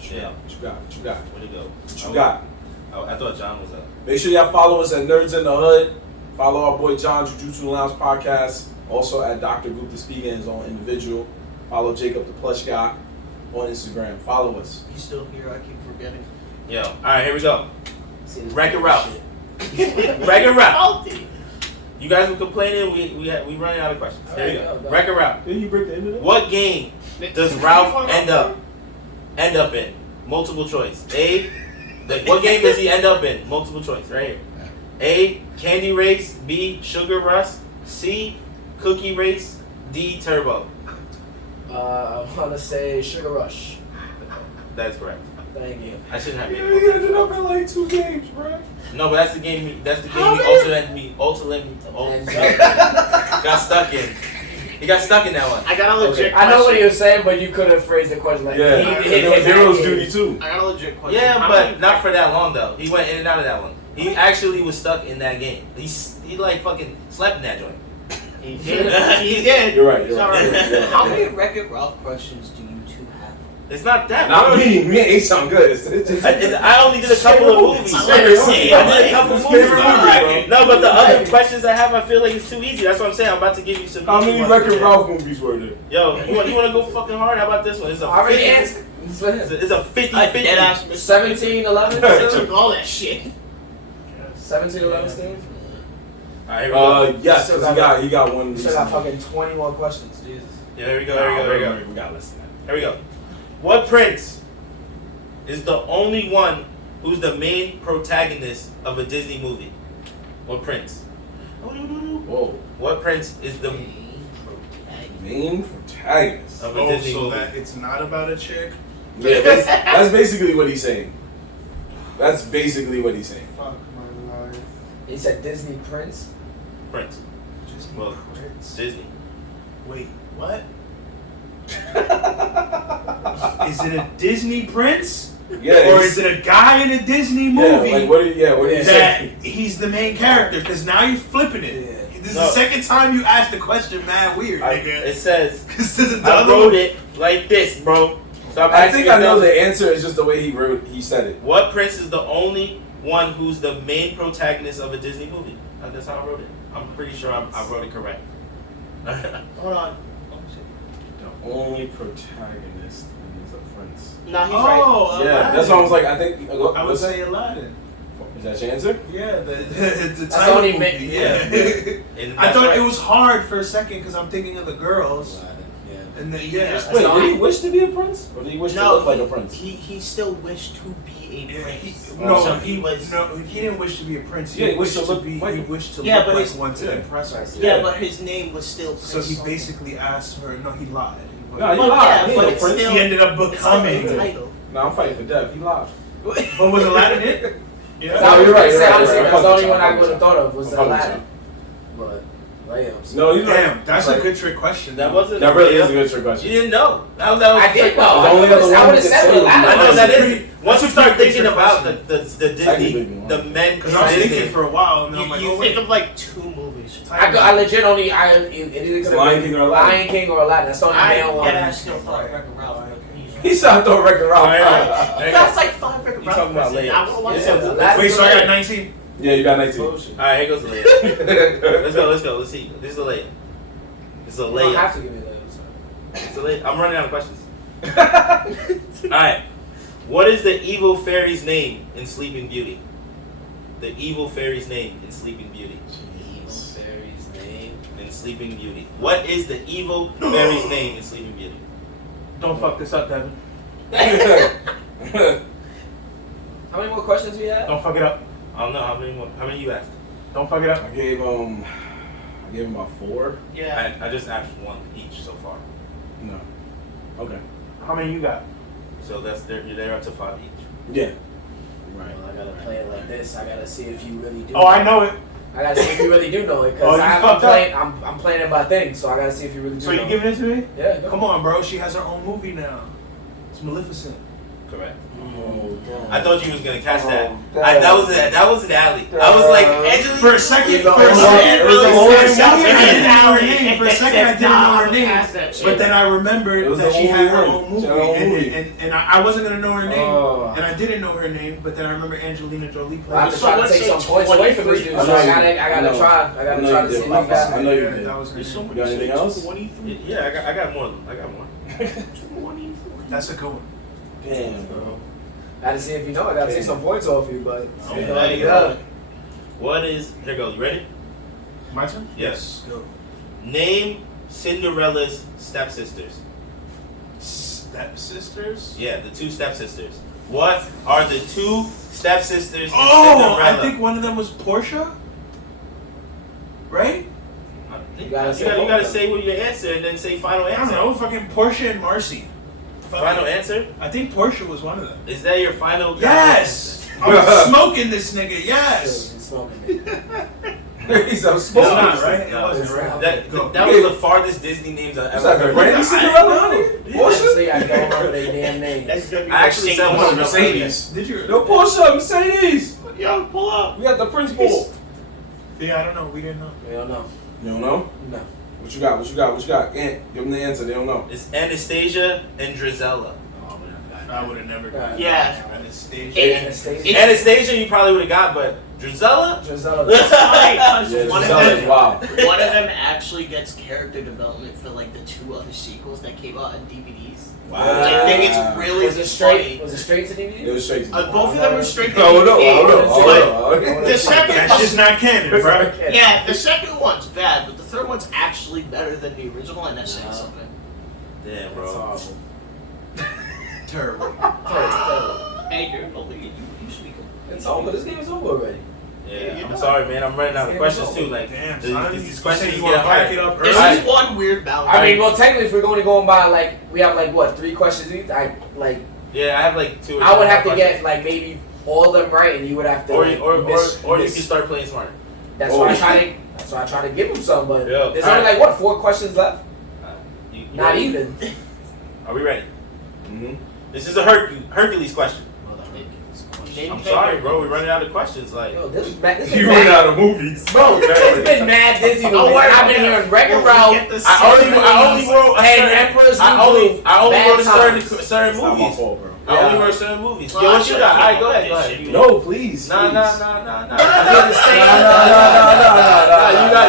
Yeah. What you got? What you got? Where'd it go? What you got? I thought John was up. Make sure y'all follow us at Nerds in the Hood. Follow our boy John, Jujutsu Lounge Podcast. Also at Dr. Gupta speaking his own individual. Follow Jacob the Plush Guy on Instagram. Follow us. He's still here. I keep forgetting. Yo, all right, here we go. See, this Wreck-It shit. Ralph. Wreck-It Ralph. Salty. You guys were complaining. We running out of questions. Here we go. Go. Wreck-It Ralph. Didn't you break the end of it? What game does Ralph end up in? Multiple choice. What game does he end up in? Multiple choice, right here. A, Candy Race. B, Sugar Rush. C, Cookie Race. D, Turbo. I want to say Sugar Rush. That's correct. Thank you. I shouldn't have He made it. ended up in like 2 games, bro. No, but that's the game. That's the game How he ultimately got stuck in. He got stuck in that one. I got a legit I know what he question. was saying, but you could have phrased the question like Yeah, he there was Heroes Duty too. I got a legit question. Yeah, How but many not for that long though. He went in and out of that one. He actually was stuck in that game. He like fucking slept in that joint. He did. He did. You're right. It's You're all right. right. You're right. How many Wreck-It Ralph questions do you two have? It's not that. Not me. Me and Ace sound good. It's I only did a couple of movies. I like to see it. I did a couple It's movies. favorite movie, No, but the other questions I have, I feel like it's too easy. That's what I'm saying. I'm about to give you some. How easy many ones Wreck-It today. Ralph movies were there? Yo, you want to go fucking hard? How about this one? It's a I already 50. answered. It's a 50. A dead ass 17, 11 I still? took all that shit. 17, 11 still? All right, here we go. Yes, because he got one. You still got recently. fucking 21 questions. Jesus. Yeah, here we go. Here we go. We got to listen to that. Here we go. What prince is the only one who's the main protagonist of a Disney movie? What prince? Whoa. What prince is the Main protagonist. of a Oh, Disney so movie? that it's not about a chick. Yeah, that's basically what he's saying. That's basically what he's saying. Fuck my life. He said Disney Prince. Prince. Disney Well, Prince. Disney. Wait, what? Is it a Disney prince? Yeah. Or is it a guy in a Disney movie Yeah, like what do you that say? he's the main character? Because now you're flipping it. Yeah. This is the second time you asked the question, man. Weird, nigga. It says, Because the I other wrote one- it like this, bro. So I think I know the answer is just the way he said it. What prince is the only one who's the main protagonist of a Disney movie? That's how I wrote it. I'm pretty sure I wrote it correct. Hold on. The only protagonist is a prince. Nah, he's right. Oh, Yeah, Aladdin. that's why I was like, I think. I would say Aladdin. Is that your answer? Yeah, the That's title only movie. meant- Yeah. And I that's thought right. it was hard for a second because I'm thinking of the girls. Yeah. And then, yeah. Just- Wait, did he wish to be a prince, or did he wish to look like a prince? He still wished to be a Yeah, prince. no, he was. he didn't wish to be a prince. Yeah, he wished to look be. like- He wished to Yeah, look but like it's- one to yeah. impress us. Yeah, but his name was still. So Prince he something. basically asked for. No, he lied. No, he Well, lied. yeah, He ain't but no it's prince. still- He ended up It's not becoming. the title. No, I'm fighting for Dev. He lied. But was Aladdin it? Yeah. No, you're right, you're right, Honestly, you're right. that's the only I'm one I fucking would have thought of was I'm fucking Aladdin. But yeah. No, he's Damn, right. that's Right. a good trick question. That wasn't. That really yeah. is a good trick question. You didn't know. That was I did know. The I only would've other one said who could say Aladdin. I know That's that a is. pretty- Once you that's a start pretty thinking trick about question. the Disney, Technically, the men, Because I was Disney, thinking for a while, and then I'm like, You oh, think wait. of like 2 movies. I legit only it either could have Lion been King or Aladdin. Lion King or Aladdin. That's the only I male one. yeah, I still thought Wreck-It Ralph. He shot the record All right, all Ralph. right. That's like 5 Wreck-It You Ralph. talking about movies. layups. I wanna watch Yeah. that. Aladdin. Wait, so I got 19? Yeah, you got 19. All right, here goes the layup. Let's go. Let's see. This is a layup. This is a You don't layup. have to give me that. It's a layup. I'm running out of questions. All right. What is the evil fairy's name in Sleeping Beauty? The evil fairy's name in Sleeping Beauty. Evil fairy's name. In Sleeping Beauty. What is the evil fairy's name in Sleeping Beauty? Don't fuck this up, Devin. How many more questions we have? Don't fuck it up. I don't know how many more. How many you asked? Don't fuck it up. I gave him about 4. Yeah. I just asked one each so far. No. Okay. How many you got? So they're up to 5 each. Yeah. Right. Well, I gotta play it like this. I gotta see if you really do. Oh, I know it. I gotta see if you really do know it Oh, because you I'm fucked playing. I'm playing it by things, so I gotta see if you really do. So know you giving it to me? Yeah. Go. Come on, bro. She has her own movie now. It's Maleficent. Correct. Oh, damn. I thought you was gonna catch that. Oh, That was an alley. I was like, Angelina. For a second, For a second, for a second, I didn't know her name. But then I It remembered was that the she had her only own one. movie, She had her own movie. and I wasn't gonna know her name, Oh. and I didn't know her name. But then I remember Angelina Jolie I have played. to So try to let's take say some points away from this dude. I So know I you gotta did. I know. try. I I gotta know try you to did. see My if you got fault. I it. know you Yeah, did. that was her name. You got anything else? Yeah, I got more. I got more. That's a good one. Damn, bro. I gotta see if you know. I gotta take some points off you, but Oh, you know, there you yeah. go. What is? Here goes. You ready? My turn. Yes. Go. Name Cinderella's stepsisters. Stepsisters. Yeah, the 2 stepsisters. What are the 2 stepsisters in Oh, Cinderella? I think one of them was Portia. Right? You gotta say gotta both of them. say what your answer and then say final I don't answer. know. Fucking Portia and Marcy. Final answer? I think Portia was one of them. Is that your final? Yes. I'm smoking this nigga. Yes. He's smoking it. He's so It's small. not right. It No. wasn't right. That, Go. that was the farthest Disney names I've What's ever that, the heard. Brandy Cinderella? Yeah. Honestly, I don't remember their damn names. That's gonna be I actually said one of Mercedes. Did you? No, Porsche, Mercedes. Yo, pull up. We got the principal. Yeah, I don't know. We didn't know. We don't know. You don't know? No. What you got? What you got? What you got? Give them the answer. They don't know. It's Anastasia and Drizella. I would have never gotten Yeah. Anastasia. Anastasia. Anastasia you probably would have got, but Drizella? Giselle. It's funny 'cause Yeah, one of Giselle is them, wild. one of them actually gets character development for like the 2 other sequels that came out on DVDs. I think it's really Was it straight? funny. Was it straight to DVD? It was straight. Both of them were straight to Oh no! DVD. Oh no! But the second That's just not canon, bro. yeah, the second one's bad, but the third one's actually better than the original, and that's saying Wow. something. Damn, That's bro. horrible. Terrible. Terrible. Hey, you're only you speak. It's over. This game is over already. Yeah, you I'm know. sorry, man. I'm running out of questions too. Like, Damn, these son. these You questions said you get want to back hard. it up This early. is one weird balance. I mean, well, technically, if we're only going by like we have like what 3 questions each, Yeah, I have like 2 or 3 I would have to questions. get like maybe all of them right, and you would have to. Or like, you miss- can miss. start playing smart. That's why I try to. So I try to give him some, but Yo, there's all only right. like what 4 questions left. You Not ready? even. Are we ready? Mm-hmm. This is a Hercules question. I'm sorry, bro. We're running out of questions. Like, Yo, this is mad. This is You mad. ran out of movies. Bro, it's been mad Disney movies. Don't worry I've about been it. hearing Wreck-It We'll Ralph. get the I only wrote a And certain, Emperor's I New only Groove. wrote Bad a certain times. certain It's not my movies. fault, bro. I only Yeah. wrote certain movies. Well, Yo, I what you should got? have Alright, go came ahead, up go with ahead. this shit. No, please. Nah. I feel the same.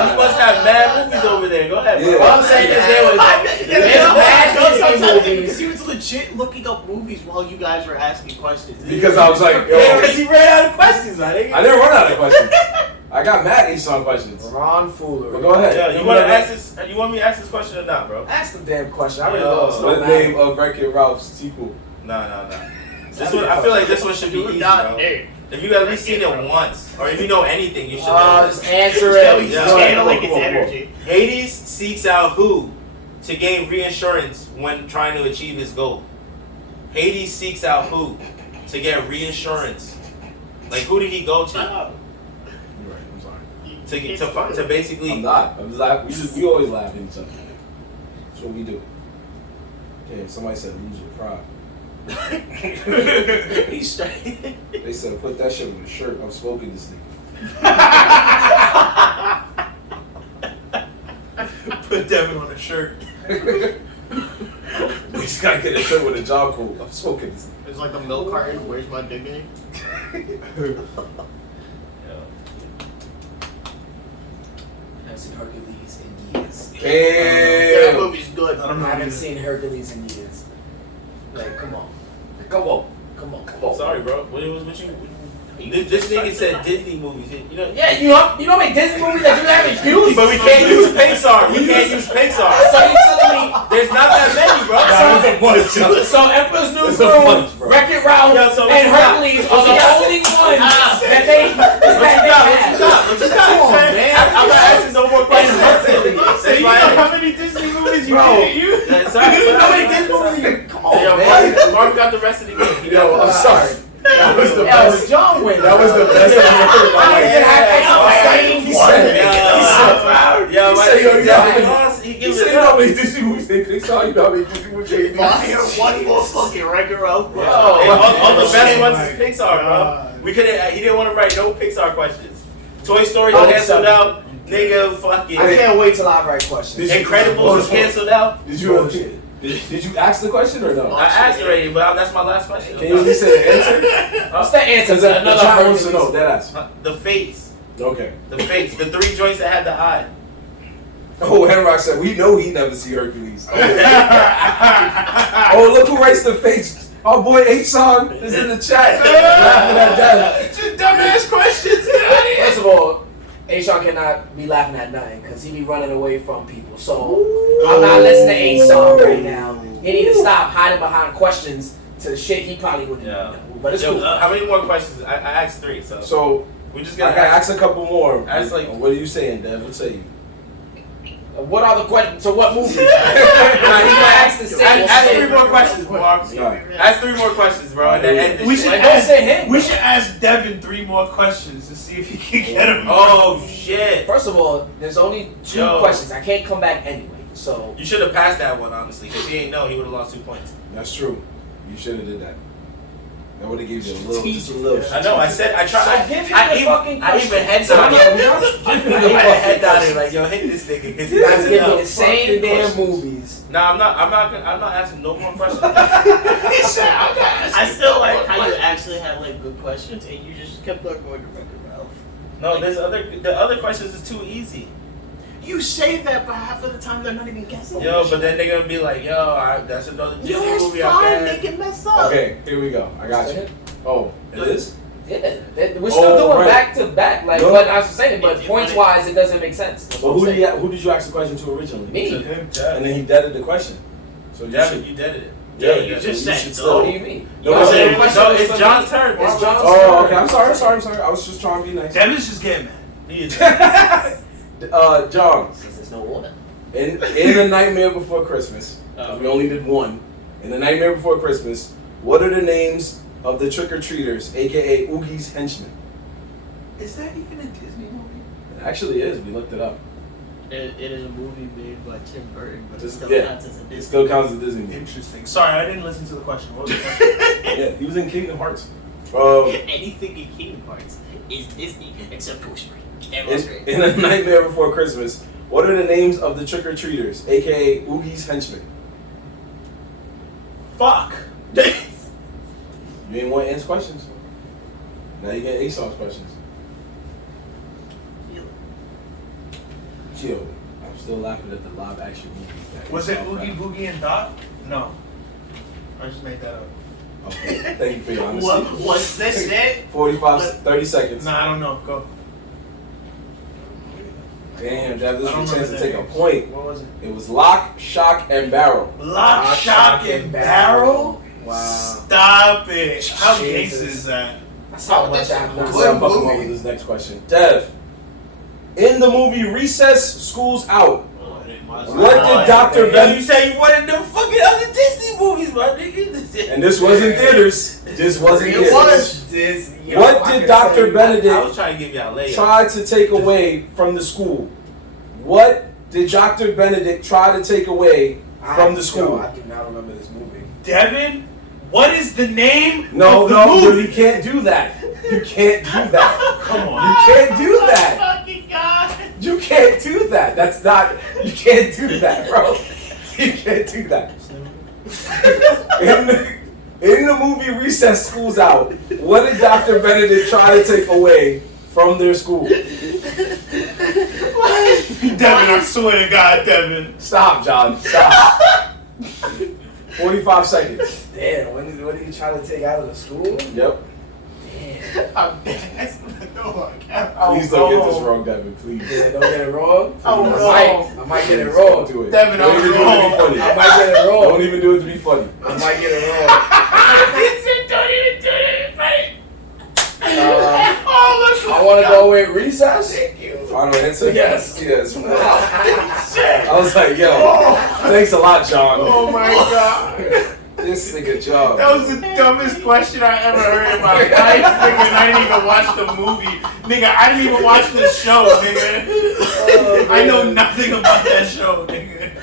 You must have mad movies over there. Go ahead, bro. Yeah. What I'm saying is there's mad Disney movies. He was legit looking up movies while you guys were asking questions. Because I was like, yo, Yeah, because he ran out of questions, my nigga. I didn't run out of questions. I got mad H-Song questions. Ron Fuller. But go ahead. Yeah, you want to ask this? You want me to ask this question or not, bro? Ask the damn question. I really Yo, know it's so What mad. name of Wreck-It Ralph's sequel? No. This one, I feel like this one should be easy, bro. If you at least seen it once, or if you know anything, you should know. Just answer He's it. Yeah. channeling Come his on. energy. Hades seeks out who to gain reinsurance when trying to achieve his goal? Hades seeks out who to get reinsurance? Like, who did he go Shut to up. You're right. I'm sorry. to get to basically? I'm not. I'm just laughing. We always laugh at each other. That's what we do. Yeah, somebody said lose your pride. He's straight. They said put that shit on a shirt. I'm smoking this Put Devin on a shirt. nigga. We just gotta get a shirt with a job coat. I'm smoking this. It's like the milk carton. Where's my dignity? I've seen Hercules in years. That Damn. movie's good. I don't I know. haven't seen Hercules in years. Like, come on. Come on. Sorry, bro. What you? This nigga said Disney movies. You know. Yeah, you know how many Disney movies that you haven't used? But we can't use Pixar. We can't use Pixar. So you telling me There's not that many, bro. so Emperor's New It's a bunch, Groove, bro. Wreck-It Ralph, Yeah, so what and you got? Hercules What are you the got? only ones that they Come on, man. I'm not asking no more questions. So you know how many Disney movies you didn't use? How many Disney movies? Come on, Yo, man. Marvin got the rest of the game. Yo, I'm sorry. That was the Yo, best. John went. That was the best I've ever heard in my I don't life. even have He said, Yo, He said, yo, he he gives said, it you know how up. many Disney movies they Pixar? You know how many Disney movies they Fire one more fucking Wreck-It Ralph. Hey, all the best Shit. ones is Pixar, bro. We couldn't. He didn't want to write no Pixar questions. Toy Story Oh, canceled sorry. out. Nigga, fucking. I can't wait till I write questions. Incredibles was canceled out. Did you did you ask the question or no? I asked already, but that's my last question. Can you at least say the answer? What's the answer Because to the another child wants to Hercules? know. That ass. The face. Okay. The face. The 3 joints that had the eye. Oh, Henrock said we know he never see Hercules. Oh, look who writes the face. Our boy H-Son is in the chat laughing at that. Just dumbass questions. First of all, A-Shawn cannot be laughing at nothing because he be running away from people. So I'm not listening to A-Shawn right now. He need to stop hiding behind questions to shit he probably wouldn't know. But it's Yo, cool. how many more questions? I asked 3, so So we just I gotta gotta ask a couple more. Ask like- What are you saying, Dev? What say you? What are the questions? So what movies? Nah, he's gonna ask the same Ask shit. 3 more questions, Mark. Ask 3 more questions, bro. And then end this We shit. should Like, don't ask say him. We should ask Devin 3 more questions to see if he can get them. Oh shit! First of all, there's only 2 Yo. questions. I can't come back anyway. So You should have passed that one, honestly, because he ain't know he would have lost 2 points. That's true. You should have did that. That would have given you a little, just a little. I know. I said I tried. So give him I the even, fucking I question. even head So down. I'm I head down and like, yo, hit this nigga because he You guys doesn't give me know. the same damn movies. Nah, I'm not asking no more questions. I still like how you actually had like good questions and you just kept on going to Wreck-It Ralph. No, the other questions is too easy. You say that, but half of the time they're not even guessing. Yo, but then they're gonna be like, yo, that's another Disney Yo, movie it's I fine. got. They can mess up. Okay, here we go. I got you. Oh, it is? Yeah, we're still doing right. back to back. Like, No. but I was saying, but points wise, it doesn't make sense. That's Well, what I'm saying. who did you ask the question to originally? Me. To him, And then he deaded the question. So you Devin, should. you did it. Yeah, you just said should no. What do you mean? No, You no, said no, the question was it's for John's me. turn. It's Marvin. John's Oh, turn. okay. I'm sorry. I was just trying to be nice. Devin's just getting mad. He is. John, Since there's no order. in The Nightmare Before Christmas, we only did one. In The Nightmare Before Christmas, what are the names of the trick-or-treaters, aka Oogie's henchmen? Is that even a Disney movie? It actually is. We looked it up. It is a movie made by Tim Burton, but it Just- still yeah. counts as a Disney. It still counts as a Disney movie. Interesting. Sorry, I didn't listen to the question. What was the question? Yeah, he was in Kingdom Hearts. Anything in Kingdom Hearts is Disney except Toy Story. And Toy Story. In A Nightmare Before Christmas, what are the names of the trick-or-treaters, aka Oogie's henchmen? Fuck. You ain't want to answer questions. Now you get Aesop's questions. Chill. I'm still laughing at the live action movie. that Was it Aesop Oogie had. Boogie and Dot? No. I just made that up. Okay. Thank you for your honesty. What was this it? 30 seconds. Nah, I don't know. Go. Damn, Jeff, this I don't was a chance remember to that take a names. point. What was it? It was Lock, Shock, and Barrel. Lock, Shock, and Barrel? Wow. Stop it. How Jesus. gangsta is that? That's how much That's I a Let's good see how fuck movie. up with this next question. Dev, in the movie Recess, School's Out, what did Dr. You Ben... say you wanted them fucking other Disney movies, my nigga. And this wasn't theaters. This wasn't It theaters. was. This, What did Dr. I Benedict was trying to give y'all layups. try to take away from the school? What did Dr. Benedict try to take away from the school? I do not remember this movie. Devin, what is the name No, of the no, movie? you can't do that. You can't do that. Come You on. can't do that. Fucking God. You can't do that. That's not. You can't do that, bro. You can't do that. In the movie Recess, School's Out, what did Dr. Benedict try to take away from their school? Devin, I swear to God, Devin. Stop, John. Stop. 45 seconds. Damn, what did you try to take out of the school? Yep. I'm dead. No, I can't. Please don't get this wrong, Devin. Please. Yeah, don't get it wrong. Oh, I might get it wrong. Do it. Devin, Don't I'm even do it to be funny. I might get it wrong. Don't even do it to be funny. I might get it wrong. Don't even do it. Right? I want to go with Recess. Final answer? Yes. Yes. I was like, yo, thanks a lot, John. Oh my God. This nigga, John. That was the dumbest question I ever heard in my life, nigga, and I didn't even watch the movie. Nigga, I didn't even watch the show, nigga. I know nothing about that show, nigga.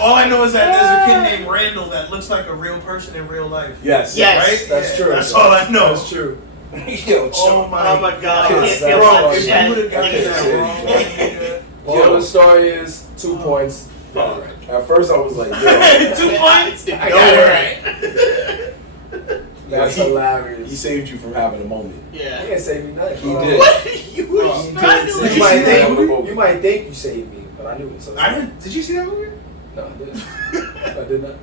All I know is that there's a kid named Randall that looks like a real person in real life. Yes. Yes. Right? That's true. That's all I know. That's true. Yo, Oh my, Oh my God. I Yes, can't feel that's my wrong. If chest. you would have gotten that Shit. wrong, nigga. Well, the story is 2 points. At first I was like, yo, 2 points? I got it That's he hilarious. saved you from having a moment. He Yeah. didn't save me nothing. He did. What? You were He trying did to say like- You might you saved him from a think moment. you might think you saved me, but I knew it. So I didn't. Did you see that movie? No, I didn't. I did not.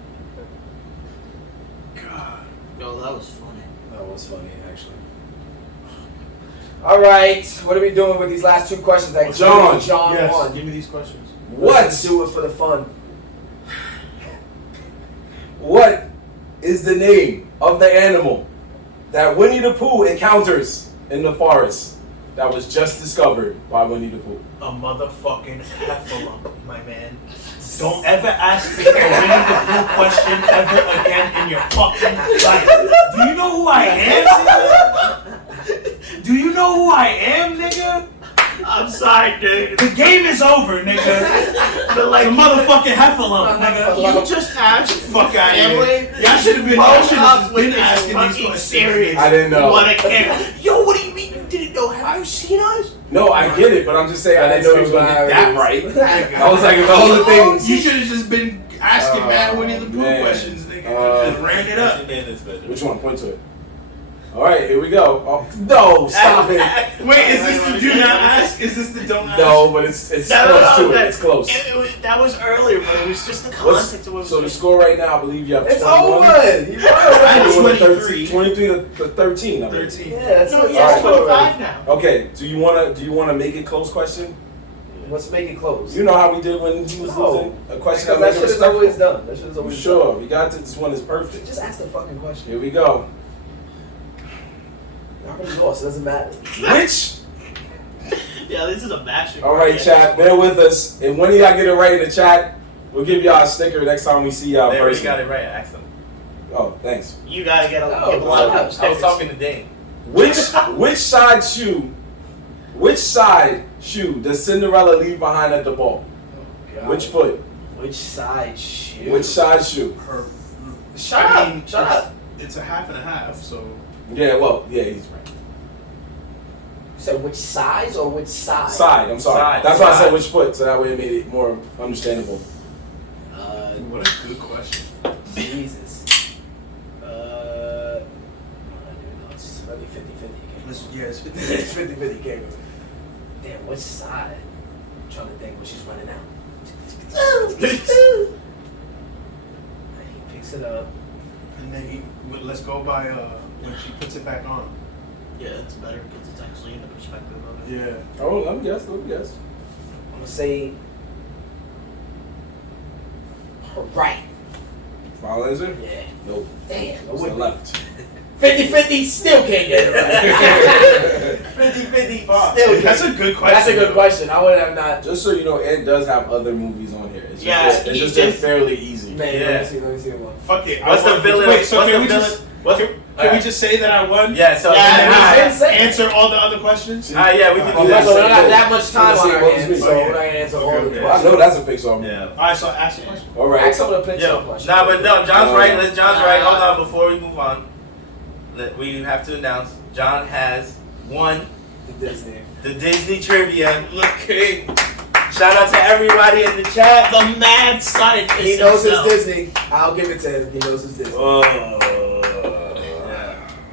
God. No, that was funny. That was funny, actually. All right, what are we doing with these last 2 questions? That John. John Yes. won. Give me these questions. Let's What? do it for the fun. What is the name of the animal that Winnie the Pooh encounters in the forest that was just discovered by Winnie the Pooh? A motherfucking heffalump, my man. Don't ever ask me a Winnie the Pooh question ever again in your fucking life. Do you know who I am, nigga? Do you know who I am, nigga? I'm sorry, dude. The game is over, nigga. But like, The motherfucking heffalump, nigga. you just asked Fuck out of family. here. Y'all should have been. Grow Y'all should have up just with been this asking these fucking questions. serious. I didn't know. What a camera. Yo, what do you mean you didn't know? Have you seen us? No, I get it, but I'm just saying I didn't know he was going to get that right. Nigga. I was like, if all the things. You should have just been asking Oh, mad Winnie the Pooh man. questions, nigga. Just ran it That's up. your man that's better. Which one? Point to it. All right, here we go. Oh, no, stop it. Wait, is this the do not ask? Is this the don't ask? No, but it's close to it. It's close. That was earlier, but it was just the What's- context of what So the score right now, I believe you have It's 21. over. You won I already. had 23 23. to 13. I believe. 13. Yeah, that's No, it. he has Alright. 25 now. Okay, do you wanna make it close question? Let's make it close. You know how we did when he was No. losing a question Because that shit is always done. That shit is always Sure, we got to. This one is perfect. done. Just ask the fucking question. Here we go. I already lost. It doesn't matter. Which? Yeah, this is a master. All right, chat. Bear with us. And when y'all get it right in the chat, we'll give y'all a sticker next time we see y'all They in already person. got it right. Ask them. Oh, thanks. You gotta get a, No, get a lot I of was I was stickers. talking to Dane. Which side shoe? Which side shoe does Cinderella leave behind at the ball? God. Which foot? Which side shoe? Which side shoe? Her. Shut up. It's a half and a half, so. Yeah, well, yeah, he's right. You said which size or which side? Side, I'm sorry. Side. That's why I said Side. which foot, so that way it made it more understandable. What a good question. Jesus. I don't even know. It's really 50-50. Yeah, it's 50. It's 50-50 game. Damn, which side? I'm trying to think when she's running out. He picks it up. And then let's go by when she puts it back on. Yeah, it's better because it's actually in the perspective of it. Yeah. Oh, let me guess. I'm gonna say her right. Final answer? Yeah. Nope. Damn. It's the left. 50-50 still can't get it right. 50-50 still That's can't. a good question. That's a good question. I would have not. Just so you know, Ed does have other movies on here. It's Yeah, just, it's he just just- fairly easy. Man, Yeah. let me see one. Fuck it. What's the villain? Wait, so what's can the we villain? just What's, can we just say that I won? Yeah. So Yeah, then I didn't say that. Answer all the other questions. yeah, we can do So we that. don't have that much time Let's on see our what was hands, me. so we're not gonna answer all the Okay. Well, I know that's a Pixar movie. Yeah. All right, so ask the question. All right. Ask some of the Pixar Yo, questions. nah, but no, John's No. right. John's right. Hold on, before we move on, we have to announce John has won Disney. the Disney trivia. Look, King. Shout out to everybody in the chat. The mad scientist. He knows himself. his Disney. I'll give it to him. He knows his Disney. Oh, yeah.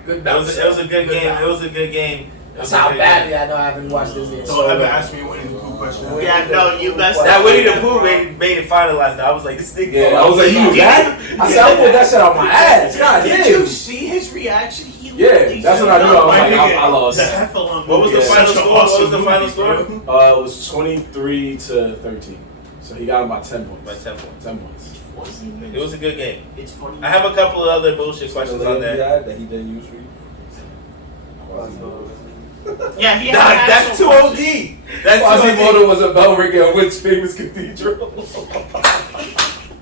Good It bounce. was a good game. bounce. It was a good game. That's how badly I know I haven't watched Disney. in so Don't ever long. ask me a Winnie the Pooh question. Yeah, no, you messed That up. Winnie the Pooh made it finalized. I was like, this nigga. Yeah, I was like, you that? I said, I pulled that shit out my ass. God Did damn. you see his reaction? He Yeah, literally that's what I knew. shut I up. was like, nigga, I lost. The Heffalump What was the movie is final such an score? What was awesome the final movie, score? bro. It was 23 to 13. So he got him by 10 points. By 10 points. 10 points. It was a good game. It's funny. I have a couple of other bullshit questions on there. That he didn't use for you. Yeah, he Nah, had that's too actual- OD. That's too OD. Quasimodo was a bell ringer of which famous cathedral?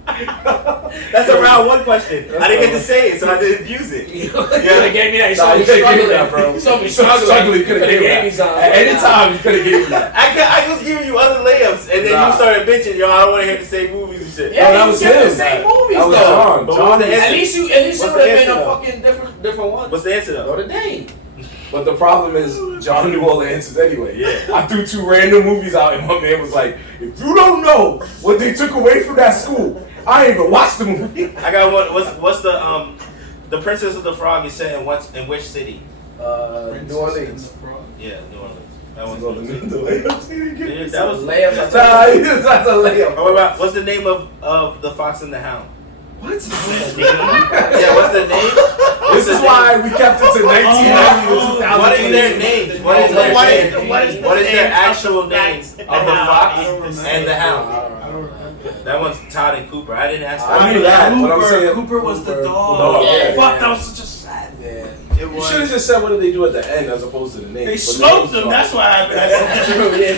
That's a round one question. I didn't get to say it, so I didn't use it. You could have gave me that. You Nah, saw you me could've gave me struggling. that, bro. You saw me You struggling, struggling. you could've gave me me that. some. At any time, you could have given me that. I was giving you other layups, and then Nah. you started bitching, yo, I don't want to hear the same movies and shit. Yeah, No, that you was said him. the same movies That was though. John. But John what was the was- answer? At least it What's would the have been answer, a though? fucking different one. What's the answer, though? Notre Dame. But the problem is, John knew all the answers anyway. Yeah. I threw 2 random movies out, and my man was like, if you don't know what they took away from that school, I ain't even watched the movie. I got one. What's the Princess of the Frog is set in which city? New Orleans. Yeah, New Orleans. That That one's was good. Yeah, that was Layups. that's a layup. Oh, what about what's the name of the Fox and the Hound? What? Yeah, what's the name? This is why we kept it to 1990 to 2000. What is their name? What is their What name? is the What is their name of actual the name facts of and the the hound? Fox and the Hound? I don't remember. That one's Todd and Cooper. I didn't ask. I knew that, but I'm saying Cooper was the dog. Dog, yeah. Fuck, that was such a sad. Yeah. It you was. should have just said what did they do at the end as opposed to the name. They But smoked the them. name That's was why I asked. True, yeah.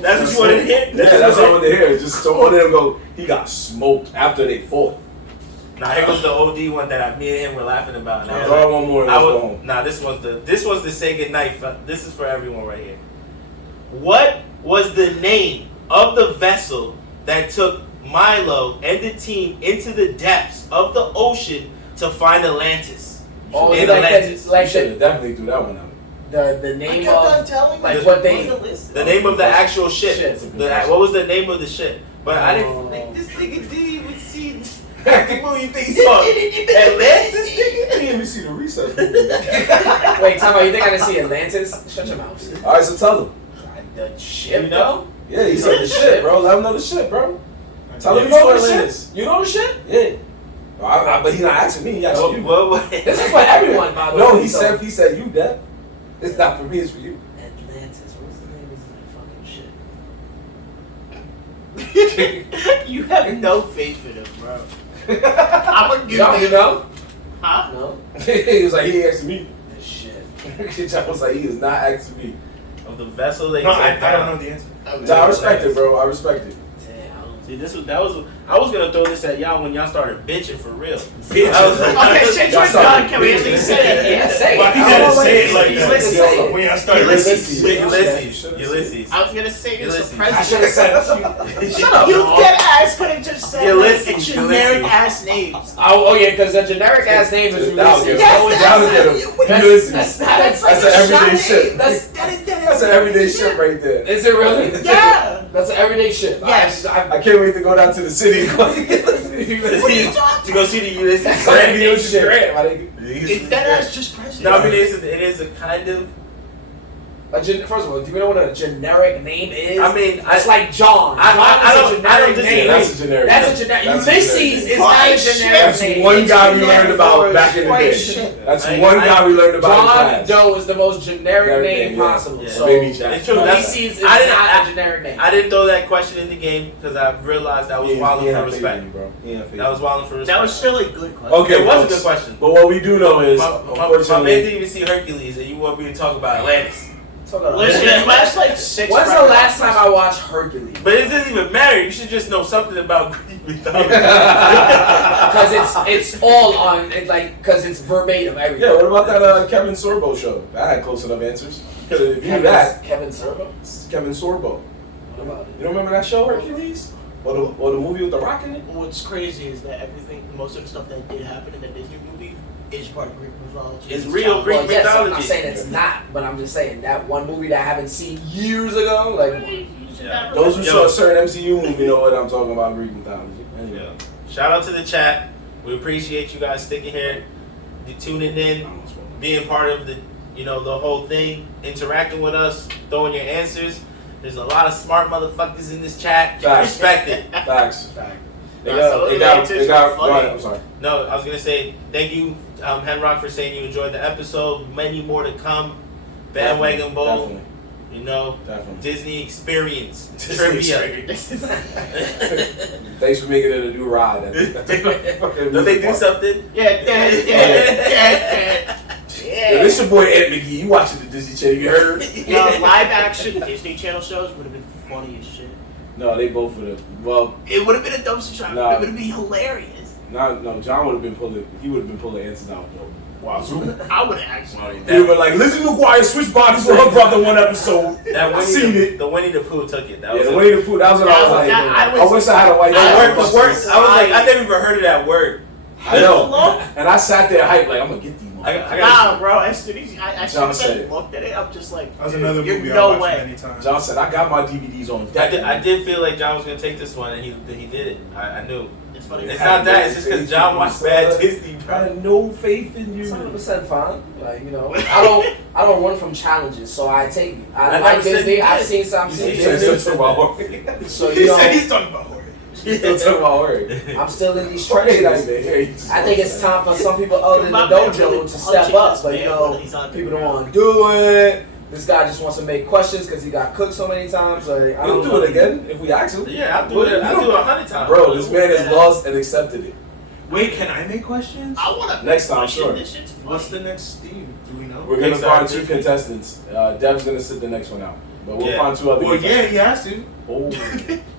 That's what you wanted to hear. fine. Yeah, that's what I wanted to hear. Just so one of them go, he got smoked after they fought. Now here goes the OD one that me and him were laughing about. And I was Draw like, one more and I let's go was, home. nah, this was the say goodnight. This is for everyone right here. What was the name of the vessel that took Milo and the team into the depths of the ocean to find Atlantis? Oh, In like Atlantis. the, like You should have definitely threw that one out. the I name kept on of telling like you. what they- Wasn't listening. The name of the actual ship. Shit. What was the name of the ship? But I didn't. Oh. Like, this nigga didn't even see. Acting movie, you think he saw Atlantis? Nigga? didn't even see the recess movie. Wait, time out. You think I didn't see Atlantis? Shut your mouth. Alright, so tell him. The ship, You know? Yeah, he said the shit, bro. Let him know the shit, bro. Tell him You the know story the Atlantis. shit? You know the shit? Yeah. But he's not asking me, he asking you. What? This is for everyone, by the way. No, he so- said you, Dev. It's not for me, it's for you. Atlantis. What's the name of that fucking shit? You have no faith in him, bro. I'm gonna give No, him. you know? Huh? No. He was like, he ain't asking me. The shit. I was like, he is not asking me. Of the vessel they No, took I down. don't know the answer. I respect it, bro. I respect it. Damn, I don't See, I was gonna throw this at y'all when y'all started bitching for real. Bitch. I was like, Okay, since we're done, can we at least say it? Yeah, say it. Why you I gotta don't know say it why like you that? say it. When y'all started Ulysses. listening. Ulysses. I was gonna say it's Ulysses. the I should president. have said Shut up. You dead ass could have just said Ulysses, generic Ulysses. ass names. Oh yeah, because the generic ass name is That'll Ulysses. get him. That'll get him. Ulysses. That's That's like an a everyday shot shit. name. That is That's an everyday shit right there. Is it really? Yeah. That's an everyday shit. Yes. I can't wait to go down to the city and go To go see the Ulysses. That's everyday shit. Is that ass just president? No, I mean it is a kind of. First of all, do you know what a generic name is? I mean, it's like John. I John is a generic disagree. name. That's a generic. That's a generic. That's a Ulysses generic is not a generic That's name. one guy we It's learned about back in the white day. shit. That's I- one I- guy we learned about in John class. Doe is the most generic Generic name name, yeah. possible. Yeah. So Baby Jack. It's true. Ulysses is I didn't- not a generic name. I didn't throw that question in the game because I realized that was wilding for respect. bro. That was wilding for respect. That was still a good question. Okay, It was a folks. good question. But what we do know is, My man unfortunately, didn't even see Hercules, and you want me to talk about Atlantis. Talk about Listen, Ulysses. you asked like 6. When's the last time I watched Hercules? But it doesn't even matter. You should just know something about Greek mythology. Because it's all on, because it's verbatim everything. yeah. What about that Kevin Sorbo show? That had close enough answers. 'Cause if you knew that, Kevin Serbo? it's Kevin Sorbo. What about You don't remember that show, Hercules? Or the movie with the rock in it? What's crazy is that most of the stuff that did happen in the Disney movie is part of Greek mythology. It's real it? Greek Well, yes, I'm not mythology. saying it's not, but I'm just saying that one movie that I haven't seen years ago, Yeah. Those who Yo. saw a certain MCU movie know what I'm talking about, Greek mythology. Anyway. Yeah. Shout out to the chat. We appreciate you guys sticking here, tuning in, being part of the whole thing, interacting with us, throwing your answers. There's a lot of smart motherfuckers in this chat. Facts. Respect it. Facts. They Nah, some got, of they the got, answers they got, are go funny. ahead, I'm sorry. No, I was gonna say thank you, Henrock, for saying you enjoyed the episode. Many more to come. Bandwagon Bowl. Definitely. Disney Experience. Disney Trivia. Thanks for making it a new ride. Don't they do something? Yeah, this your boy Ed McGee. You watching the Disney Channel? You heard? Live action Disney Channel shows would have been funny as shit. No, they both would have. Well, It would have been a dumpster shot. Nah. It would have been hilarious. no. John would have been pulling. He would have been pulling answers out though. Wow. I would have actually. They were like, Lizzie McGuire switched bodies with her brother one episode. That I seen it. The Winnie the Pooh took it. That Yeah, was the it. Winnie the Pooh. That was what I was like. I wish I had a white. The guy. word. I was like, I never even heard of that word. I know. And I sat there hyped like I'm gonna get these. Nah, bro. As soon as I John said it. looked at it, I'm just like, That was another you're movie I no watched way. many times. John said, I got my DVDs on I deck. did feel like John was gonna take this one, and he did it. I knew. It's funny. It's not that. It's just because John watched bad Disney, I bro. had no faith in you. It's 100% fine. I don't run from challenges, so I take it. I I like never said Disney. you I've did. seen some You Disney. said He's still talking about So He said he's talking about horror. Still talking about word. I'm still in these Friday night, trenches. man. I think it's time for some people other than the My man dojo really to step punching up, this but man when he's on the people don't ground. want to do it. This guy just wants to make questions because he got cooked so many times. Like, I We'll don't do know. it again if we ask him. Yeah, I'll do it. I'll do it 100 times. Bro, this man has lost and accepted it. Wait, can I make questions? I want to. Next time, sure. This shit's funny. What's the next theme? Do we know? We're gonna Pixar, find two Disney. contestants. Dev's gonna sit the next one out, but we'll Yeah. find two other. Well, yeah, contestants. he has to. Oh.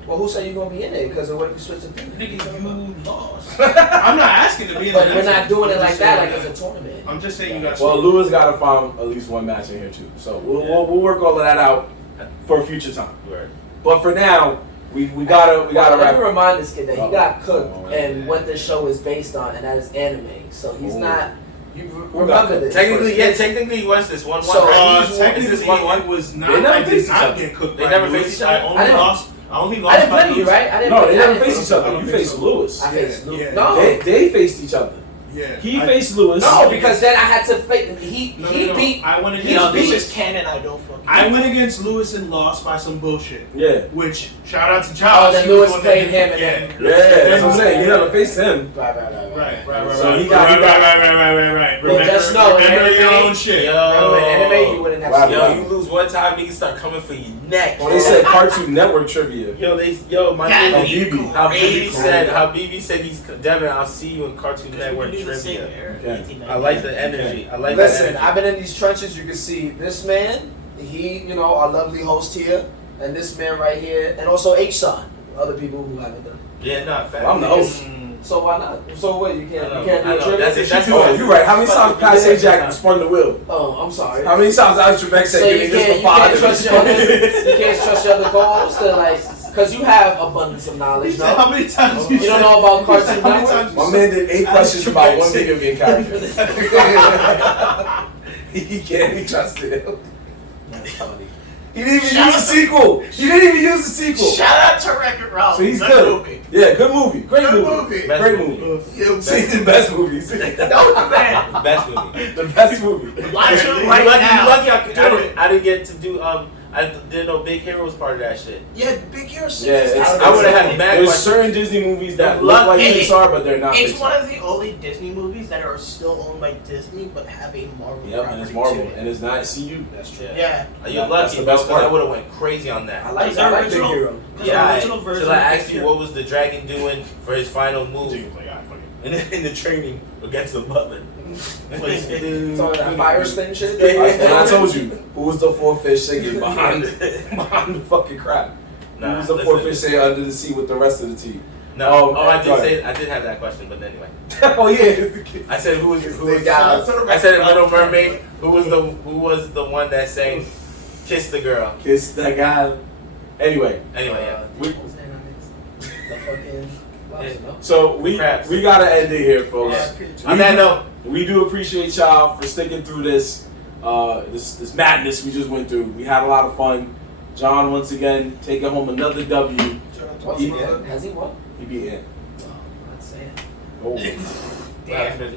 Well, who said you're going to be in there? Because what if you switch the theme? Nigga, you lost. I'm not asking to be in the But we're next not one. doing it I'm like just that, saying like it's a tournament. I'm just saying you got Well, Lewis gotta find at least one match in here too. So we'll work all of that out for a future time. Word. But for now, we gotta Let wrap. me remind this kid that he Oh. got cooked Oh, and man. what this show is based on, and that is anime. So he's Oh. not. You got remember cooked? this? Technically, he was this 1-1. So, right? technically, Is this 1-1? it was not. They never I did faced each not other. get cooked. They by never Lewis. faced each other? I only I didn't- lost. I only I lost didn't by play you, Lewis. right? I didn't. No, they I never didn't- faced each other. I don't You think faced so. Lewis. I faced Yeah, Luke. yeah. No. They faced each other. Yeah. He faced Lewis. No, because then I had to face. He No, beat. I went he against This beat- Lewis. is canon. I don't fucking. I went against Lewis and lost by some bullshit. Yeah. Which shout out to Oh, Josh. then he was Lewis the one played that- him and Yeah. then. Yeah, that's what I'm saying. You never faced him. Right. So he Right. got- Right. Well, just know, remember in your anime- own shit. Remember in anime, you wouldn't have Wow. seen Yo, it. you lose one time, niggas start coming for your neck. Well, they said Cartoon Network trivia. My That'd nigga, be Habibi. Habibi said he's Devin. I'll see you in Cartoon Network We do the same trivia. era, Okay. 1890. I like the energy. I like Listen, the energy. I've been in these trenches. You can see this man. He, our lovely host here, and this man right here, and also H Son. other people who haven't done. Yeah, no, fact. I'm the host. So why not? So what? You can't I do a know. trivia? You're right. How many times Pat Sajak spun the wheel? Oh, I'm sorry. How many times Alex Trebek said, So give me you this can't, for you can't $5? trust your other, you can't trust your other co-hosts to like, cause you have abundance of knowledge. How No? many times You don't know about Cartoon How many Network? times My man did 8 questions about one video game character. He can't be trusted. That's funny. He didn't even use the sequel. He didn't even use the sequel. Shout out to Wreck-It Ralph. So he's Good good. movie. Yeah, good movie. Great Good movie. movie. Best Great movie. movie. See, the best movies. That was the man. Best movie. The best movie. Watch it You right now. lucky Do it. I didn't get to do I didn't know Big Hero was part of that shit. Yeah, Big Hero 6 Yeah, is it's- out. I would have had mad There's questions. certain Disney movies that I'm look like lucky. Pixar, but they're not It's Pixar. one of the only Disney movies that are still owned by Disney but have a Marvel Yep, and it's property Marvel, to it. and it's not CU. That's true. Yeah. You're That's lucky, the bro, best because I part. would have went crazy on that. I like The I like Big original- Hero. Because Yeah, the original version. till I of asked Big you Hero- what was the dragon doing for his final move in the training against the butler. So that fire sting shit. And I told you, who was the 4 fish singing behind the fucking crab? Who was the 4 fish singing under the sea with the rest of the team? No, I go did have that question, but anyway. Oh yeah. I said who was guys. I said in Little Mermaid, who was the one that sang Kiss the Girl. Kiss that guy. Anyway, Yeah. The fucking. so we Crabs. gotta end it here, folks. On that note, We do appreciate y'all for sticking through this this madness we just went through. We had a lot of fun. John once again taking home another W. What's he won? Has he won? He beat Ant. Oh, I'm not saying. Oh. Damn.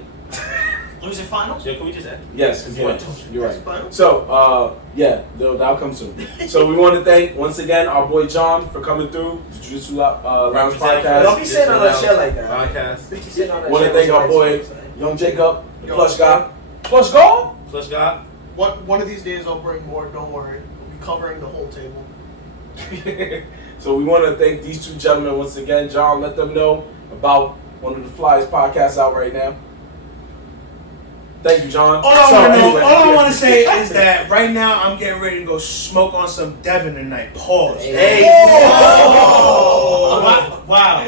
Lose it finals? yeah, can we just end? Yes, Yeah. you're right. Finals? So, that'll come soon. So we want to thank once again our boy John for coming through the Jiu-Jitsu Lounge podcast. Don't be saying all that shit like that. Podcast. Be saying all that Want to shit thank like our that. boy Young Jacob, the Yo. plush guy. Plush guy? Plus God. One of these days I'll bring more, don't worry. We'll be covering the whole table. So we want to thank these two gentlemen once again. John, let them know about one of the flyest podcasts out right now. Thank you, John. All I want to say is that right now I'm getting ready to go smoke on some Devin tonight. Pause. Hey. Oh. Wow.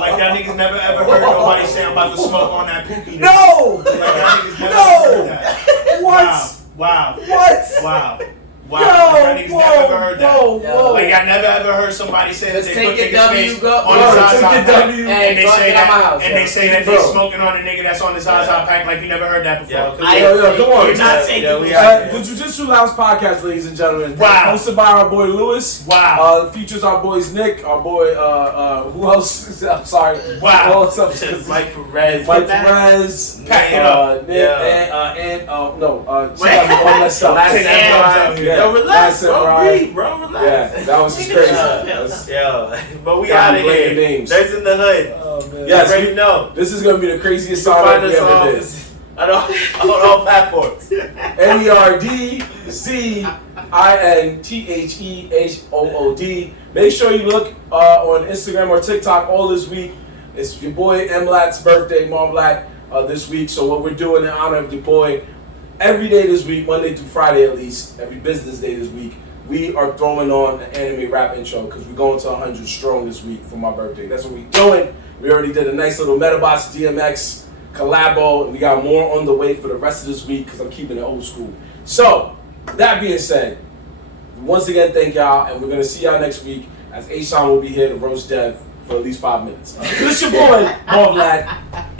Like y'all niggas never ever heard nobody say I'm about to smoke on that pookie. No! Like y'all niggas never No! heard that. What? Wow. What? Like Yo, y'all niggas never ever heard that. whoa. Like y'all never ever heard somebody say that Let's they take put your niggas' W, face go- on Bro, the take Zaza your pack. W. Hey, And they bro, say get out my that, house, and yo. they say that Bro. they smoking on a nigga that's on the Zaza pack like you never heard that before. Yo, come on. You're not taking we it. got The Jiu-Jitsu Lounge podcast, ladies and gentlemen. Wow. Hosted by our boy Lewis. Wow. Features our boys Nick, our boy, who else? I'm sorry. Wow. Who else up? Mike Perez. Mike Perez. Pack it up. Nick, she got me all messed up. Last Take Samurai. that down. Yeah. Yo, relax, Last bro. Samurai. Breathe, bro. Relax. Yeah, that was just crazy. That's- Yo, but we Gotta out of blame here. the names. There's in the hood. Oh, man. You Yes, already know. this is going to be the craziest You can sign find we us ever did. on all platforms. NERDZINTHEHOOD. Make sure you look on Instagram or TikTok all this week. It's your boy Mlat's birthday, Marvlat, this week. So what we're doing in honor of your boy, every day this week, Monday through Friday at least, every business day this week, we are throwing on an anime rap intro because we're going to 100 strong this week for my birthday. That's what we're doing. We already did a nice little Metabots DMX collabo, and we got more on the way for the rest of this week because I'm keeping it old school. So, that being said, once again, thank y'all, and we're going to see y'all next week as A-Sean will be here to roast Dev for at least 5 minutes. This your boy, Marvlat.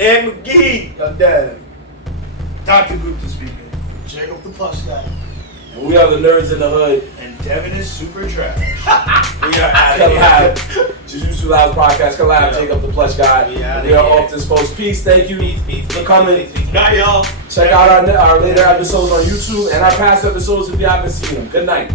And McGee. Young Dev. Dr. Gupta speaking. Jacob the Plus guy. And we are the nerds in the hood. And Devin is super trash. We are out of here. Collab. Jiu-Jitsu Lounge Podcast. Collab. Yeah. Jacob the Plush Guy. We outta We are here. off this post. Peace. Thank you Peace, for coming. peace. Bye, y'all. Check out our later episodes on YouTube and our past episodes if you haven't seen them. Good night.